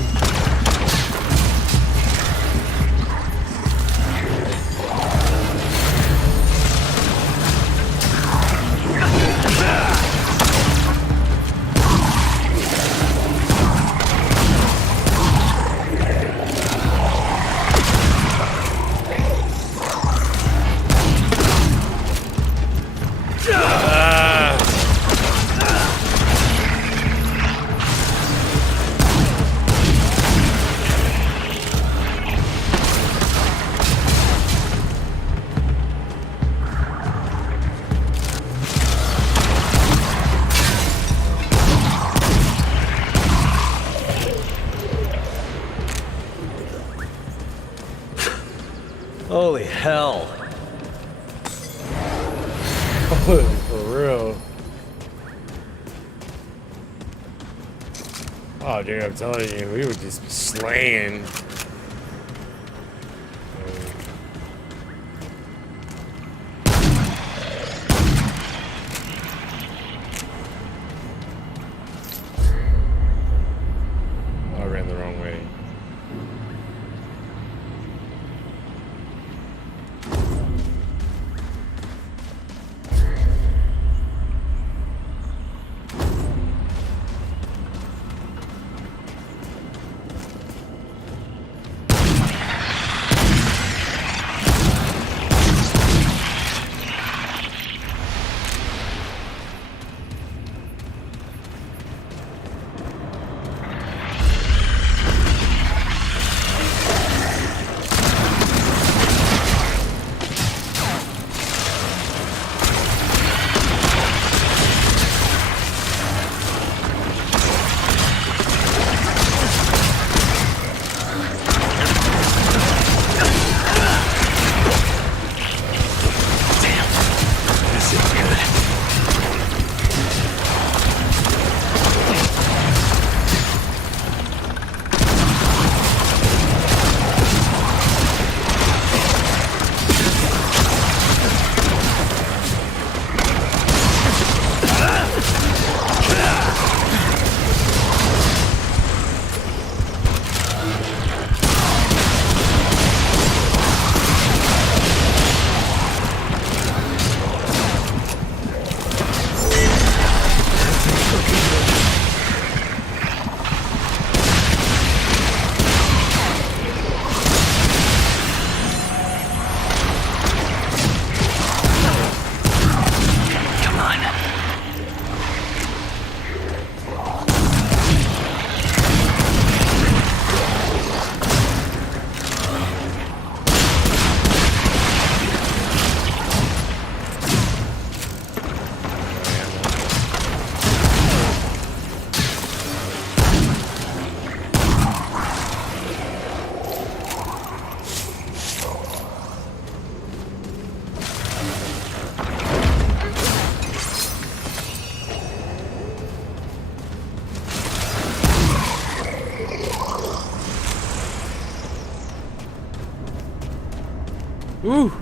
Holy hell. For real. Oh, dude, I'm telling you, we would just be slaying. I ran the wrong way. Ooh.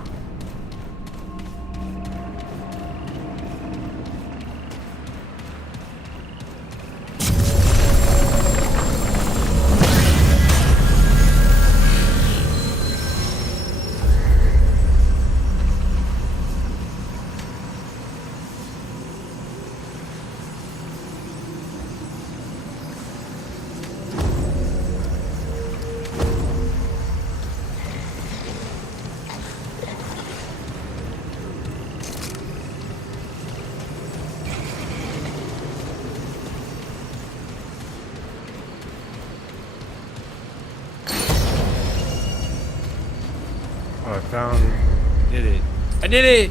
Oh, I found. Did it. I did it!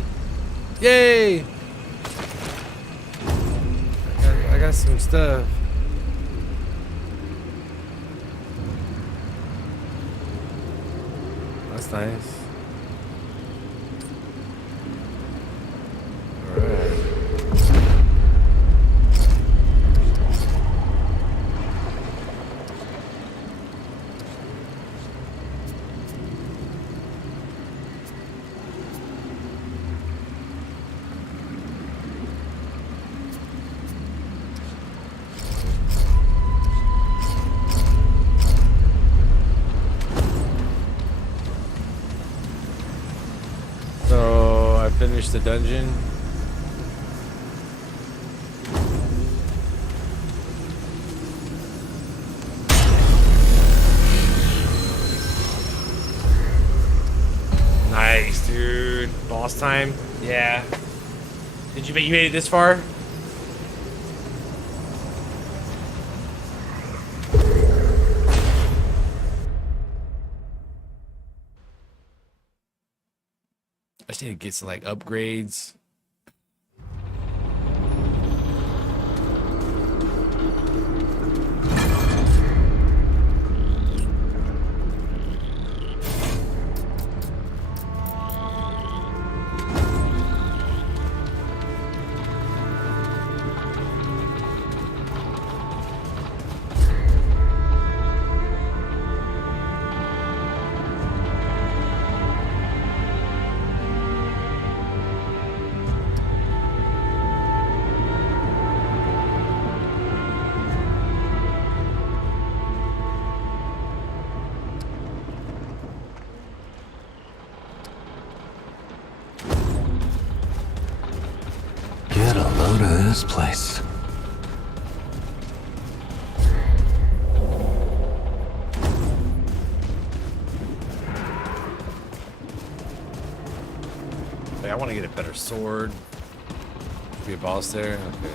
Yay! I got some stuff. That's nice. Alright. So I finished the dungeon. Nice, dude. Boss time. Yeah. Did you made it this far? I just need to get some like upgrades. Get a load of this place. Hey, I want to get a better sword. Be a boss there. Okay.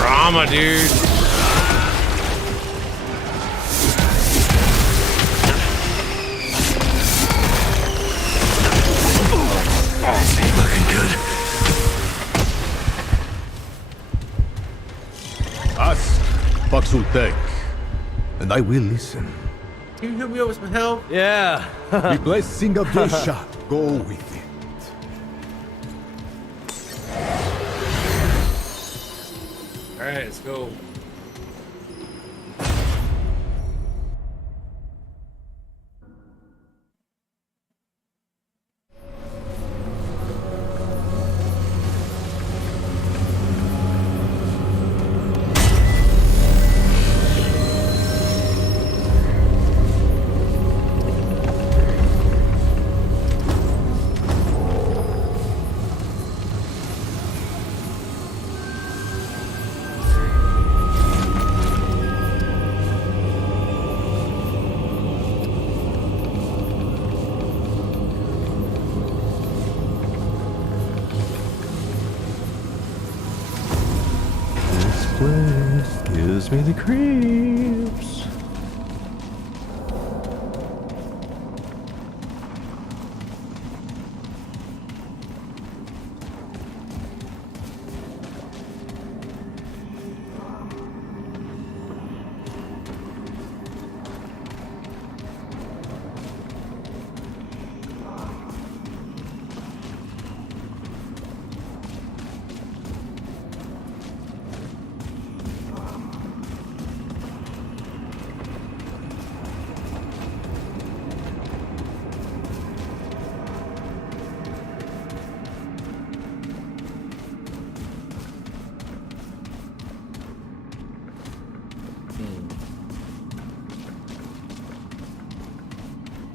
drama, dude. Ain't looking good. Ask Paxultek, and I will listen. Can you hook me up with some help? Yeah. The blessing of Yesha go with it. All right, let's go. Place gives me the creeps.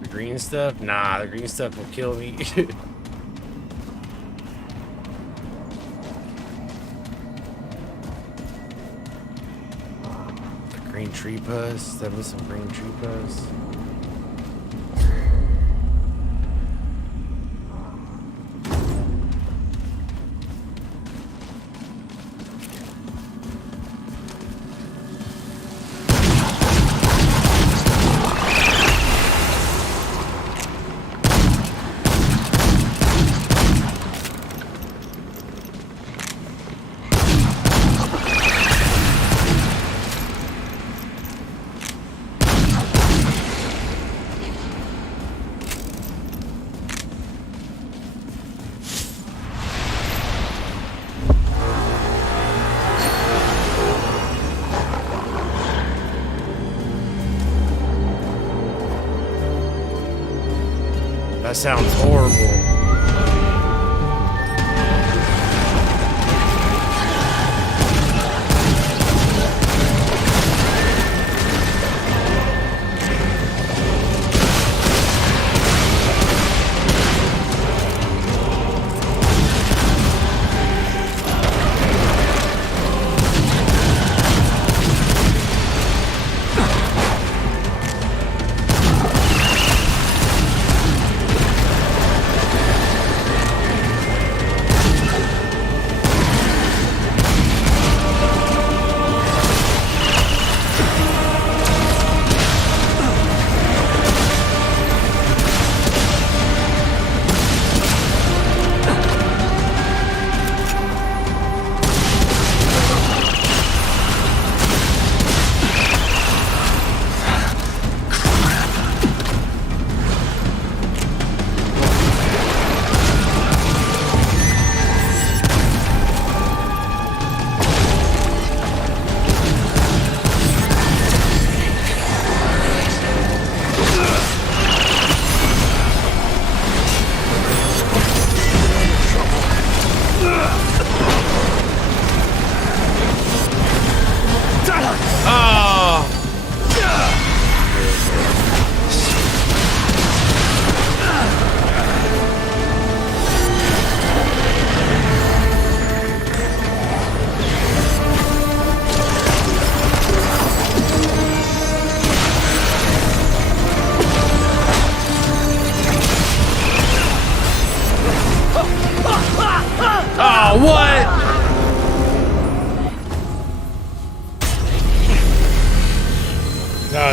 The green stuff? Nah, the green stuff will kill me. The green tree pus. Send me some green tree pus. That sounds horrible.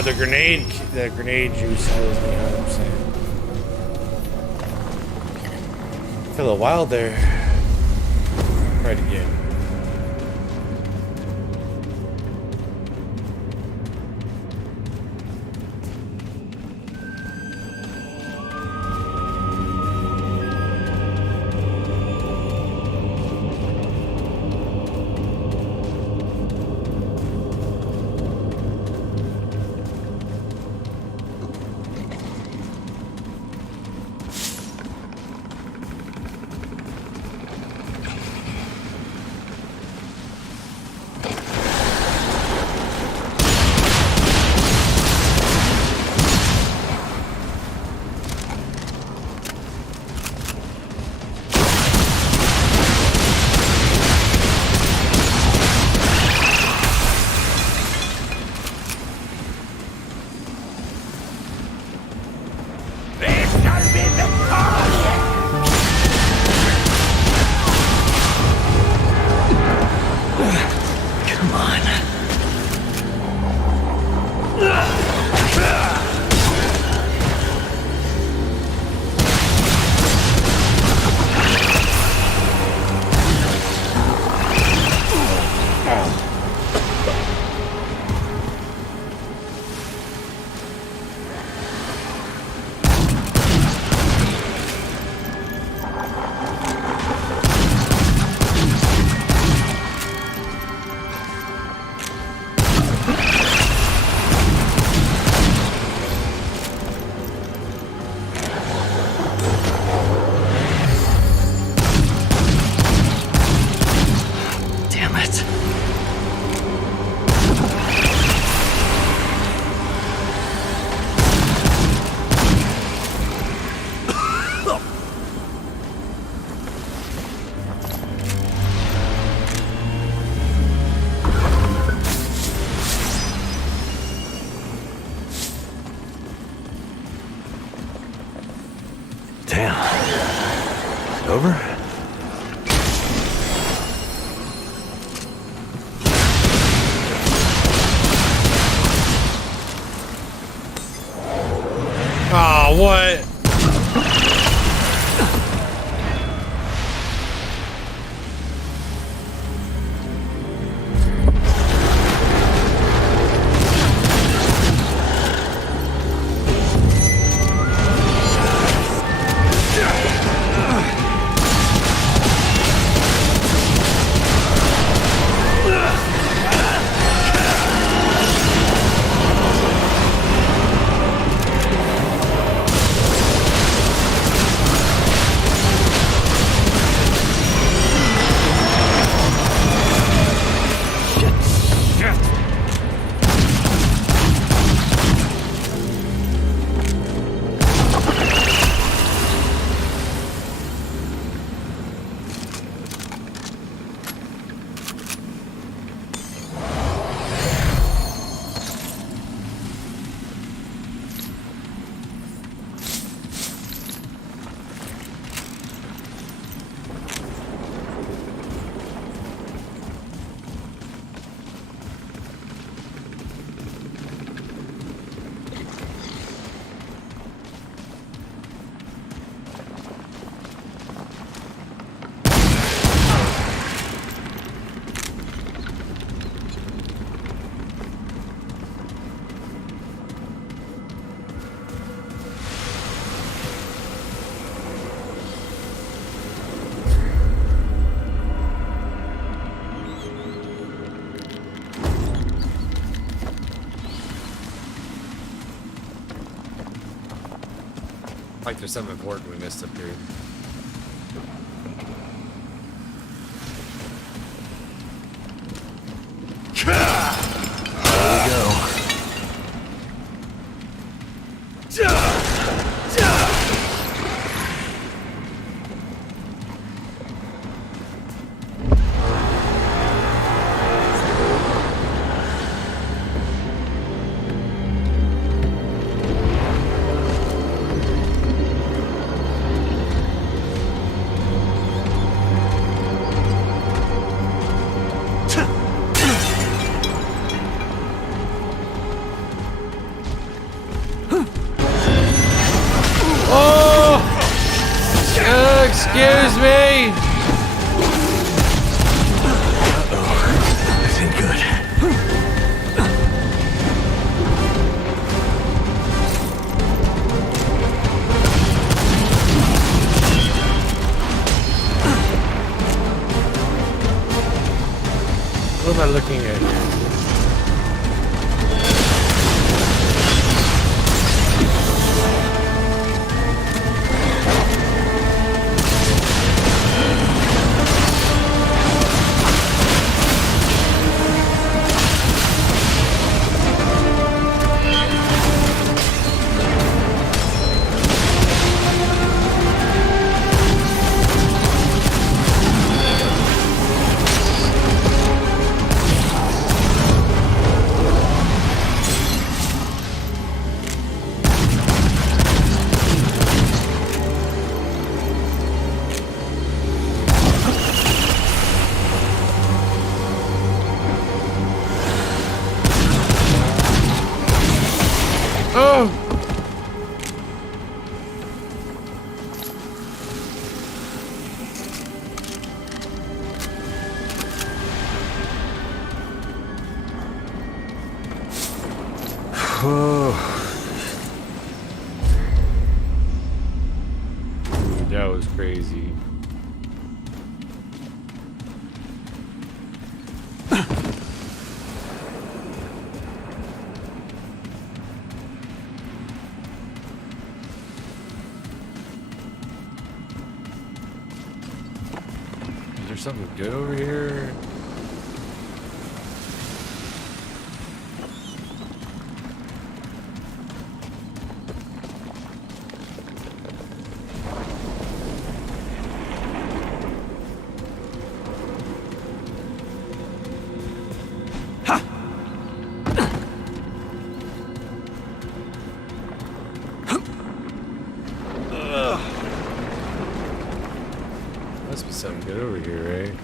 the grenade juice heals me 100%. Feel a while there. Try it again. Over? Oh, what? Like there's something important we missed up here. There we go. What am I looking at here? That was crazy. Is there something good over here? Must be something good over here, right?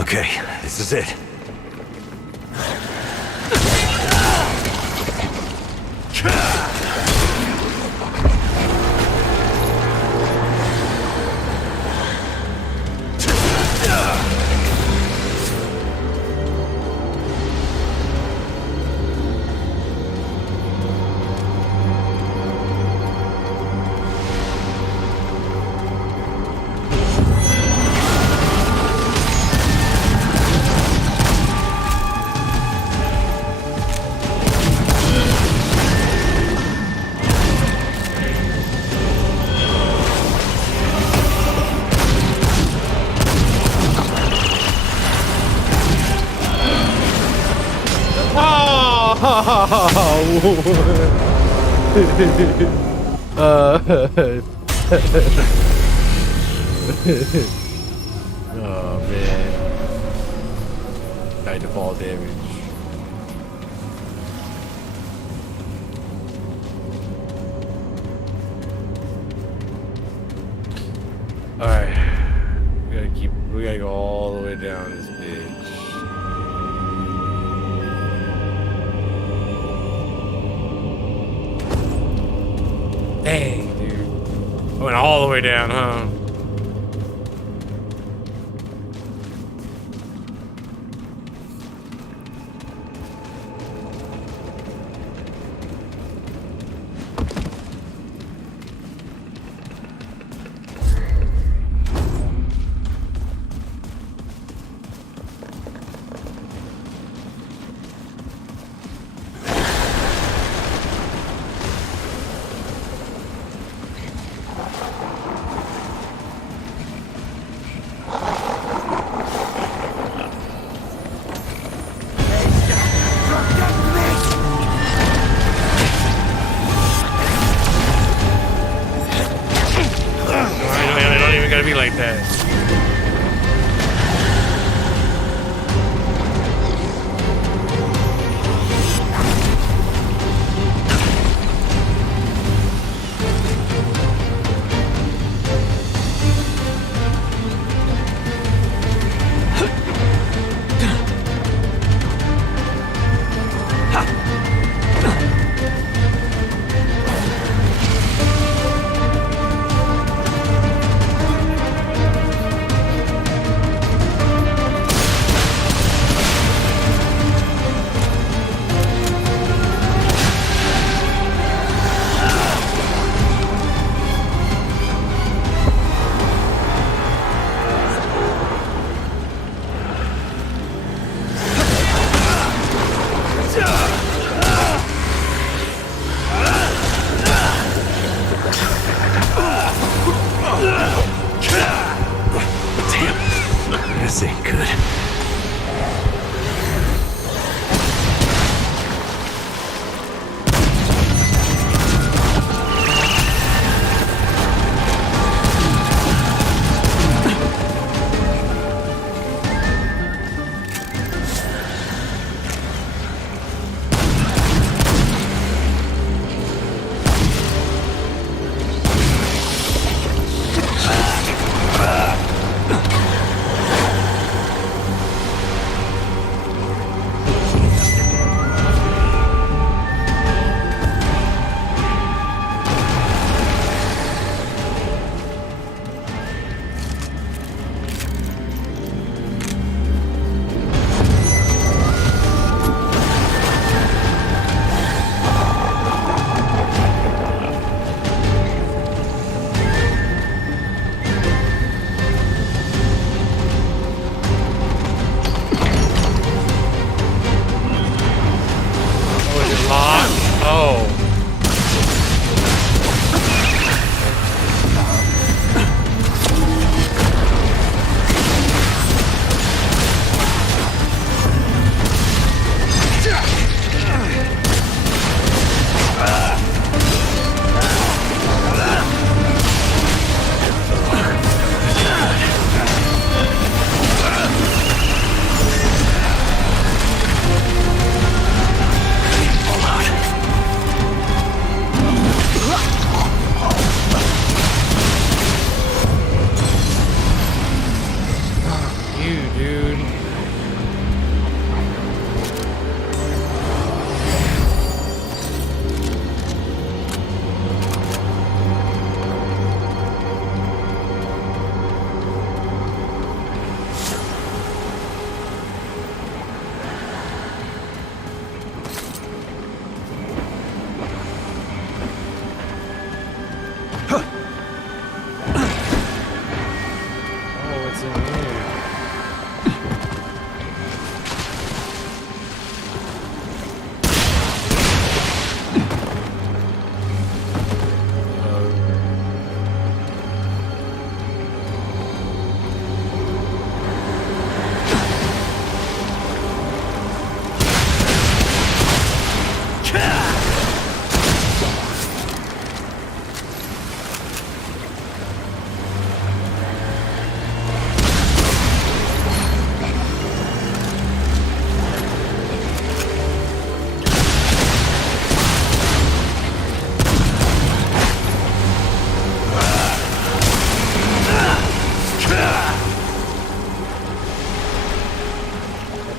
Okay, this is it. Oh man. Died to fall damage. Alright. We gotta go all the way down this bitch. Dang, dude. I went all the way down, huh? This ain't good.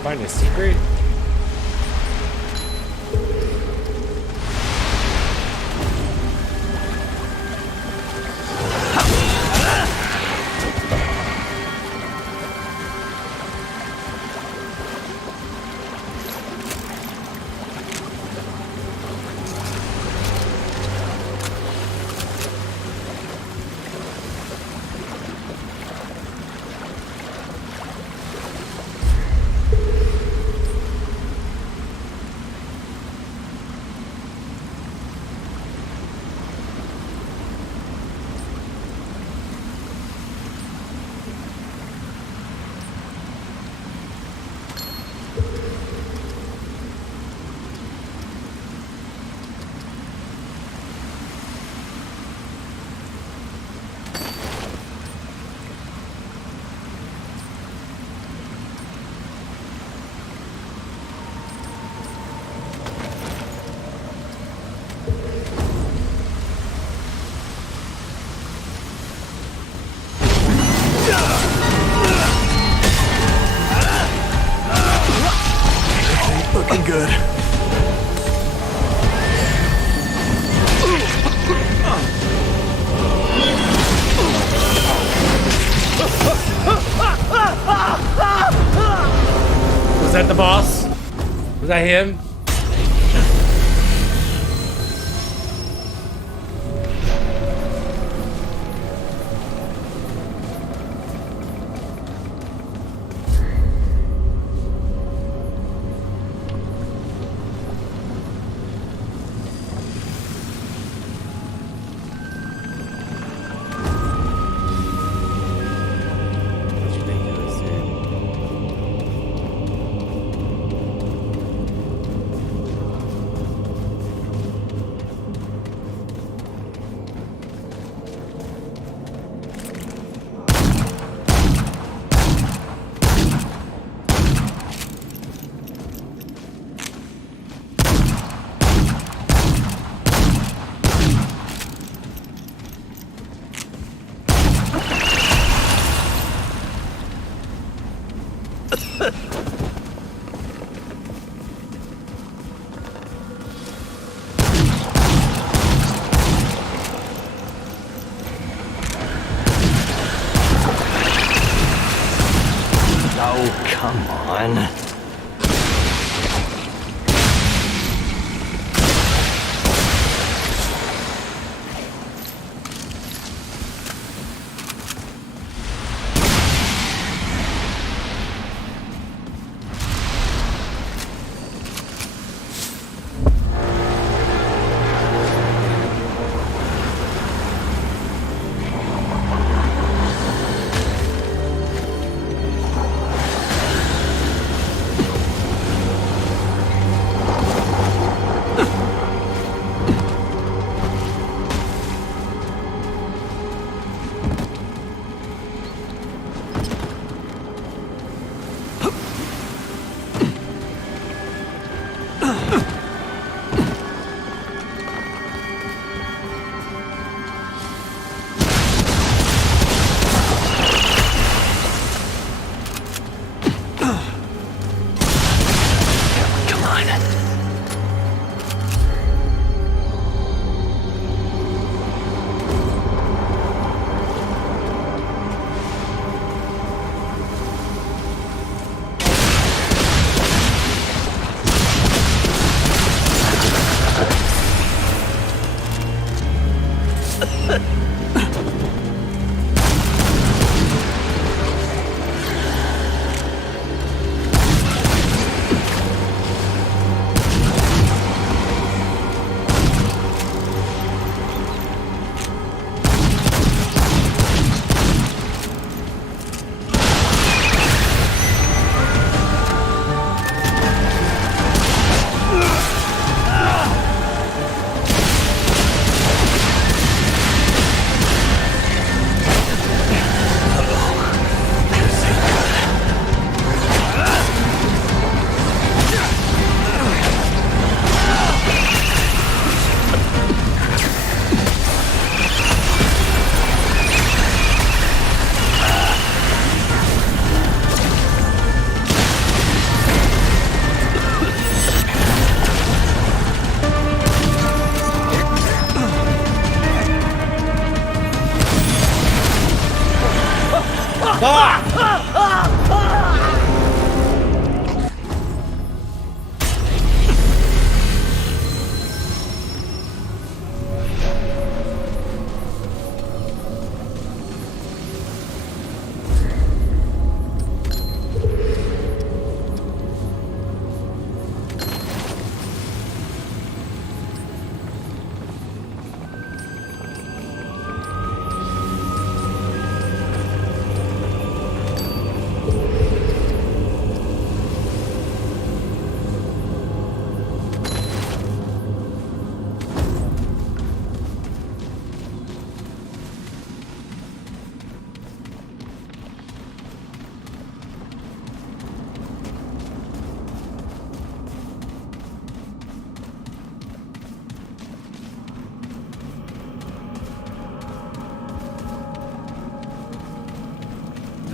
Find a secret? Looking good. Was that the boss? Was that him? That's ridiculous, dude. Oh, come on.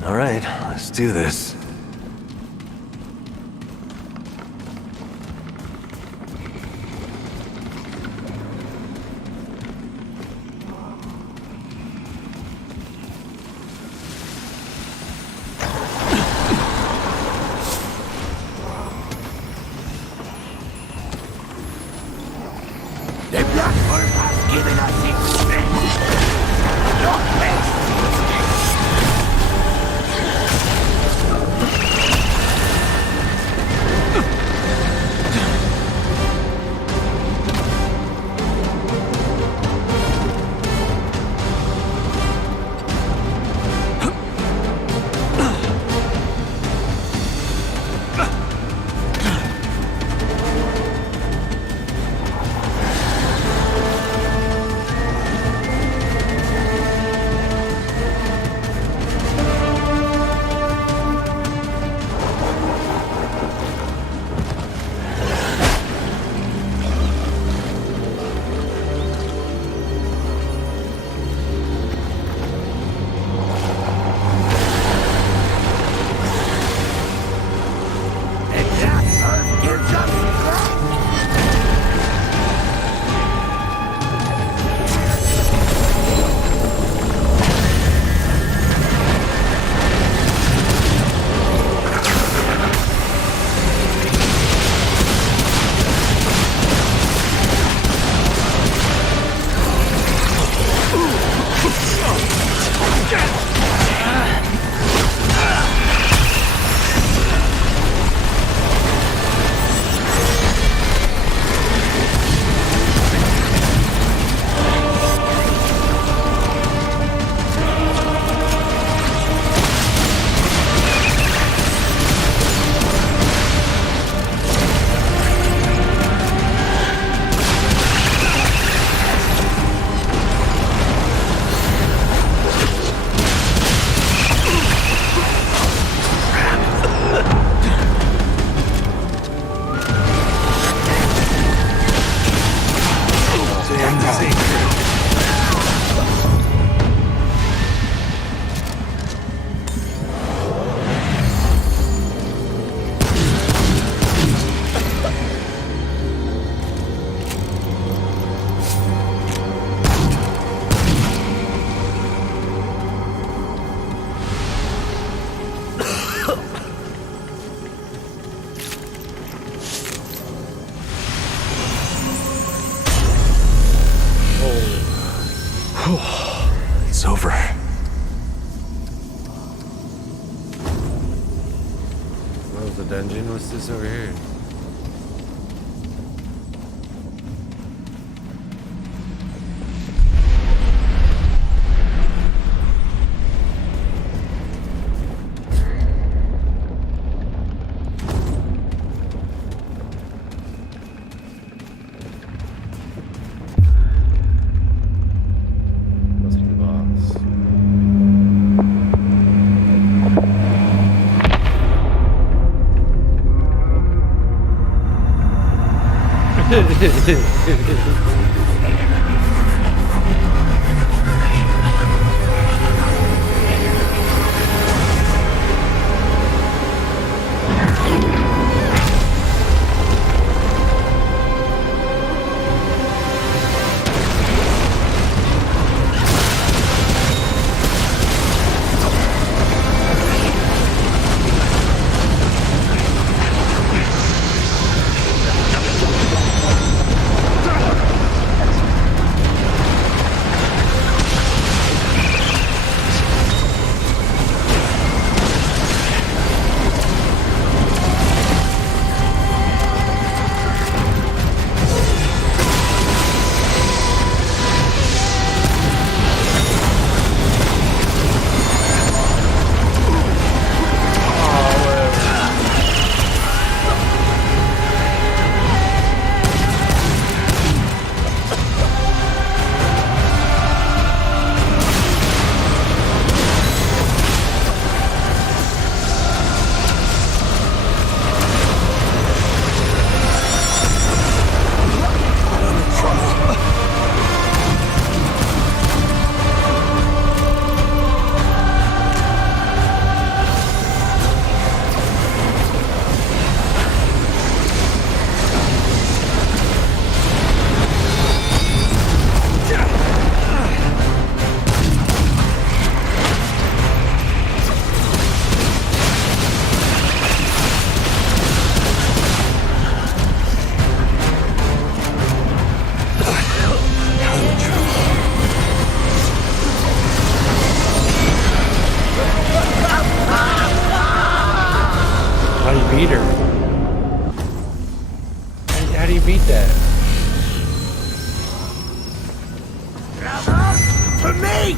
All right, let's do this. The Black Wolf has given us its strength. Your best. the dungeon? What's this over here? Must be the boss. How do you beat her? How do you beat that? For me!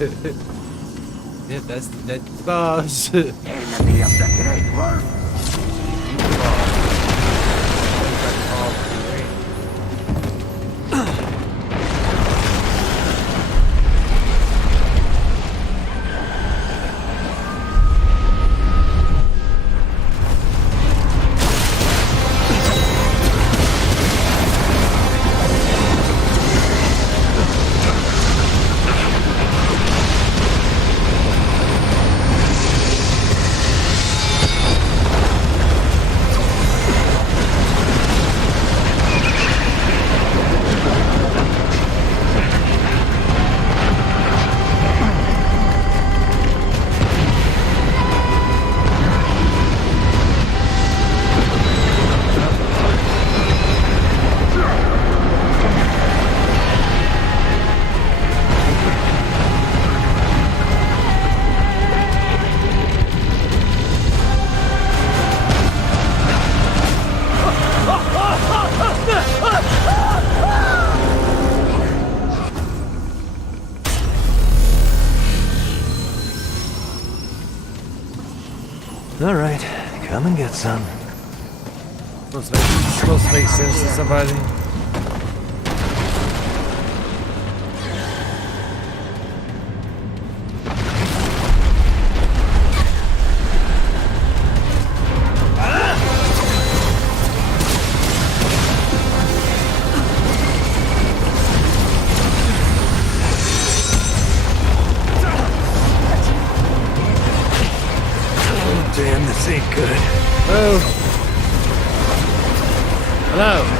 Yeah, that's the dead boss. Enemy of the great world. All right, come and get some. Supposed to make sense to somebody. Damn, this ain't good. Oh. Hello.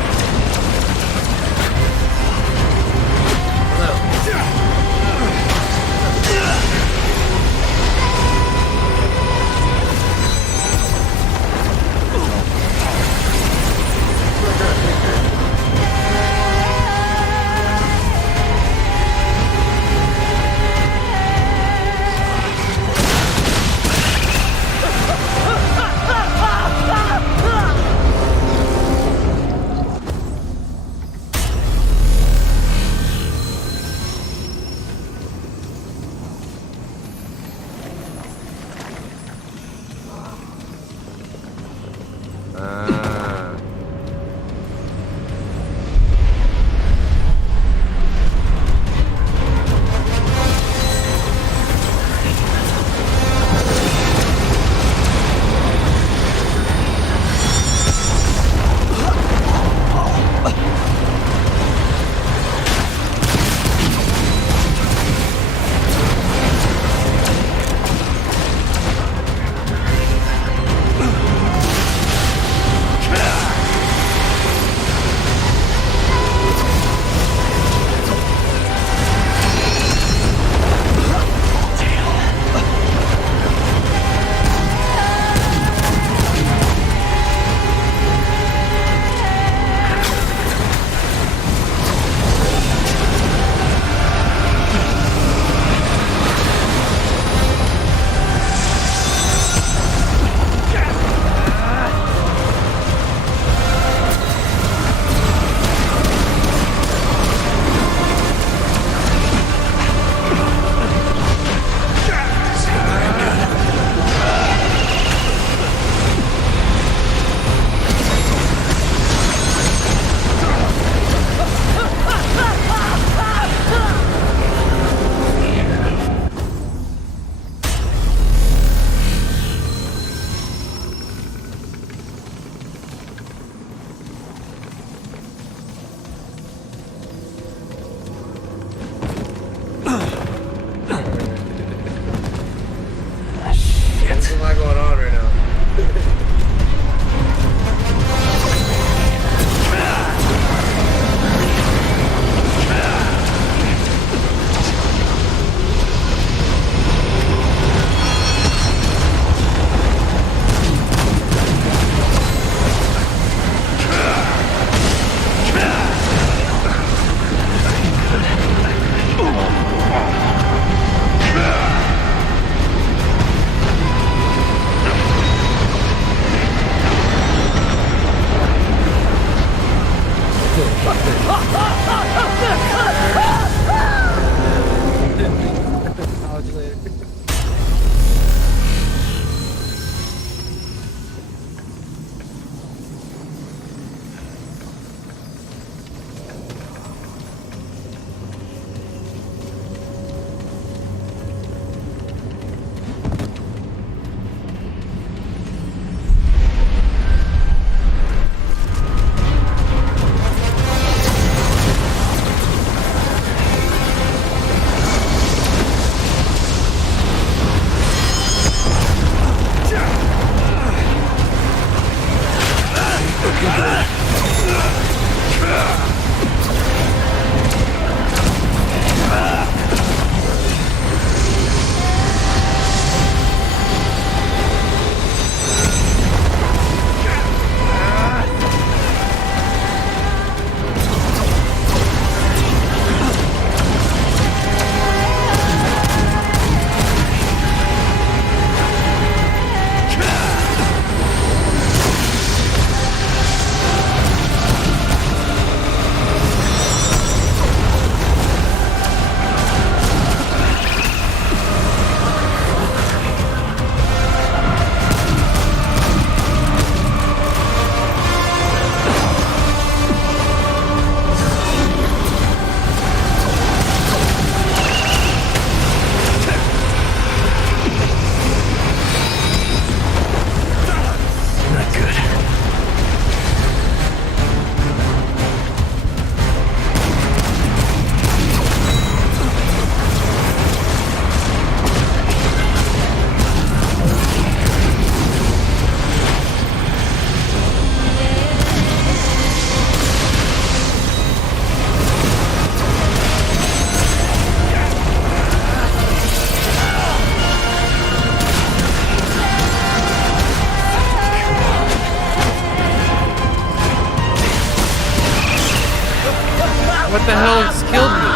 killed me?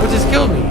What just killed me?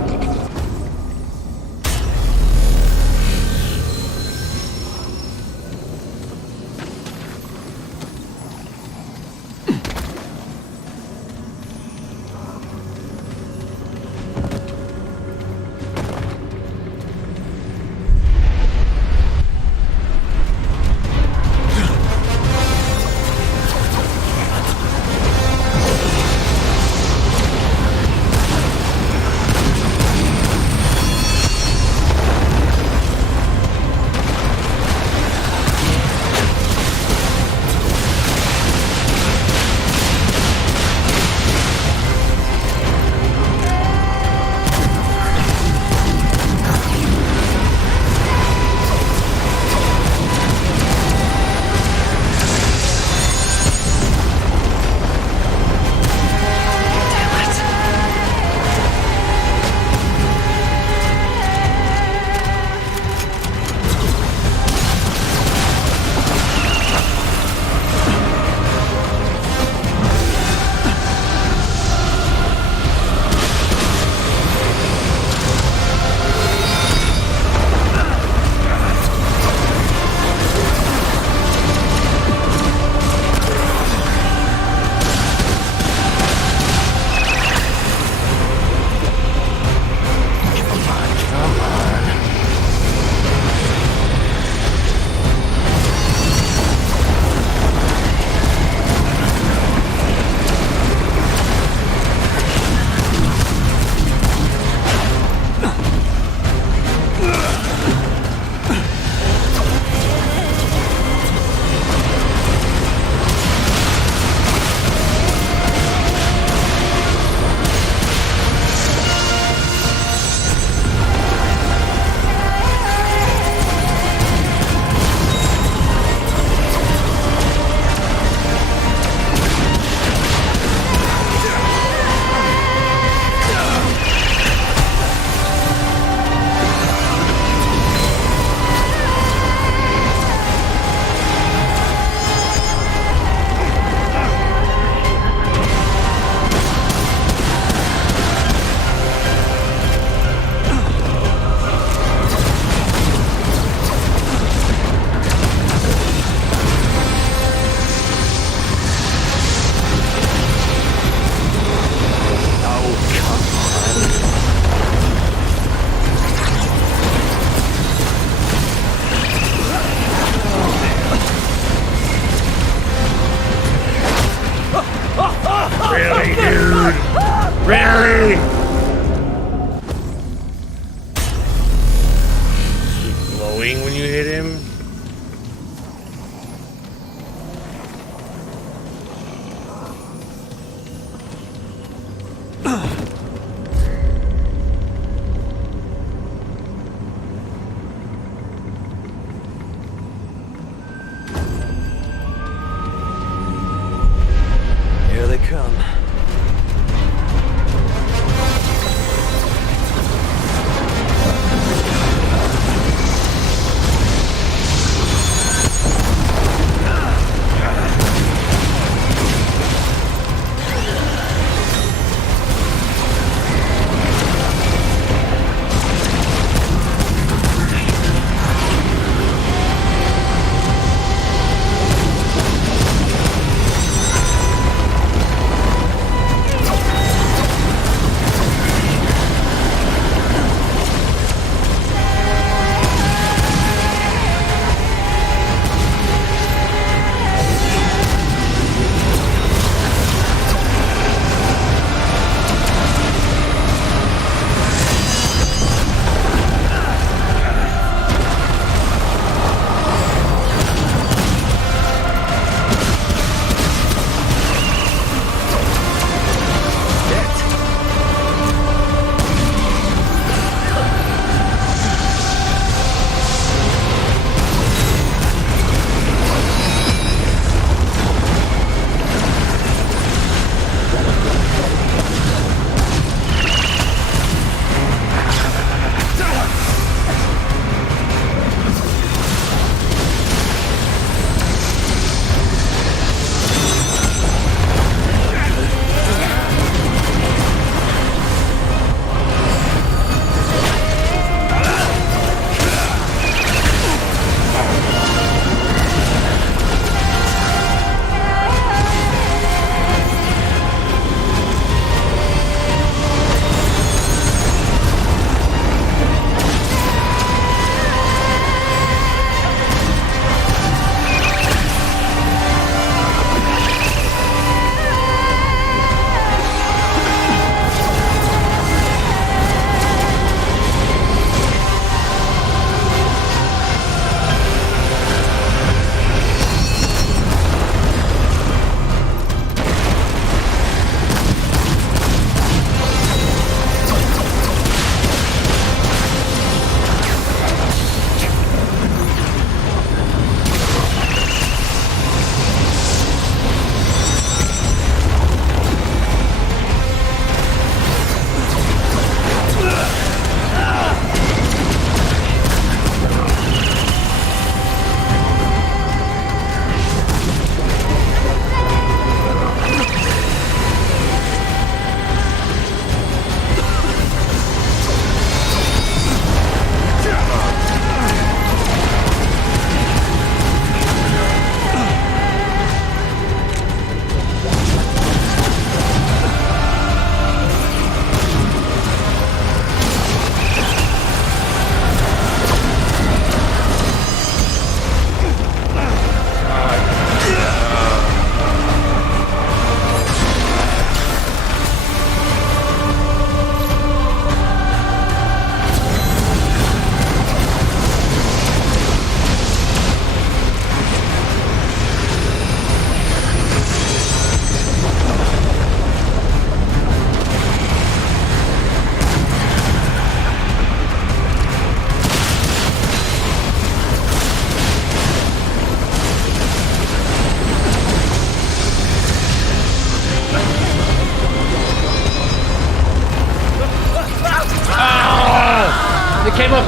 Really, dude? Really? Keep glowing when you hit him? Here they come.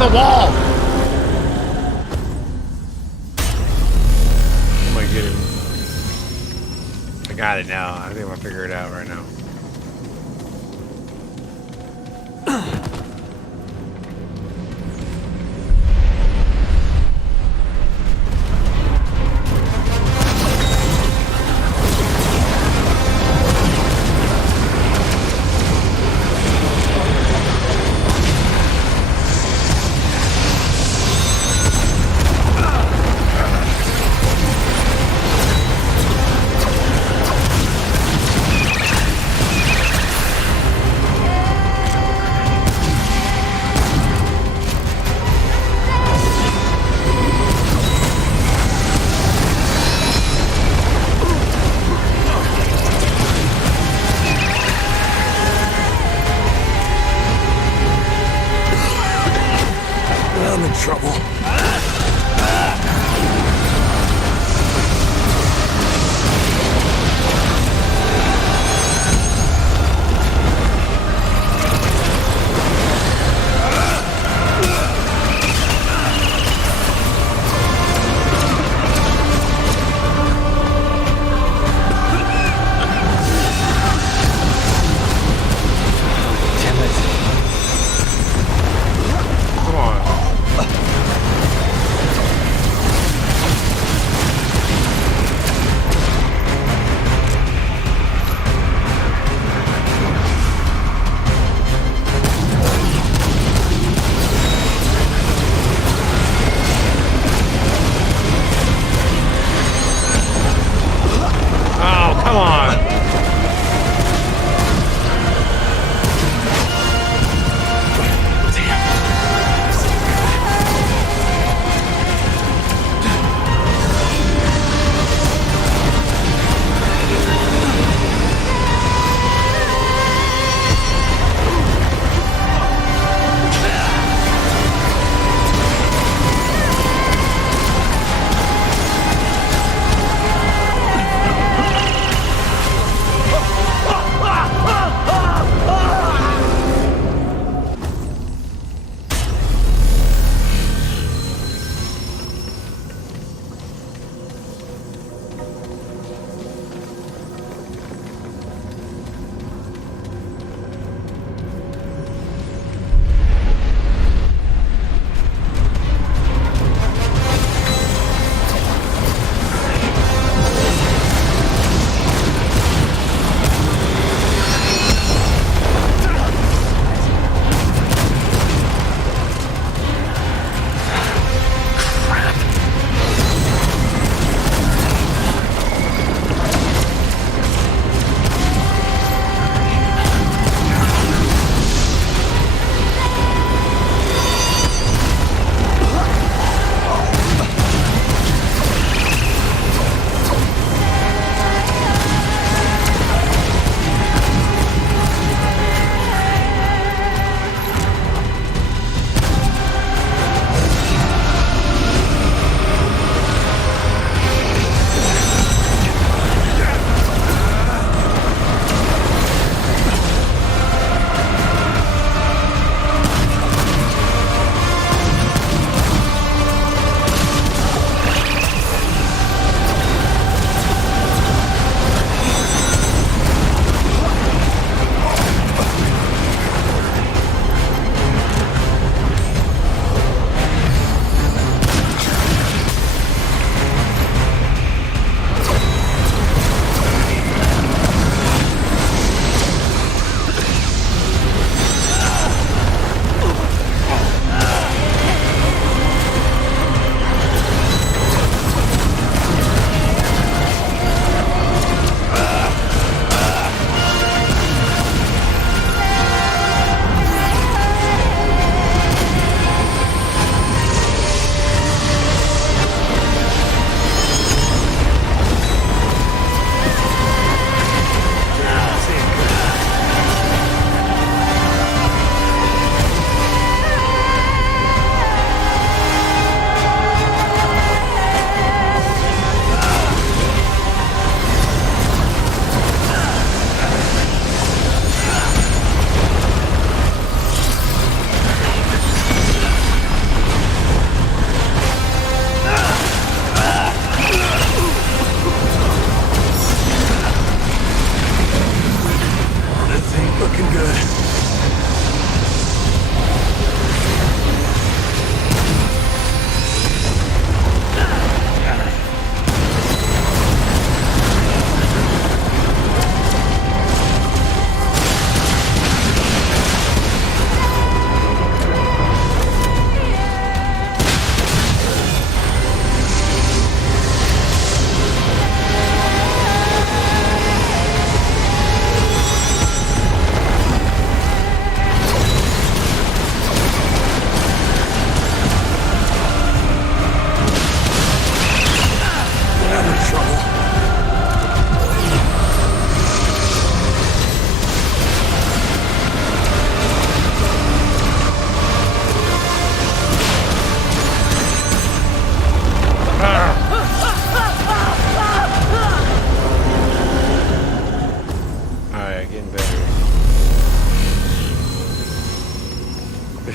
on the wall! Oh my goodness. I got it now. I think I'm gonna figure it out right now.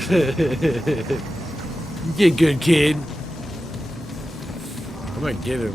You get good, kid. I might get him.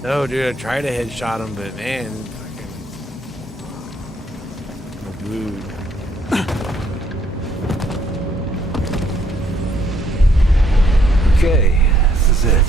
No, dude, I tried to headshot him, but man, fucking glued. Okay, this is it.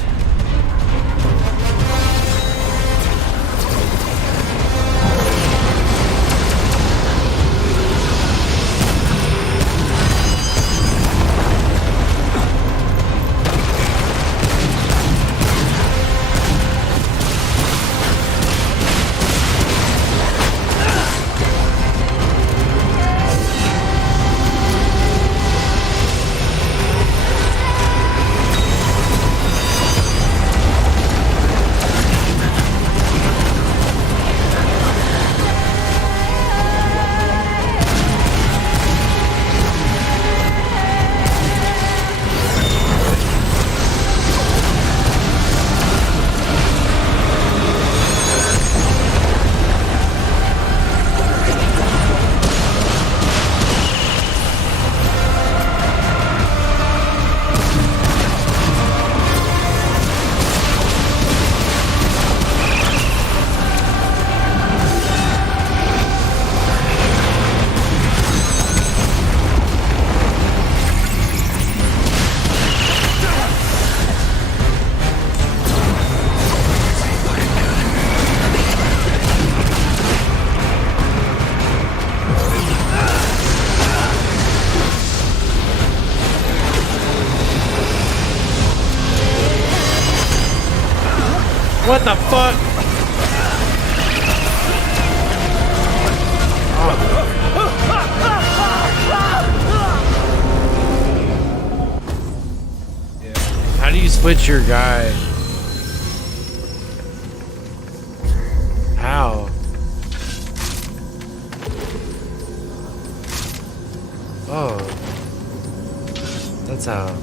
What the fuck? How do you switch your guy? How? Oh. That's how.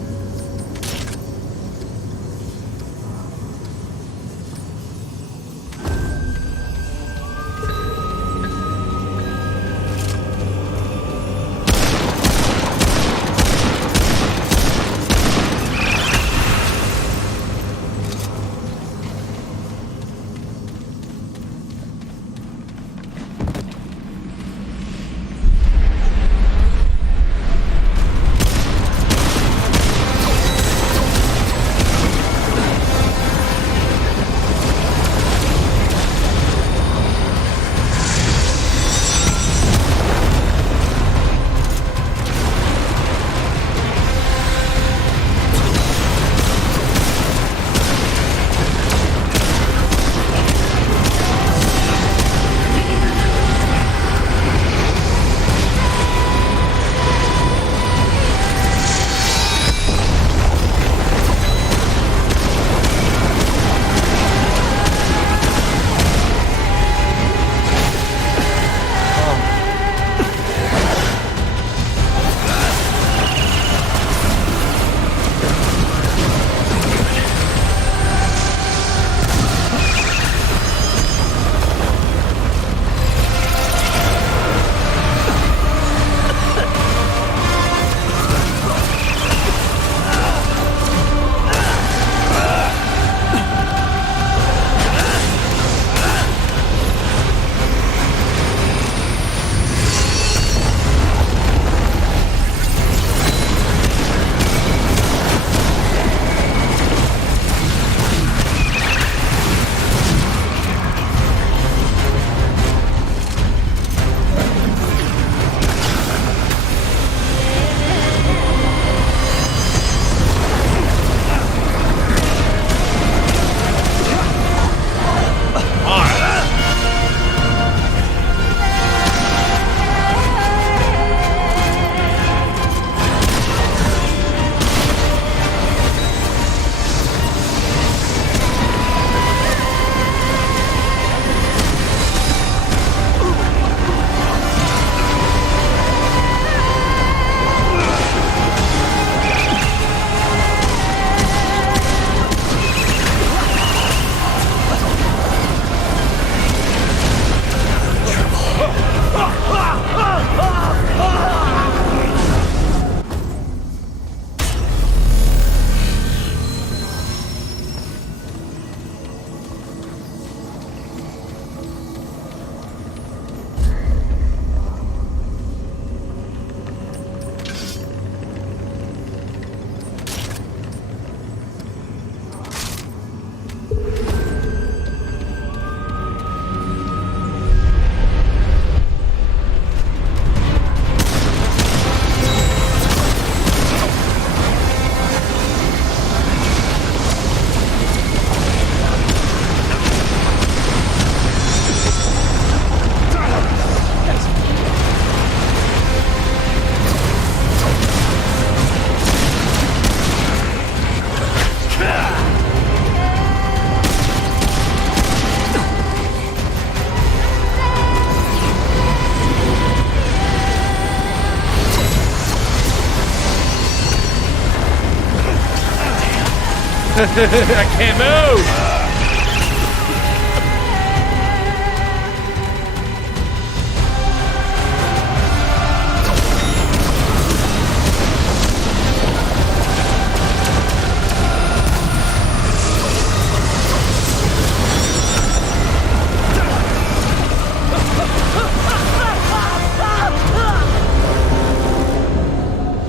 I can't move!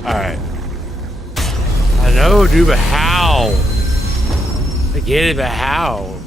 Alright. I know, dude, but how? I get it, but how?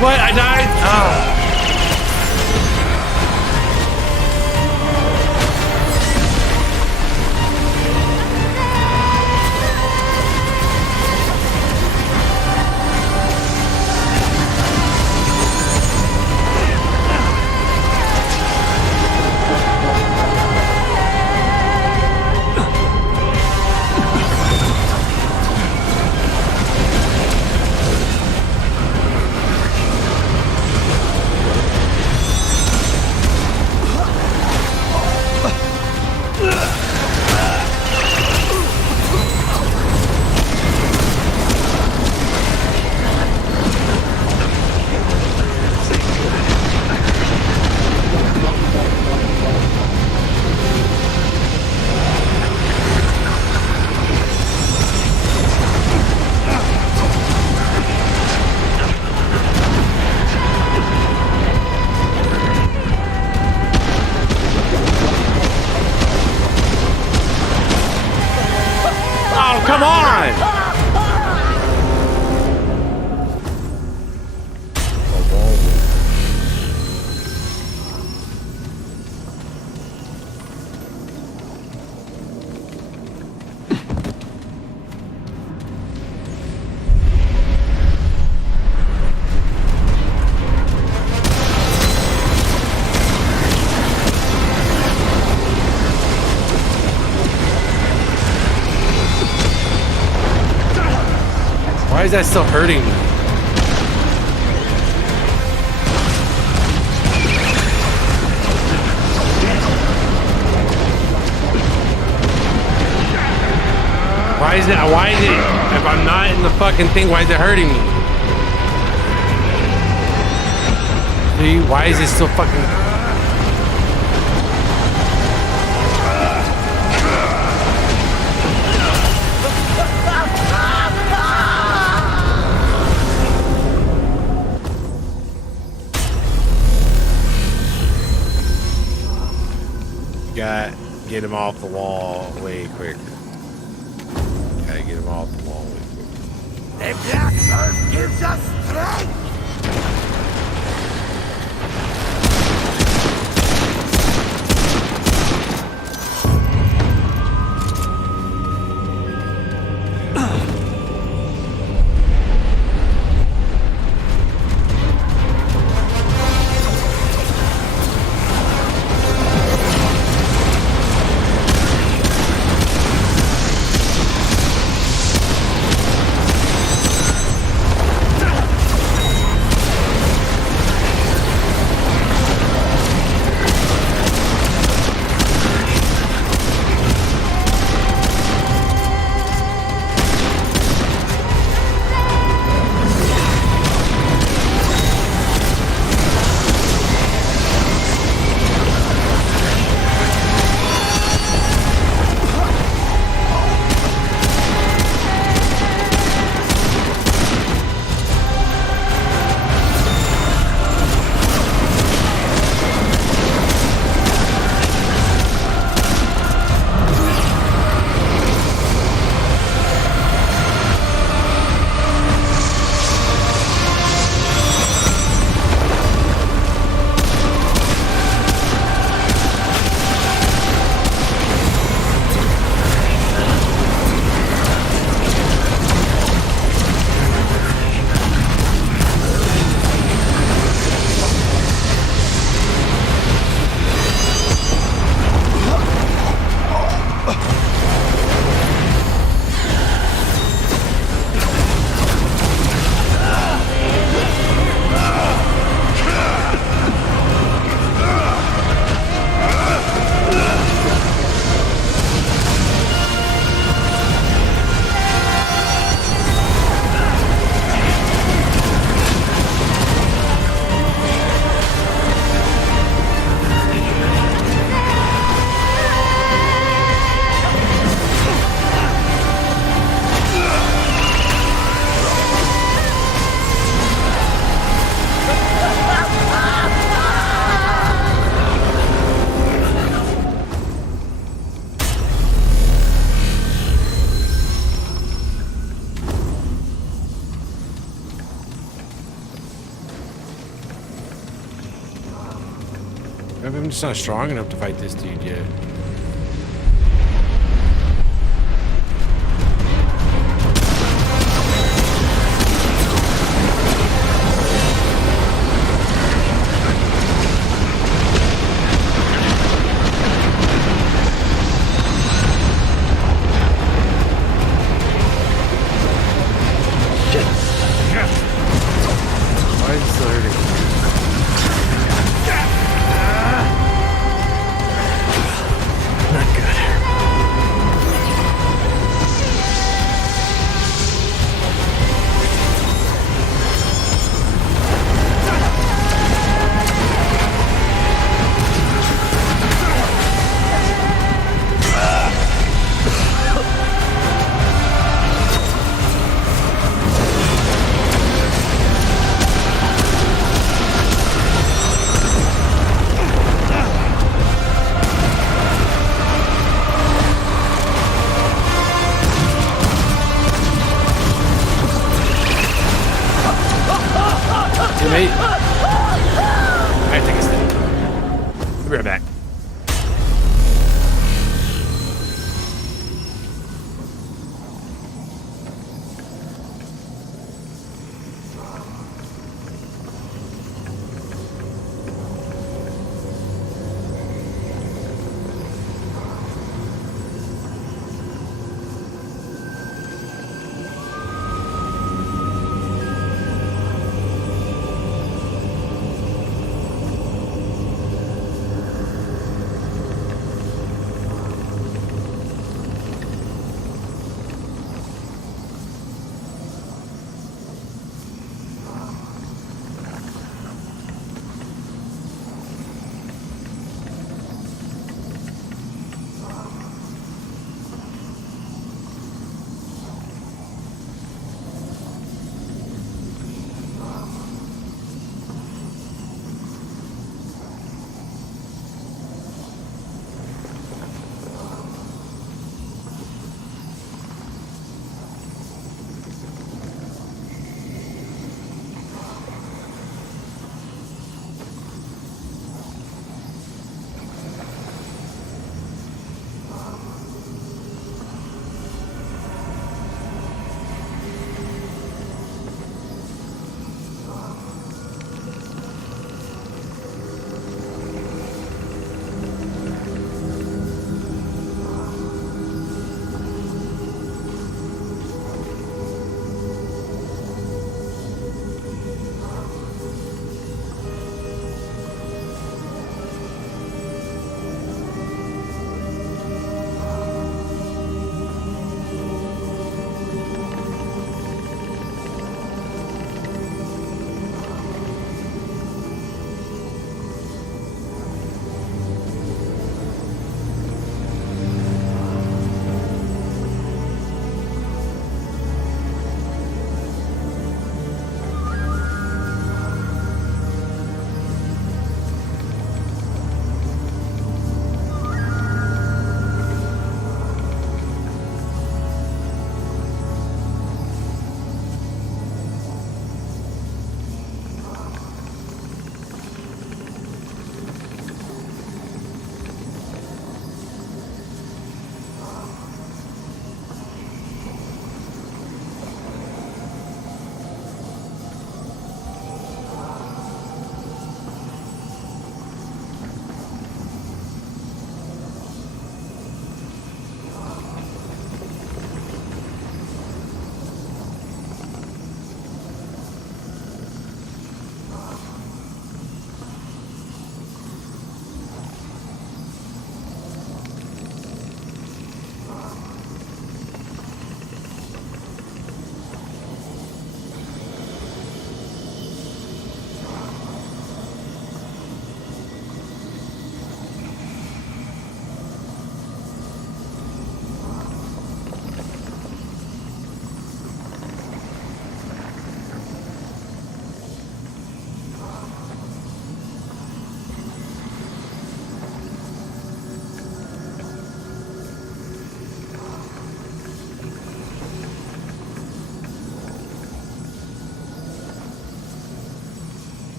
What? I died? Oh. Come on! Why is that still hurting me? Why is it, if I'm not in the fucking thing, why is it hurting me? See, why is it still fucking... Get him off the wall way quicker. Gotta get him off the wall way quicker. The Black Earth gives us strength! Maybe I'm just not strong enough to fight this dude yet. Why is it still hurting? Not good. Teammate. Alright, take a step. Be right back.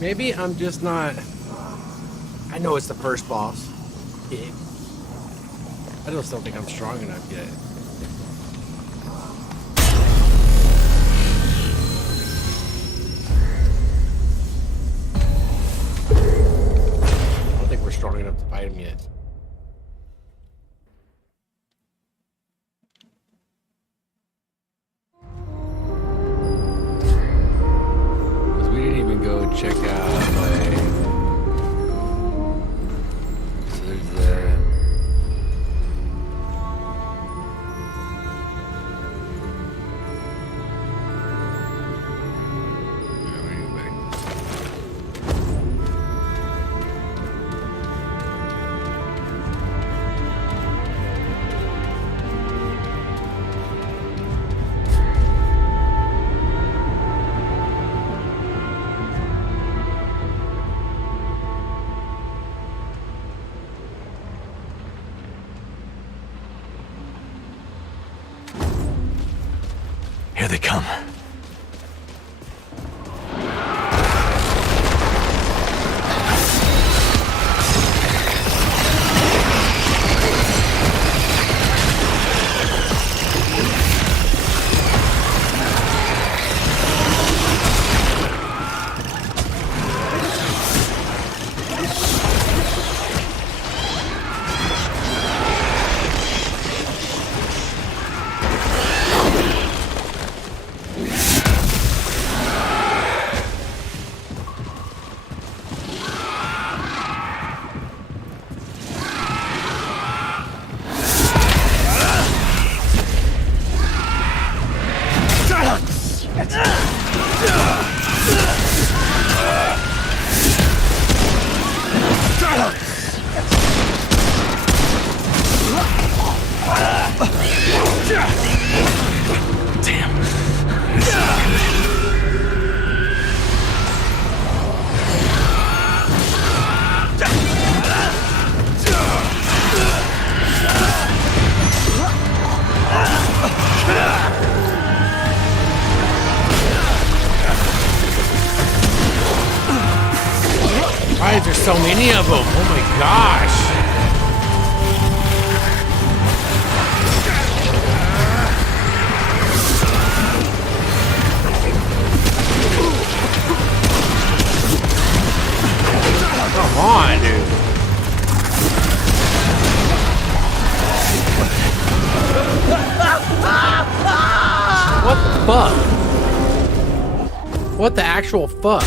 Maybe I'm just not... I know it's the first boss. Yeah. I just don't think I'm strong enough yet. I don't think we're strong enough to fight him yet. Because we didn't even go check out, like... So there's that. Here they come. Why is there so many of them? Oh my gosh. Come on, dude. What the fuck? What the actual fuck?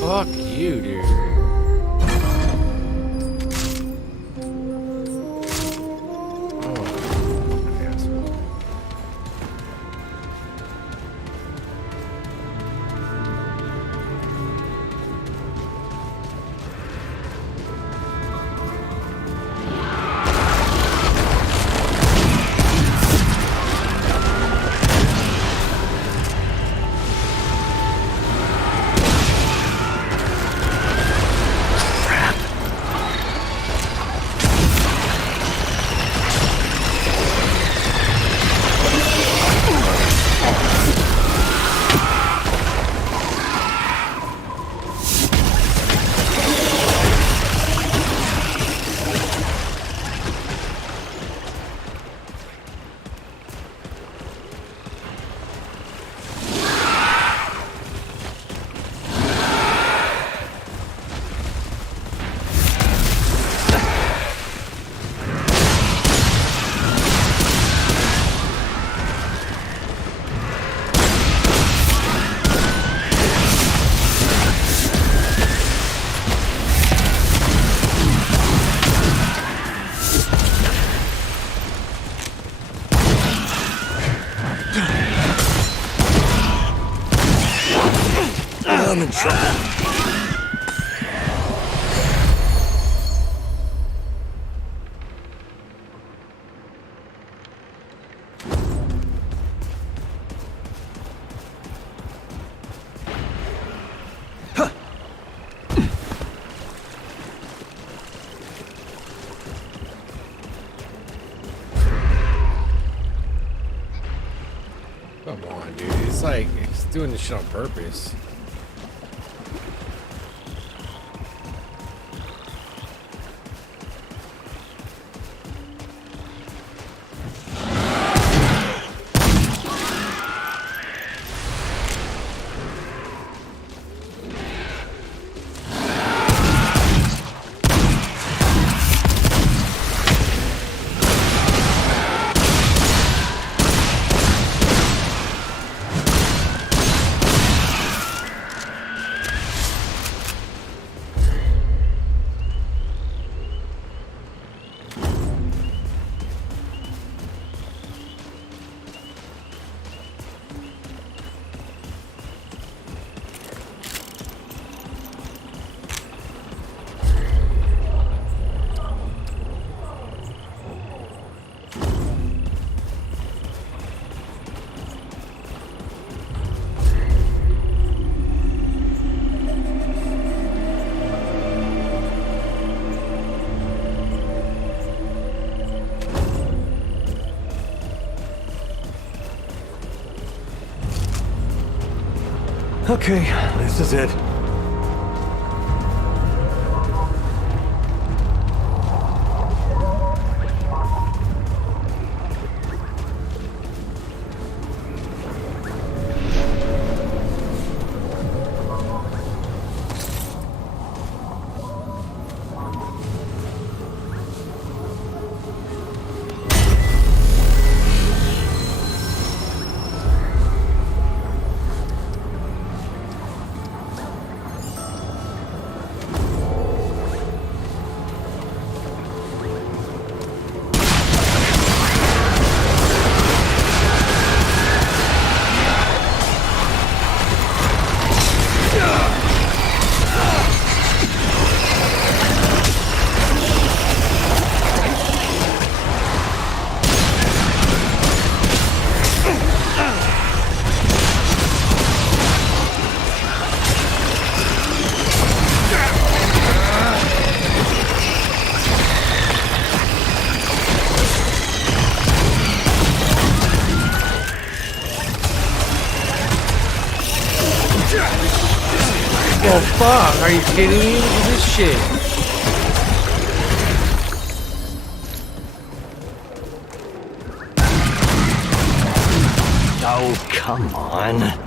Fuck you, dude. I'm in trouble. Come on, dude. It's like, doing this shit on purpose. Okay, this is it. Oh fuck, are you kidding me? Look at this shit. Oh, come on.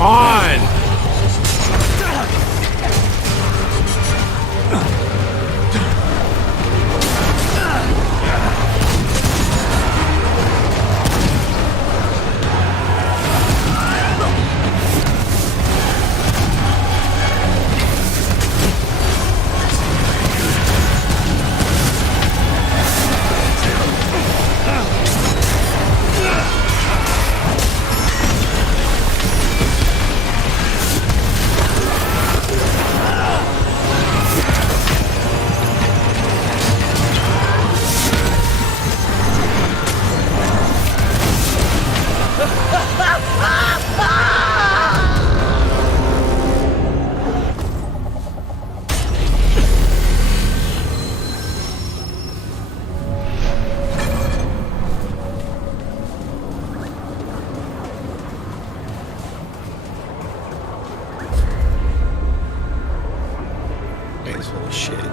on! Man's full of shit, dude.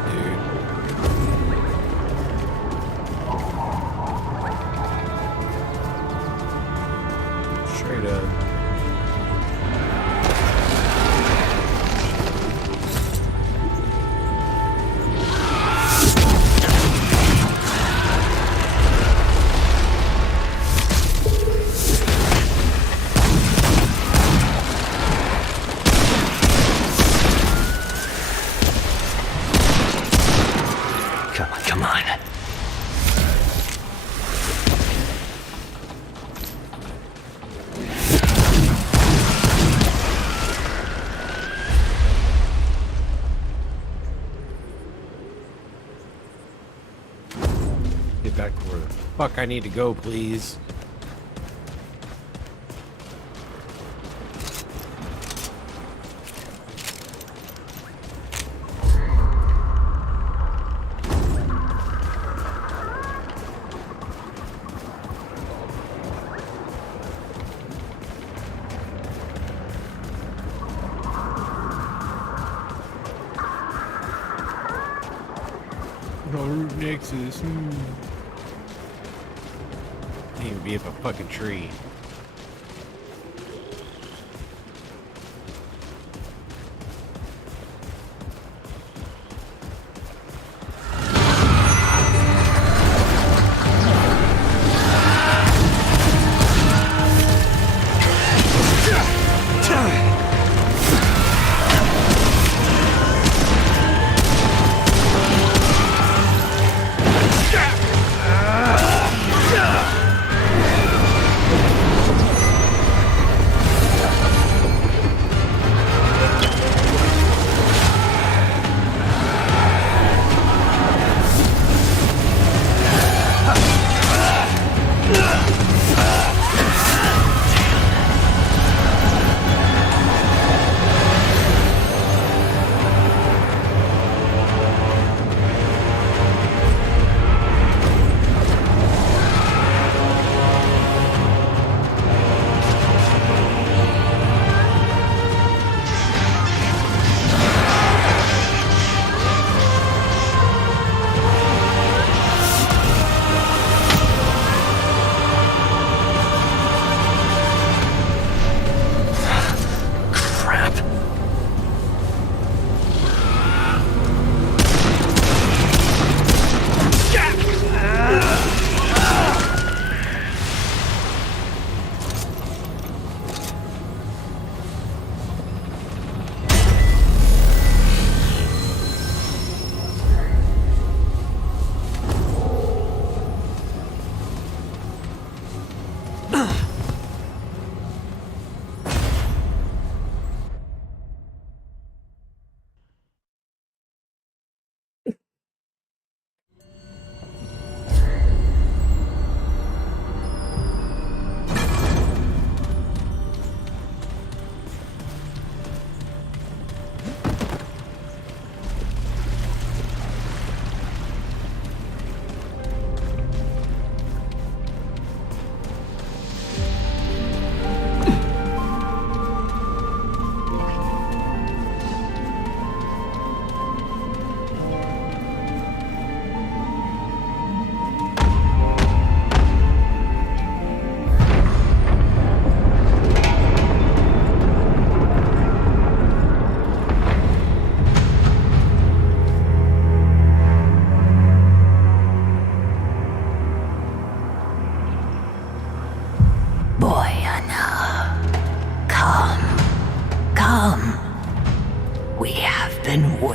Straight up. Come on. Get back to where the fuck I need to go, please. No root nexus. Can't even be up a fucking tree.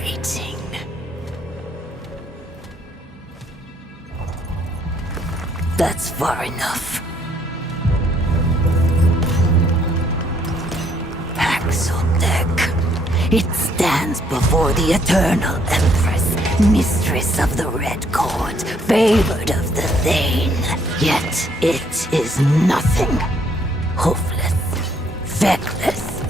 waiting. That's far enough. Paxotech. It stands before the Eternal Empress, mistress of the Red Court, favored of the Thane. Yet it is nothing. Hoofless, feckless,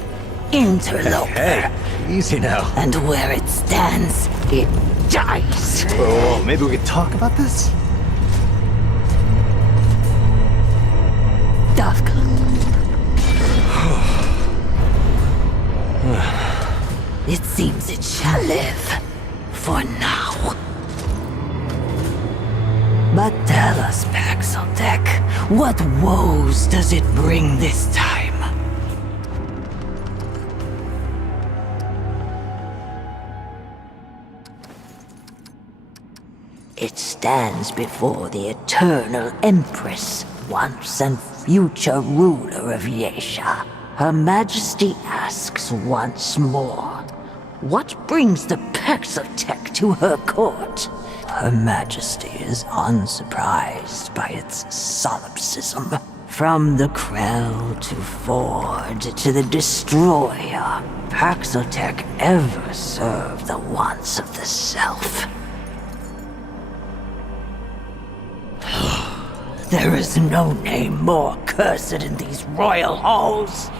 interloper. Hey, easy now. And where it stands, it dies. Oh, maybe we could talk about this? Dafka. It seems it shall live. For now. But tell us, Paxotech, what woes does it bring this time? It stands before the Eternal Empress, once and future ruler of Yesha. Her Majesty asks once more, what brings the Paxotech to her court? Her Majesty is unsurprised by its solipsism. From the Krell to Ford to the Destroyer, Paxotech ever served the wants of the Self. There is no name more cursed in these royal halls.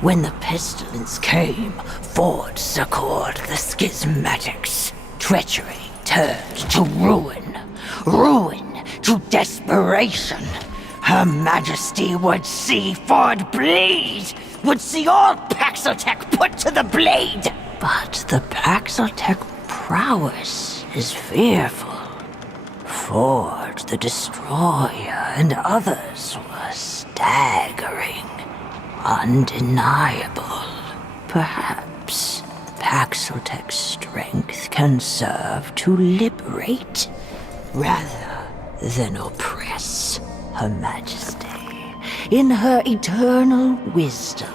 When the pestilence came, Ford succored the schismatics. Treachery turned to ruin. Ruin to desperation. Her Majesty would see Ford bleed. Would see all Paxotech put to the blade. But the Paxotech prowess is fearful. Ford, the Destroyer, and others were staggering. Undeniable. Perhaps Paxotech's strength can serve to liberate rather than oppress. Her Majesty, in her eternal wisdom,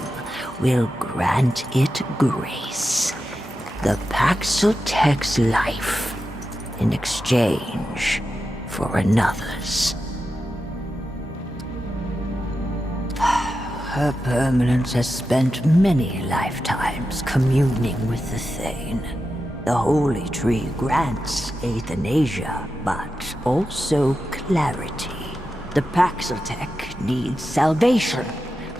will grant it grace. The Paxotech's life in exchange for another's. Her permanence has spent many lifetimes communing with the Thane. The Holy Tree grants euthanasia, but also clarity. The Paxotech needs salvation,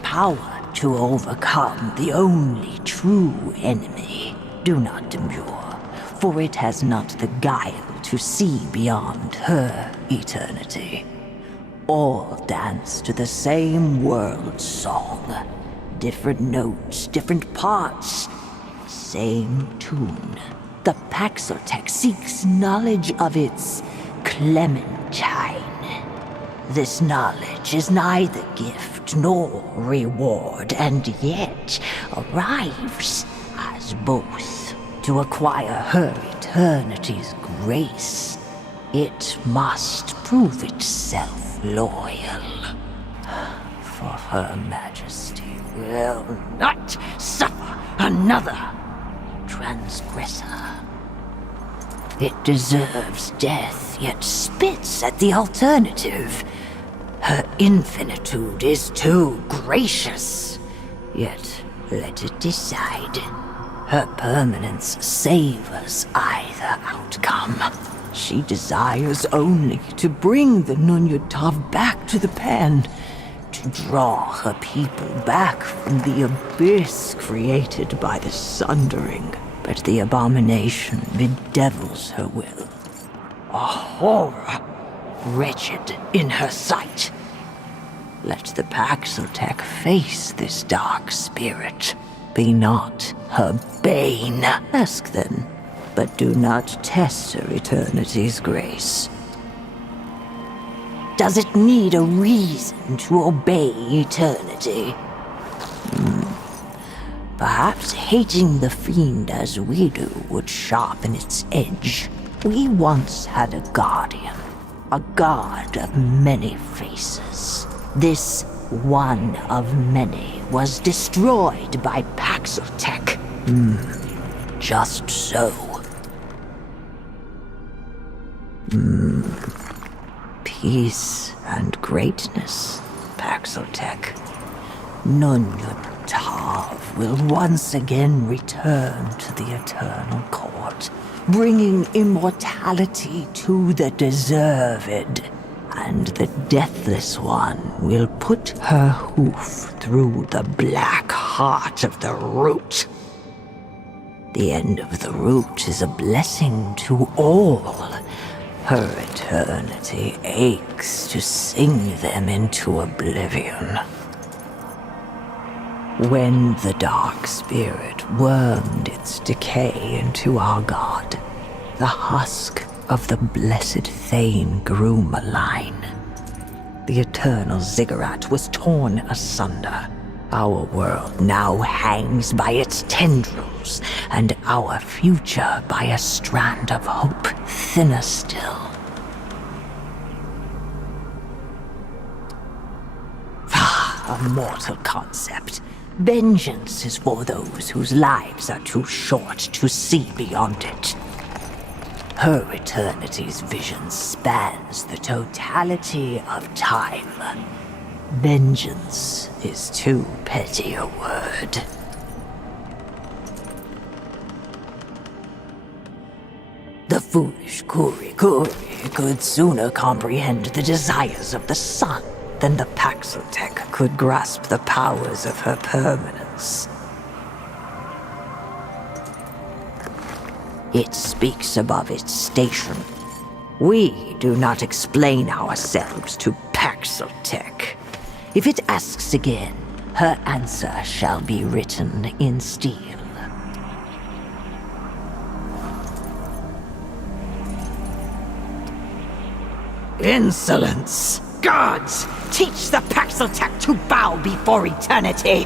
power to overcome the only true enemy. Do not demur, for it has not the guile to see beyond her eternity. All dance to the same world song. Different notes, different parts, same tune. The Paxotech seeks knowledge of its Clementine. This knowledge is neither gift nor reward, and yet arrives as both. To acquire her eternity's grace, it must prove itself loyal. For Her Majesty will not suffer another transgressor. It deserves death, yet spits at the alternative. Her infinitude is too gracious, yet let it decide. Her permanence savors either outcome. She desires only to bring the Nunyatav back to the pen, to draw her people back from the abyss created by the sundering. But the abomination bedevils her will. A horror, wretched in her sight. Let the Paxotech face this dark spirit. Be not her bane. Ask then, but do not test her eternity's grace. Does it need a reason to obey eternity? Perhaps hating the fiend as we do would sharpen its edge. We once had a guardian, a god of many faces. This one of many was destroyed by Paxotech. Just so. Peace and greatness, Paxotech. Nunyun Tav will once again return to the Eternal Court, bringing immortality to the deserved. And the Deathless One will put her hoof through the black heart of the root. The end of the root is a blessing to all. Her eternity aches to sing them into oblivion. When the dark spirit wormed its decay into our god, the husk of the blessed Thane grew malign. The eternal ziggurat was torn asunder. Our world now hangs by its tendrils, and our future by a strand of hope thinner still. A mortal concept. Vengeance is for those whose lives are too short to see beyond it. Her eternity's vision spans the totality of time. Vengeance is too petty a word. The foolish Kuri could sooner comprehend the desires of the sun than the Paxotech could grasp the powers of her permanence. It speaks above its station. We do not explain ourselves to Paxotech. If it asks again, her answer shall be written in steel. Insolence! Gods! Teach the Paxotech to bow before eternity!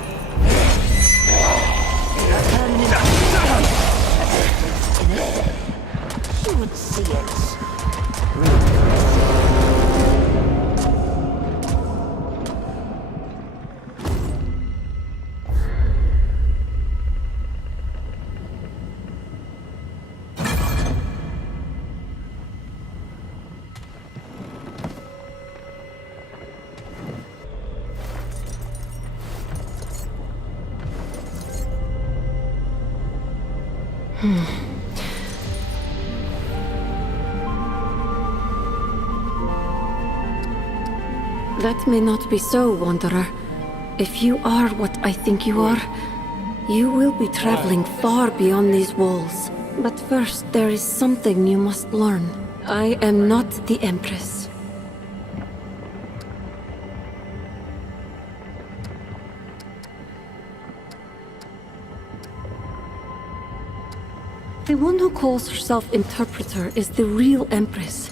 She would see it. That may not be so, Wanderer. If you are what I think you are, you will be traveling far beyond these walls. But first, there is something you must learn. I am not the Empress. The one who calls herself Interpreter is the real Empress.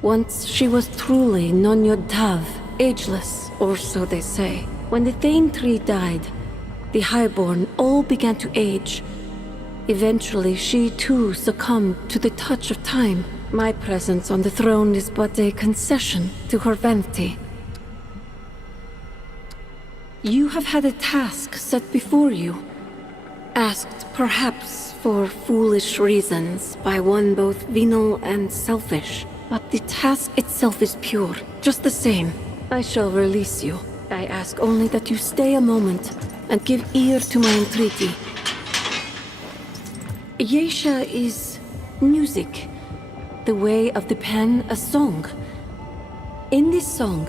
Once she was truly Nunyun Tav, ageless, or so they say. When the Thane tree died, the Highborn all began to age. Eventually, she too succumbed to the touch of time. My presence on the throne is but a concession to her vanity. You have had a task set before you. Asked, perhaps, for foolish reasons by one both venal and selfish. But the task itself is pure, just the same. I shall release you. I ask only that you stay a moment and give ear to my entreaty. Yeisha is music, the way of the pen, a song. In this song,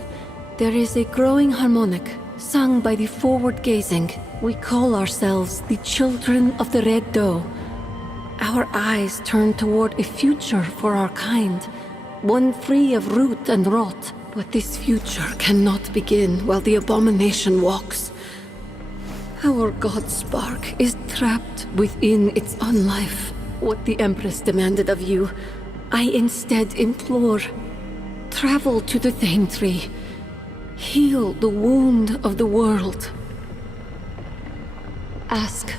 there is a growing harmonic, sung by the forward-gazing. We call ourselves the Children of the Red Doe. Our eyes turn toward a future for our kind, one free of root and rot. But this future cannot begin while the abomination walks. Our god Spark is trapped within its unlife. What the Empress demanded of you, I instead implore. Travel to the Thane tree. Heal the wound of the world. Ask.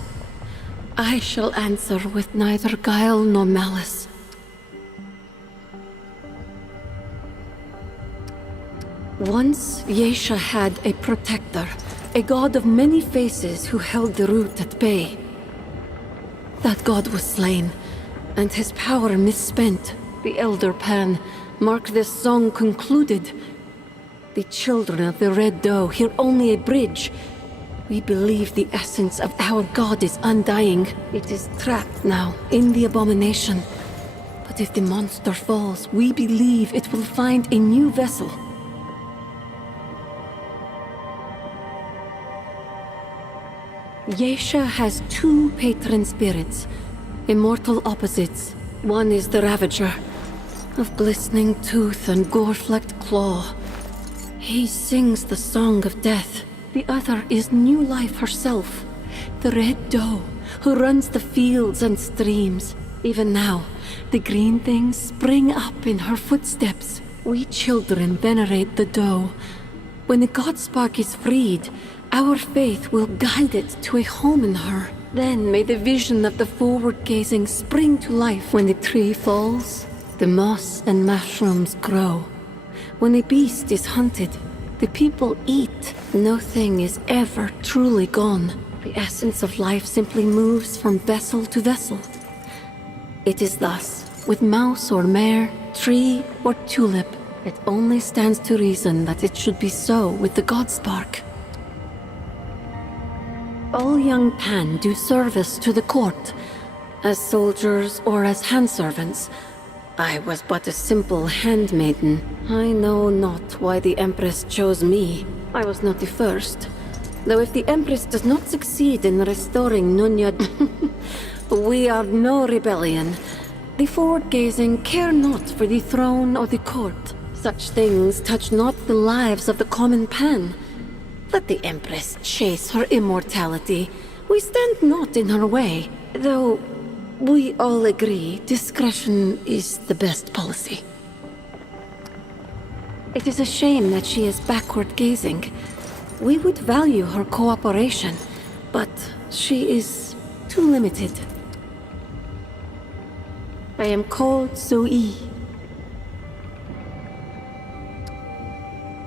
I shall answer with neither guile nor malice. Once, Yeisha had a protector, a god of many faces who held the root at bay. That god was slain, and his power misspent. The Elder Pan mark this song concluded. The children of the Red Doe hear only a bridge. We believe the essence of our god is undying. It is trapped now in the abomination. But if the monster falls, we believe it will find a new vessel. Yesha has two patron spirits, immortal opposites. One is the Ravager, of glistening tooth and gore-flecked claw. He sings the song of death. The other is new life herself, the Red Doe, who runs the fields and streams. Even now, the green things spring up in her footsteps. We children venerate the Doe. When the Godspark is freed, our faith will guide it to a home in her. Then may the vision of the forward-gazing spring to life. When the tree falls, the moss and mushrooms grow. When a beast is hunted, the people eat. No thing is ever truly gone. The essence of life simply moves from vessel to vessel. It is thus, with mouse or mare, tree or tulip. It only stands to reason that it should be so with the Godspark. All young Pan do service to the court, as soldiers or as handservants. I was but a simple handmaiden. I know not why the Empress chose me. I was not the first. Though if the Empress does not succeed in restoring Nunya, we are no rebellion. The forward-gazing care not for the throne or the court. Such things touch not the lives of the common Pan. Let the Empress chase her immortality. We stand not in her way, though we all agree discretion is the best policy. It is a shame that she is backward-gazing. We would value her cooperation, but she is too limited. I am called Zoe.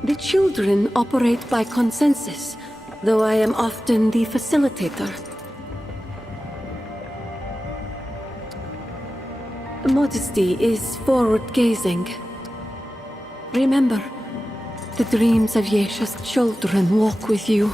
The children operate by consensus, though I am often the facilitator. Modesty is forward-gazing. Remember, the dreams of Yesha's children walk with you.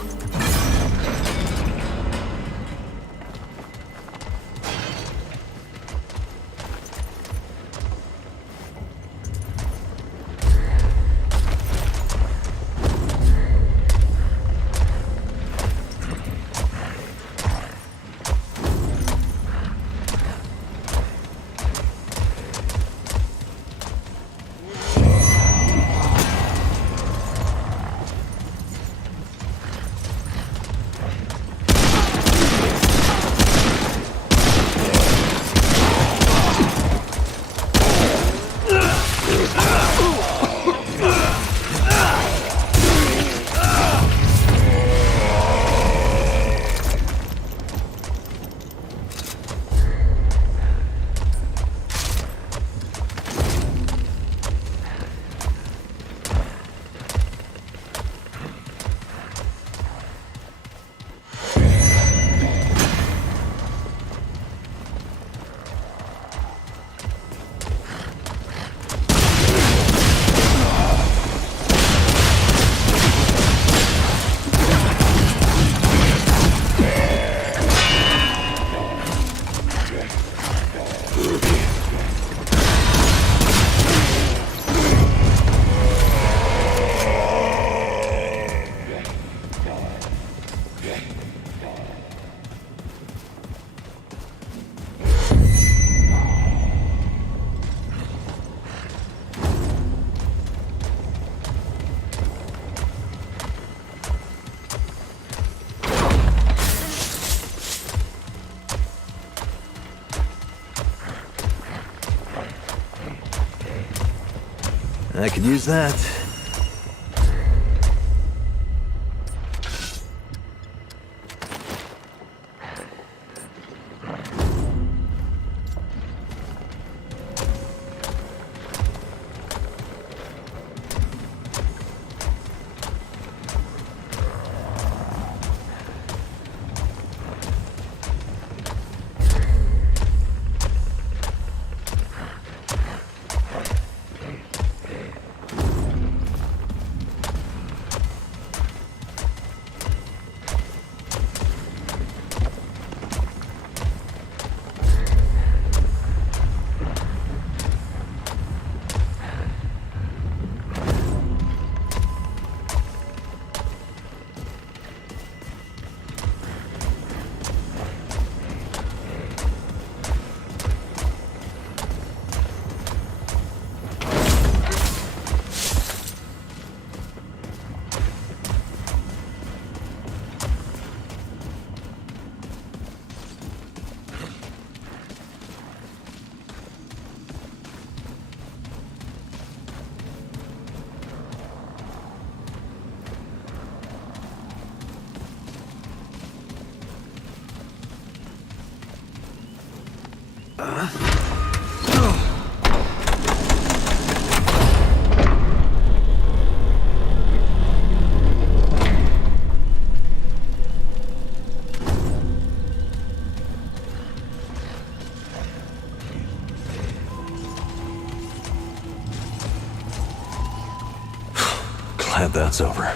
I could use that. Glad that's over.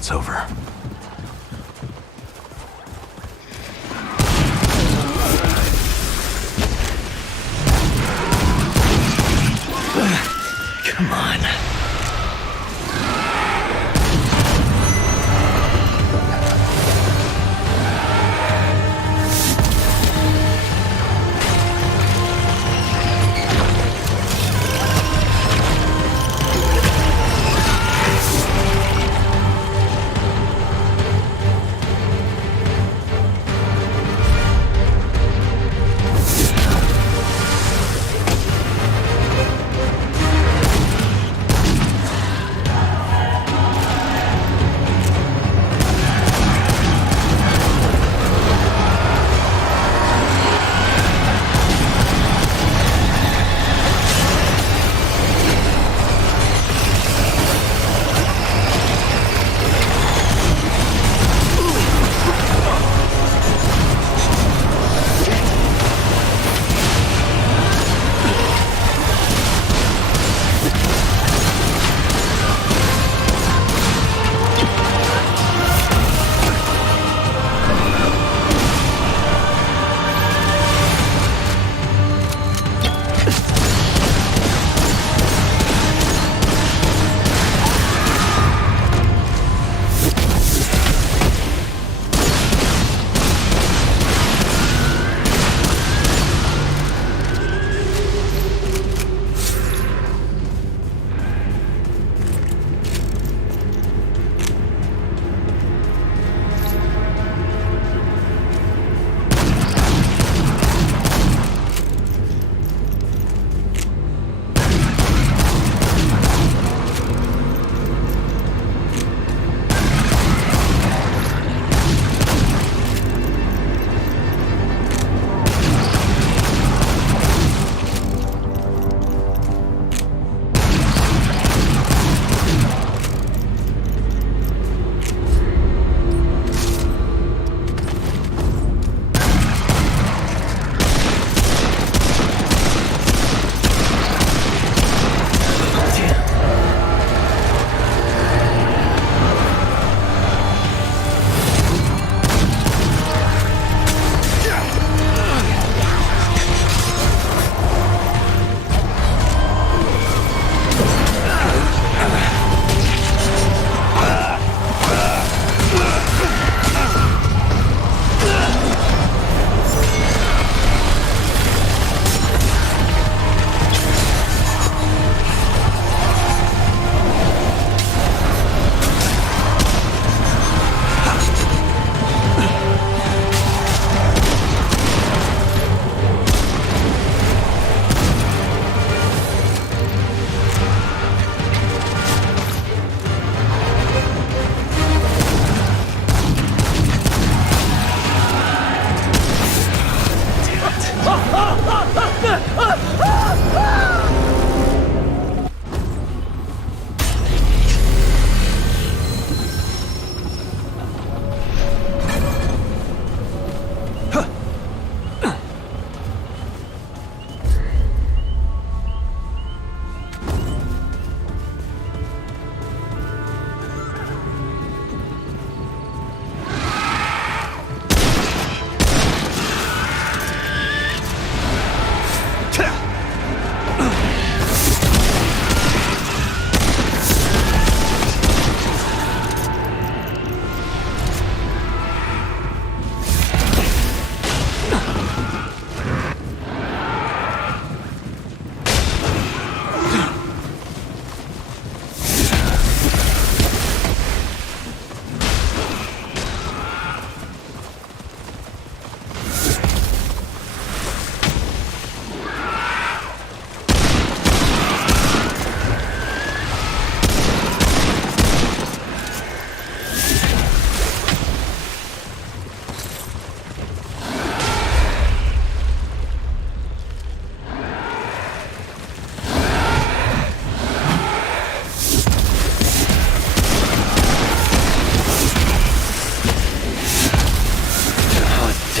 It's over. Come on.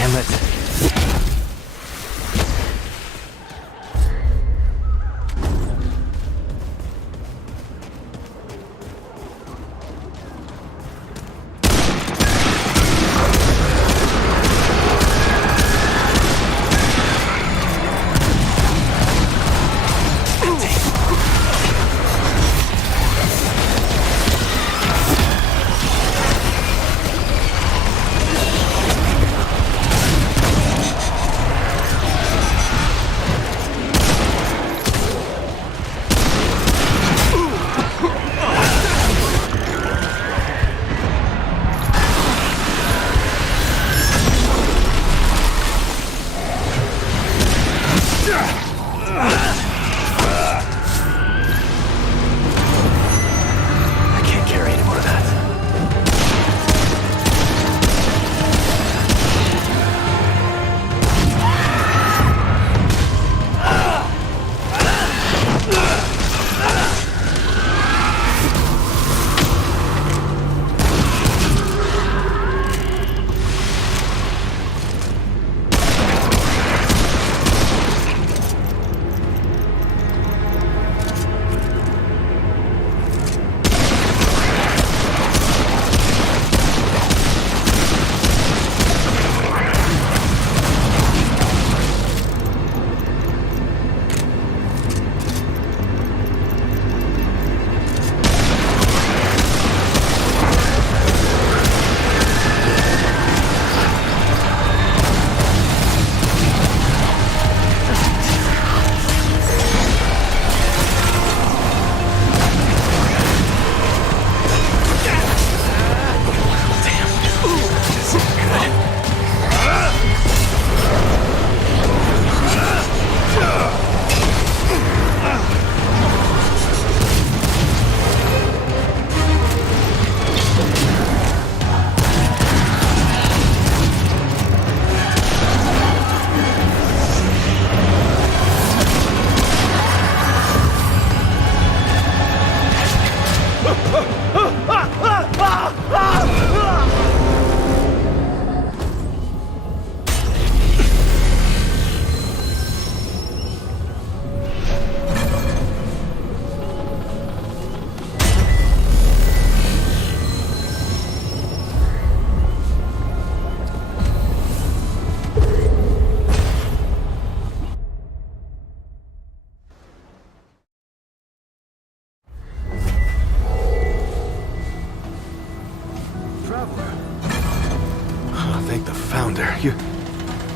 Damn it.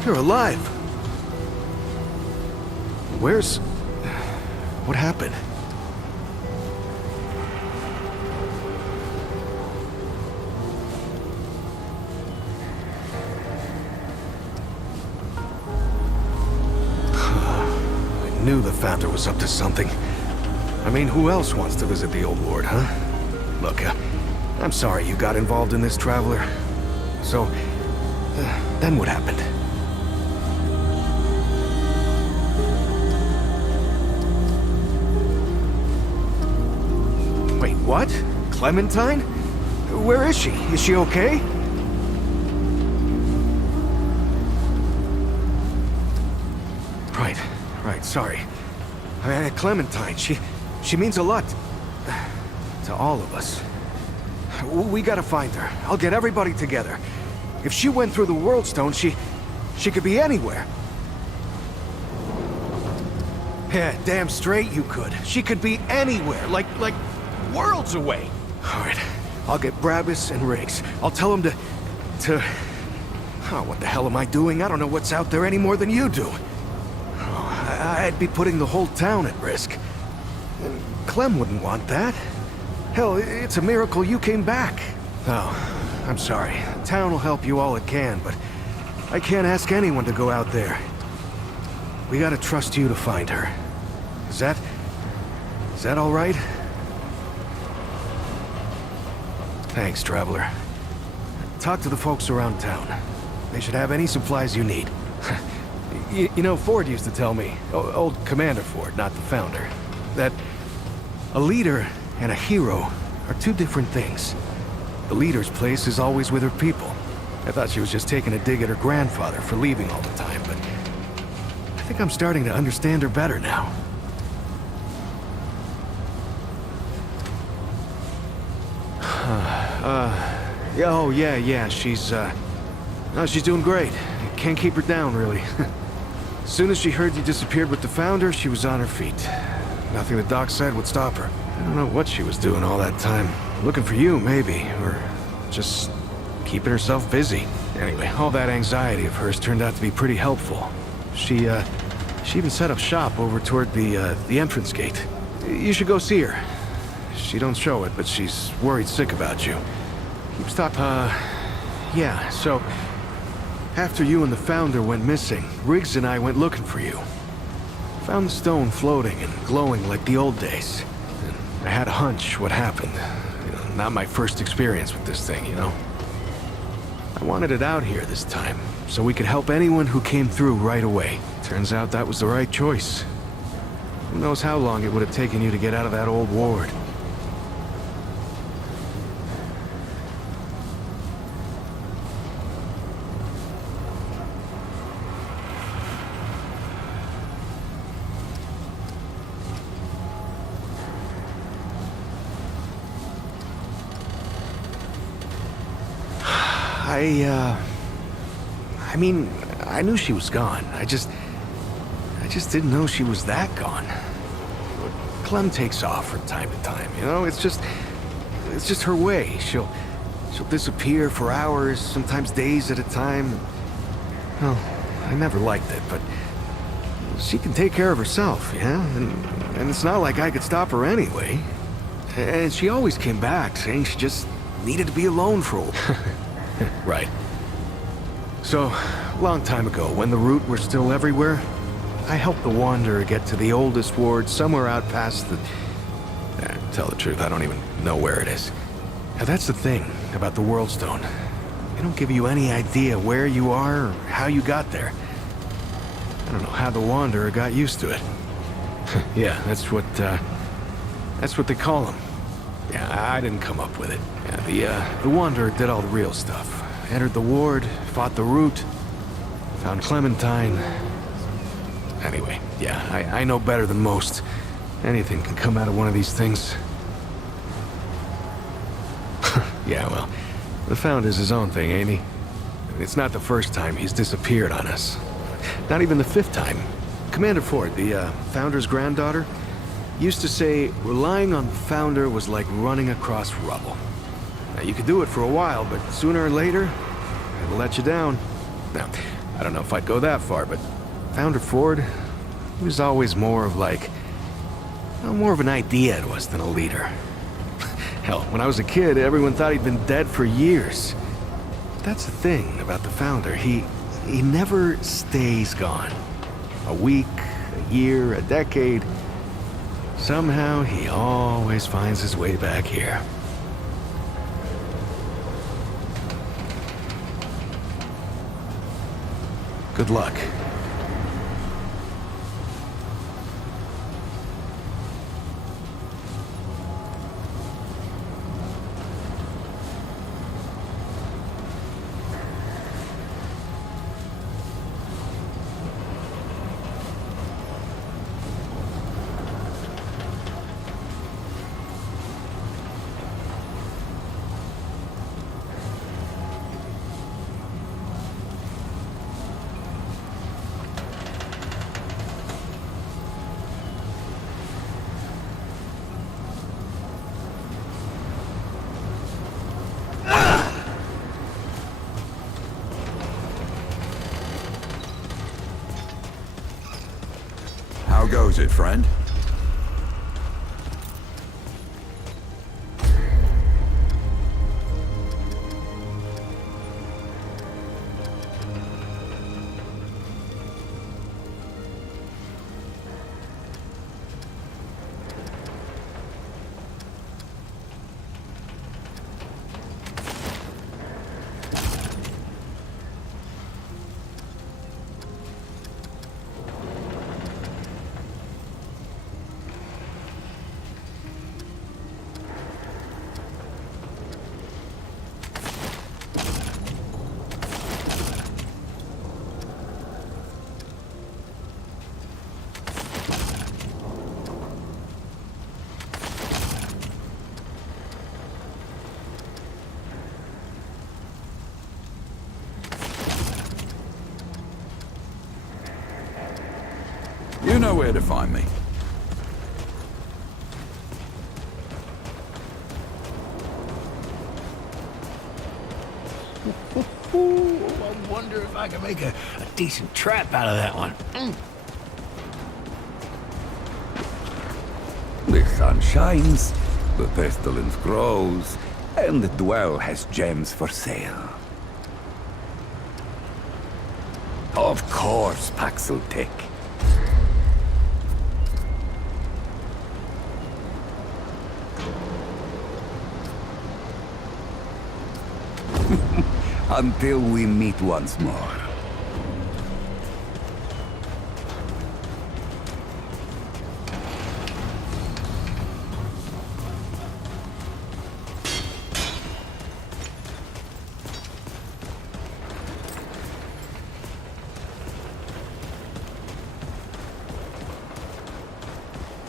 You're alive. Where's... What happened? I knew the founder was up to something. I mean, who else wants to visit the old ward, huh? Look, I'm sorry you got involved in this, Traveler. So, then what happened? Clementine? Where is she? Is she okay? Right, sorry. Clementine, she means a lot to all of us. We gotta find her. I'll get everybody together. If she went through the World Stone, she could be anywhere. Yeah, damn straight you could. She could be anywhere, like worlds away. All right, I'll get Brabus and Riggs. I'll tell them to... Oh, what the hell am I doing? I don't know what's out there any more than you do. Oh, I'd be putting the whole town at risk. Clem wouldn't want that. Hell, it's a miracle you came back. Oh, I'm sorry. The town will help you all it can, but I can't ask anyone to go out there. We gotta trust you to find her. Is that all right? Thanks, Traveler. Talk to the folks around town. They should have any supplies you need. You know, Ford used to tell me, old Commander Ford, not the Founder, that a leader and a hero are two different things. The leader's place is always with her people. I thought she was just taking a dig at her grandfather for leaving all the time, but I think I'm starting to understand her better now. Yeah, she's doing great. Can't keep her down, really. As soon as she heard you disappeared with the Founder, she was on her feet. Nothing the doc said would stop her. I don't know what she was doing all that time. Looking for you, maybe, or just keeping herself busy. Anyway, all that anxiety of hers turned out to be pretty helpful. She even set up shop over toward the entrance gate. You should go see her. She don't show it, but she's worried sick about you. Keeps talking. Yeah, so after you and the Founder went missing, Riggs and I went looking for you. Found the stone floating and glowing like the old days. And I had a hunch what happened. You know, not my first experience with this thing, you know. I wanted it out here this time, so we could help anyone who came through right away. Turns out that was the right choice. Who knows how long it would have taken you to get out of that old ward. I mean, I knew she was gone. I just didn't know she was that gone. Clem takes off from time to time, you know? It's just her way. She'll disappear for hours, sometimes days at a time. Well, I never liked it, but she can take care of herself, yeah? And it's not like I could stop her anyway. And she always came back, saying she just needed to be alone for a while. Right. So, a long time ago, when the Root were still everywhere, I helped the Wanderer get to the oldest ward somewhere out past the... tell the truth, I don't even know where it is. Now that's the thing about the World Stone. They don't give you any idea where you are or how you got there. I don't know how the Wanderer got used to it. Yeah, that's what they call him. Yeah, I didn't come up with it. Yeah, the Wanderer did all the real stuff. Entered the ward, fought the Root, found Clementine. Anyway, yeah, I know better than most. Anything can come out of one of these things. Yeah, well, the Founder's his own thing, ain't he? It's not the first time he's disappeared on us. Not even the fifth time. Commander Ford, the Founder's granddaughter, used to say relying on the Founder was like running across rubble. Now, you could do it for a while, but sooner or later, it'll let you down. Now, I don't know if I'd go that far, but Founder Ford, he was always more of like... more of an idea to us than a leader. Hell, when I was a kid, everyone thought he'd been dead for years. That's the thing about the Founder. He never stays gone. A week, a year, a decade. Somehow, he always finds his way back here. Good luck. goes it, friend? You know where to find me. I wonder if I can make a decent trap out of that one. The sun shines, the pestilence grows, and the Dwell has gems for sale. Of course, Paxeltech. Until we meet once more.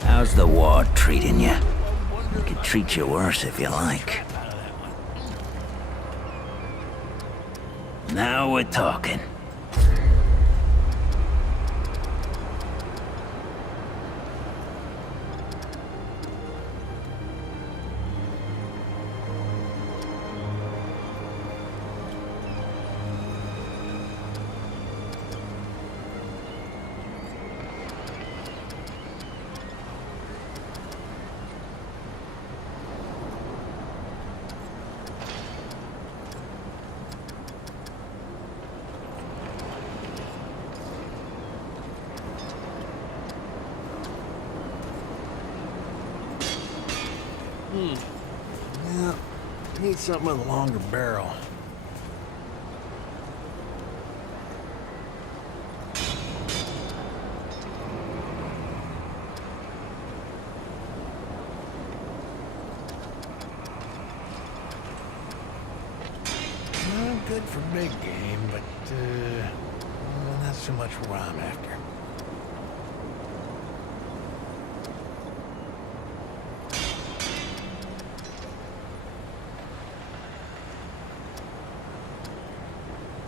How's the ward treating you? We could treat you worse if you like. Now we're talking. Yeah, I need something with a longer barrel. Good for big game, but not so much what I'm after.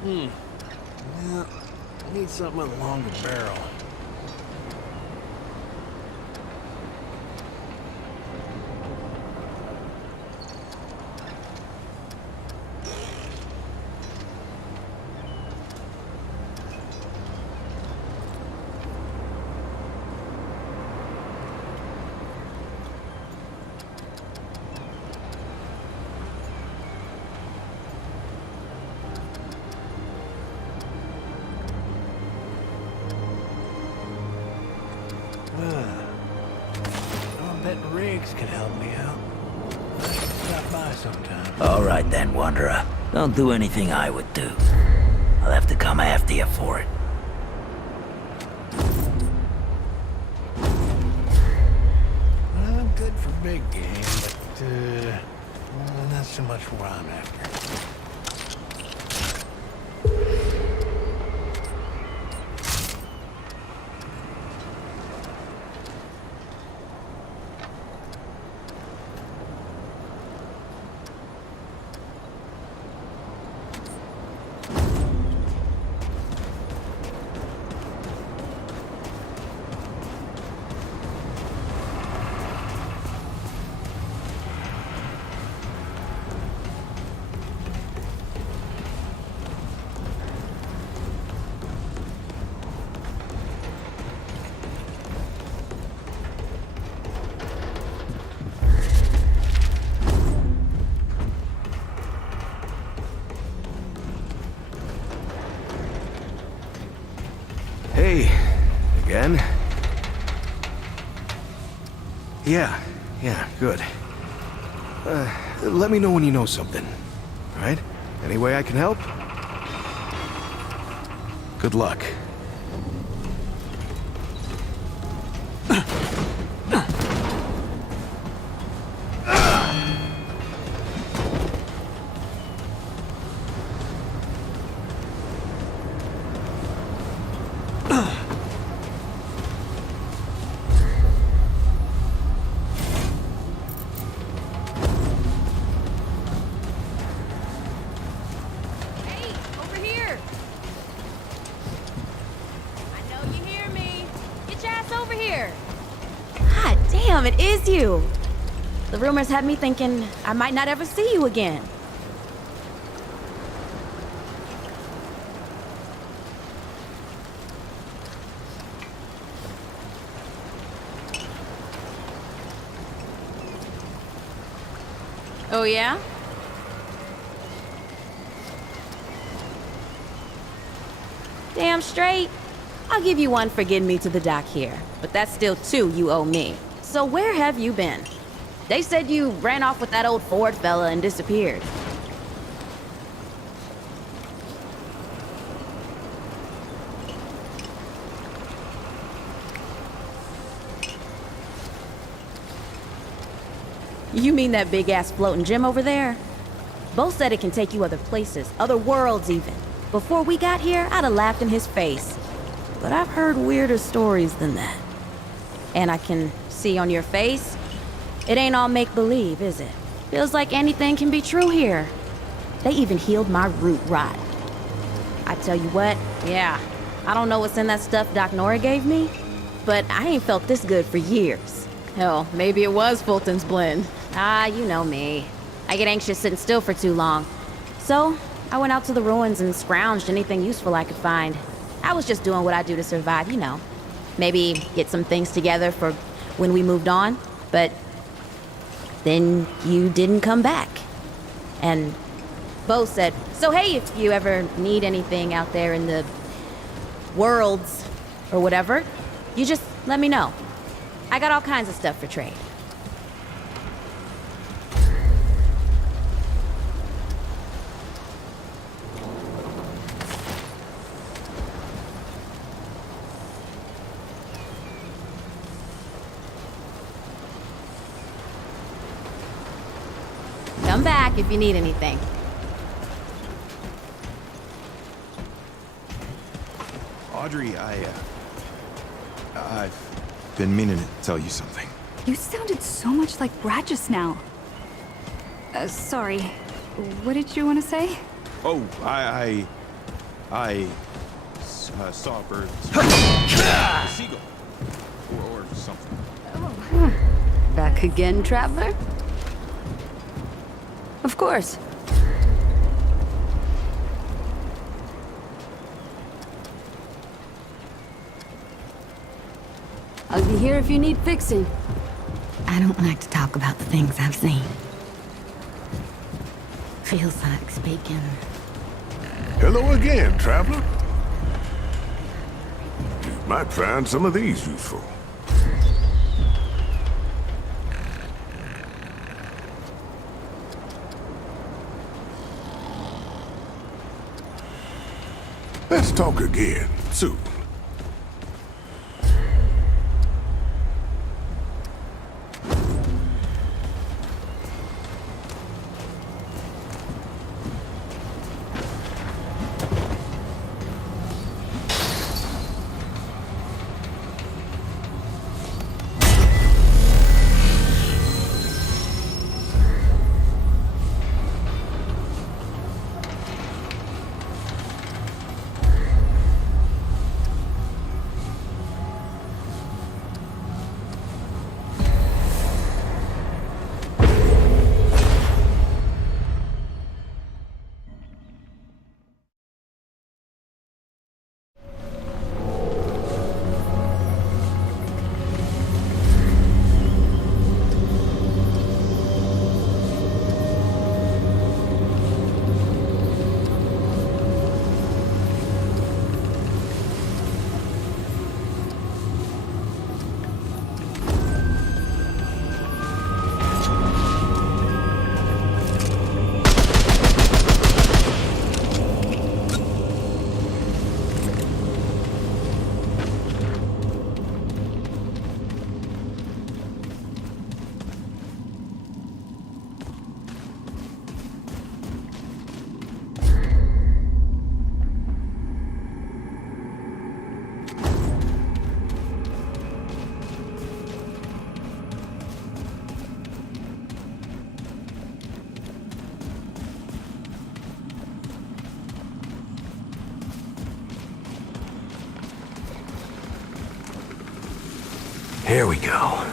Yeah, I need something with a longer barrel. Riggs can help me out. Stop by sometime. All right then, Wanderer. Don't do anything I would do. I'll have to come after you for it. I'm good for big game, but not so much what I'm after. Hey, again? Yeah, good. Let me know when you know something, all right? Any way I can help? Good luck. It is you. The rumors had me thinking I might not ever see you again. Oh, yeah? Damn straight. I'll give you one for getting me to the dock here, but that's still 2 you owe me. So where have you been? They said you ran off with that old Ford fella and disappeared. You mean that big-ass floating gym over there? Bo said it can take you other places, other worlds even. Before we got here, I'd have laughed in his face. But I've heard weirder stories than that. And I can see on your face, it ain't all make-believe, is it? Feels like anything can be true here. They even healed my root rot. I tell you what, yeah, I don't know what's in that stuff Doc Nora gave me, but I ain't felt this good for years. Hell, maybe it was Fulton's blend. Ah, you know me. I get anxious sitting still for too long. So, I went out to the ruins and scrounged anything useful I could find. I was just doing what I do to survive, you know. Maybe get some things together for when we moved on, but then you didn't come back. And Bo said, so hey, if you ever need anything out there in the worlds or whatever, you just let me know. I got all kinds of stuff for trade. Come back if you need anything. Audrey, I've been meaning to tell you something. You sounded so much like Brad just now. Sorry. What did you want to say? Oh, I saw a bird. A seagull. Or something. Oh. Back again, Traveler? Of course. I'll be here if you need fixing. I don't like to talk about the things I've seen. Feels like speaking. Hello again, traveler. You might find some of these useful. Let's talk again, soon. Here we go.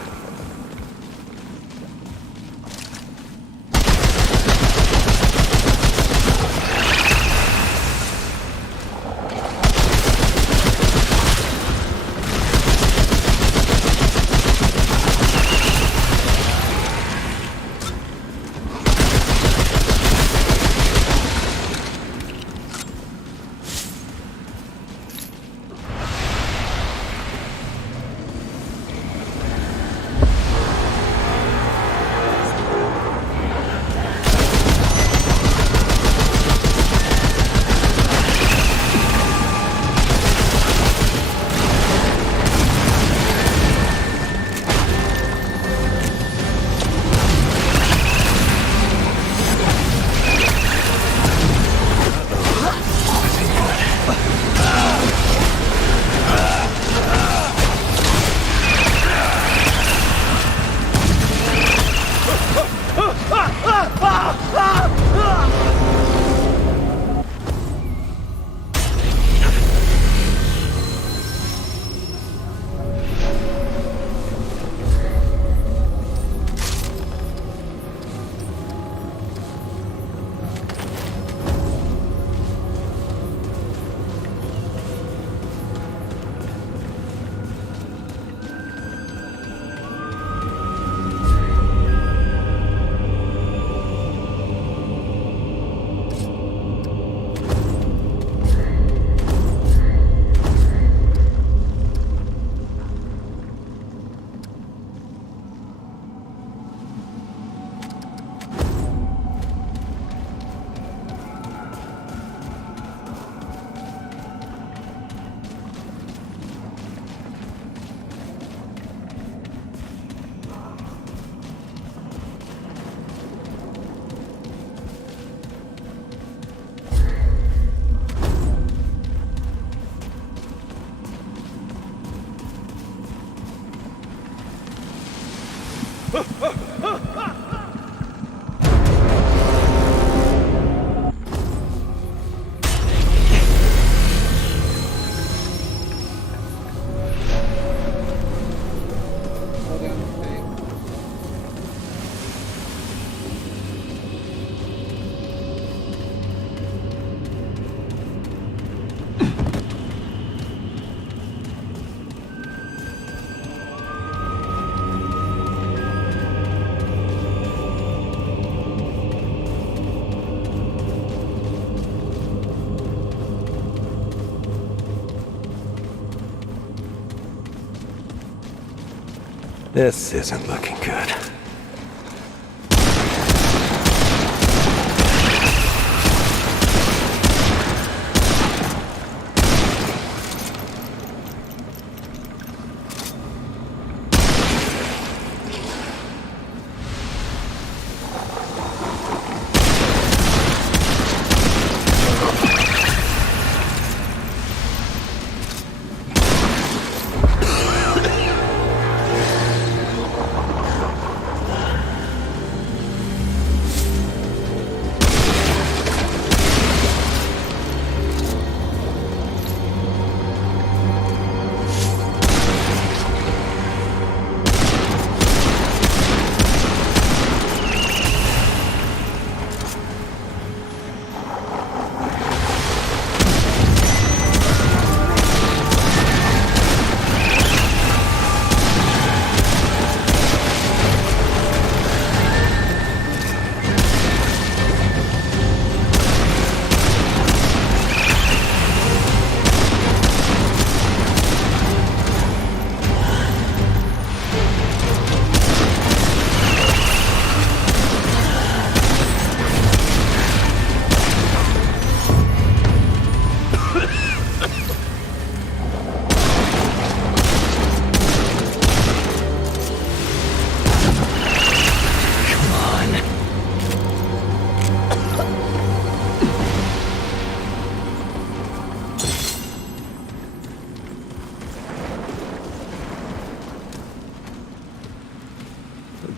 This isn't looking good.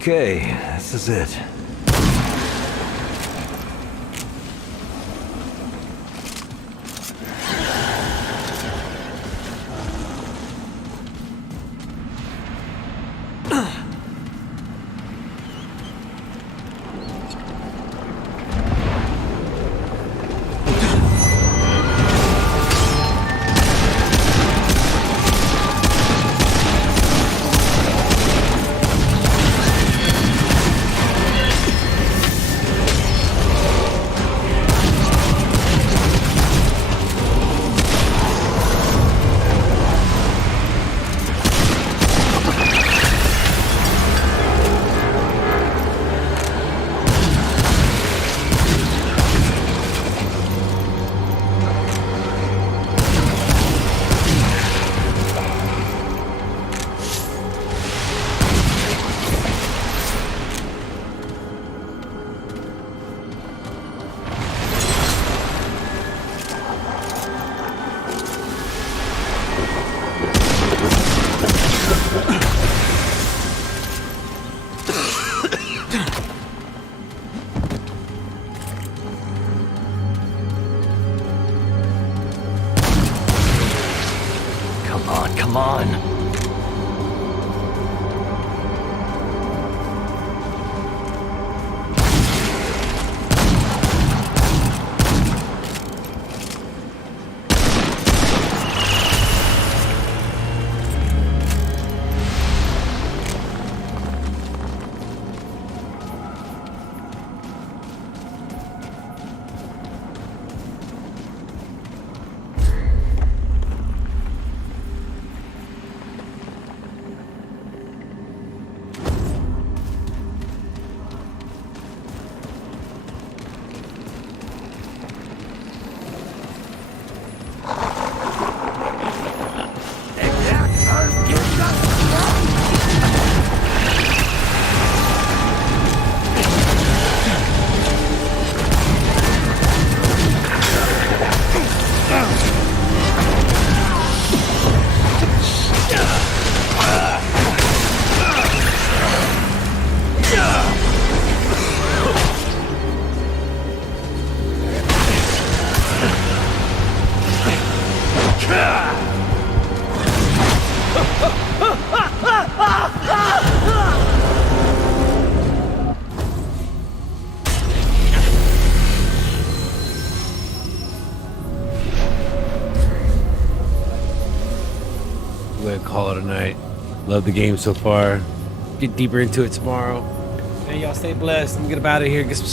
Okay, this is it. Come on, come on. We're gonna call it a night. Love the game so far. Get deeper into it tomorrow. Hey, y'all stay blessed. I'm gonna get up out of here. Get some sleep.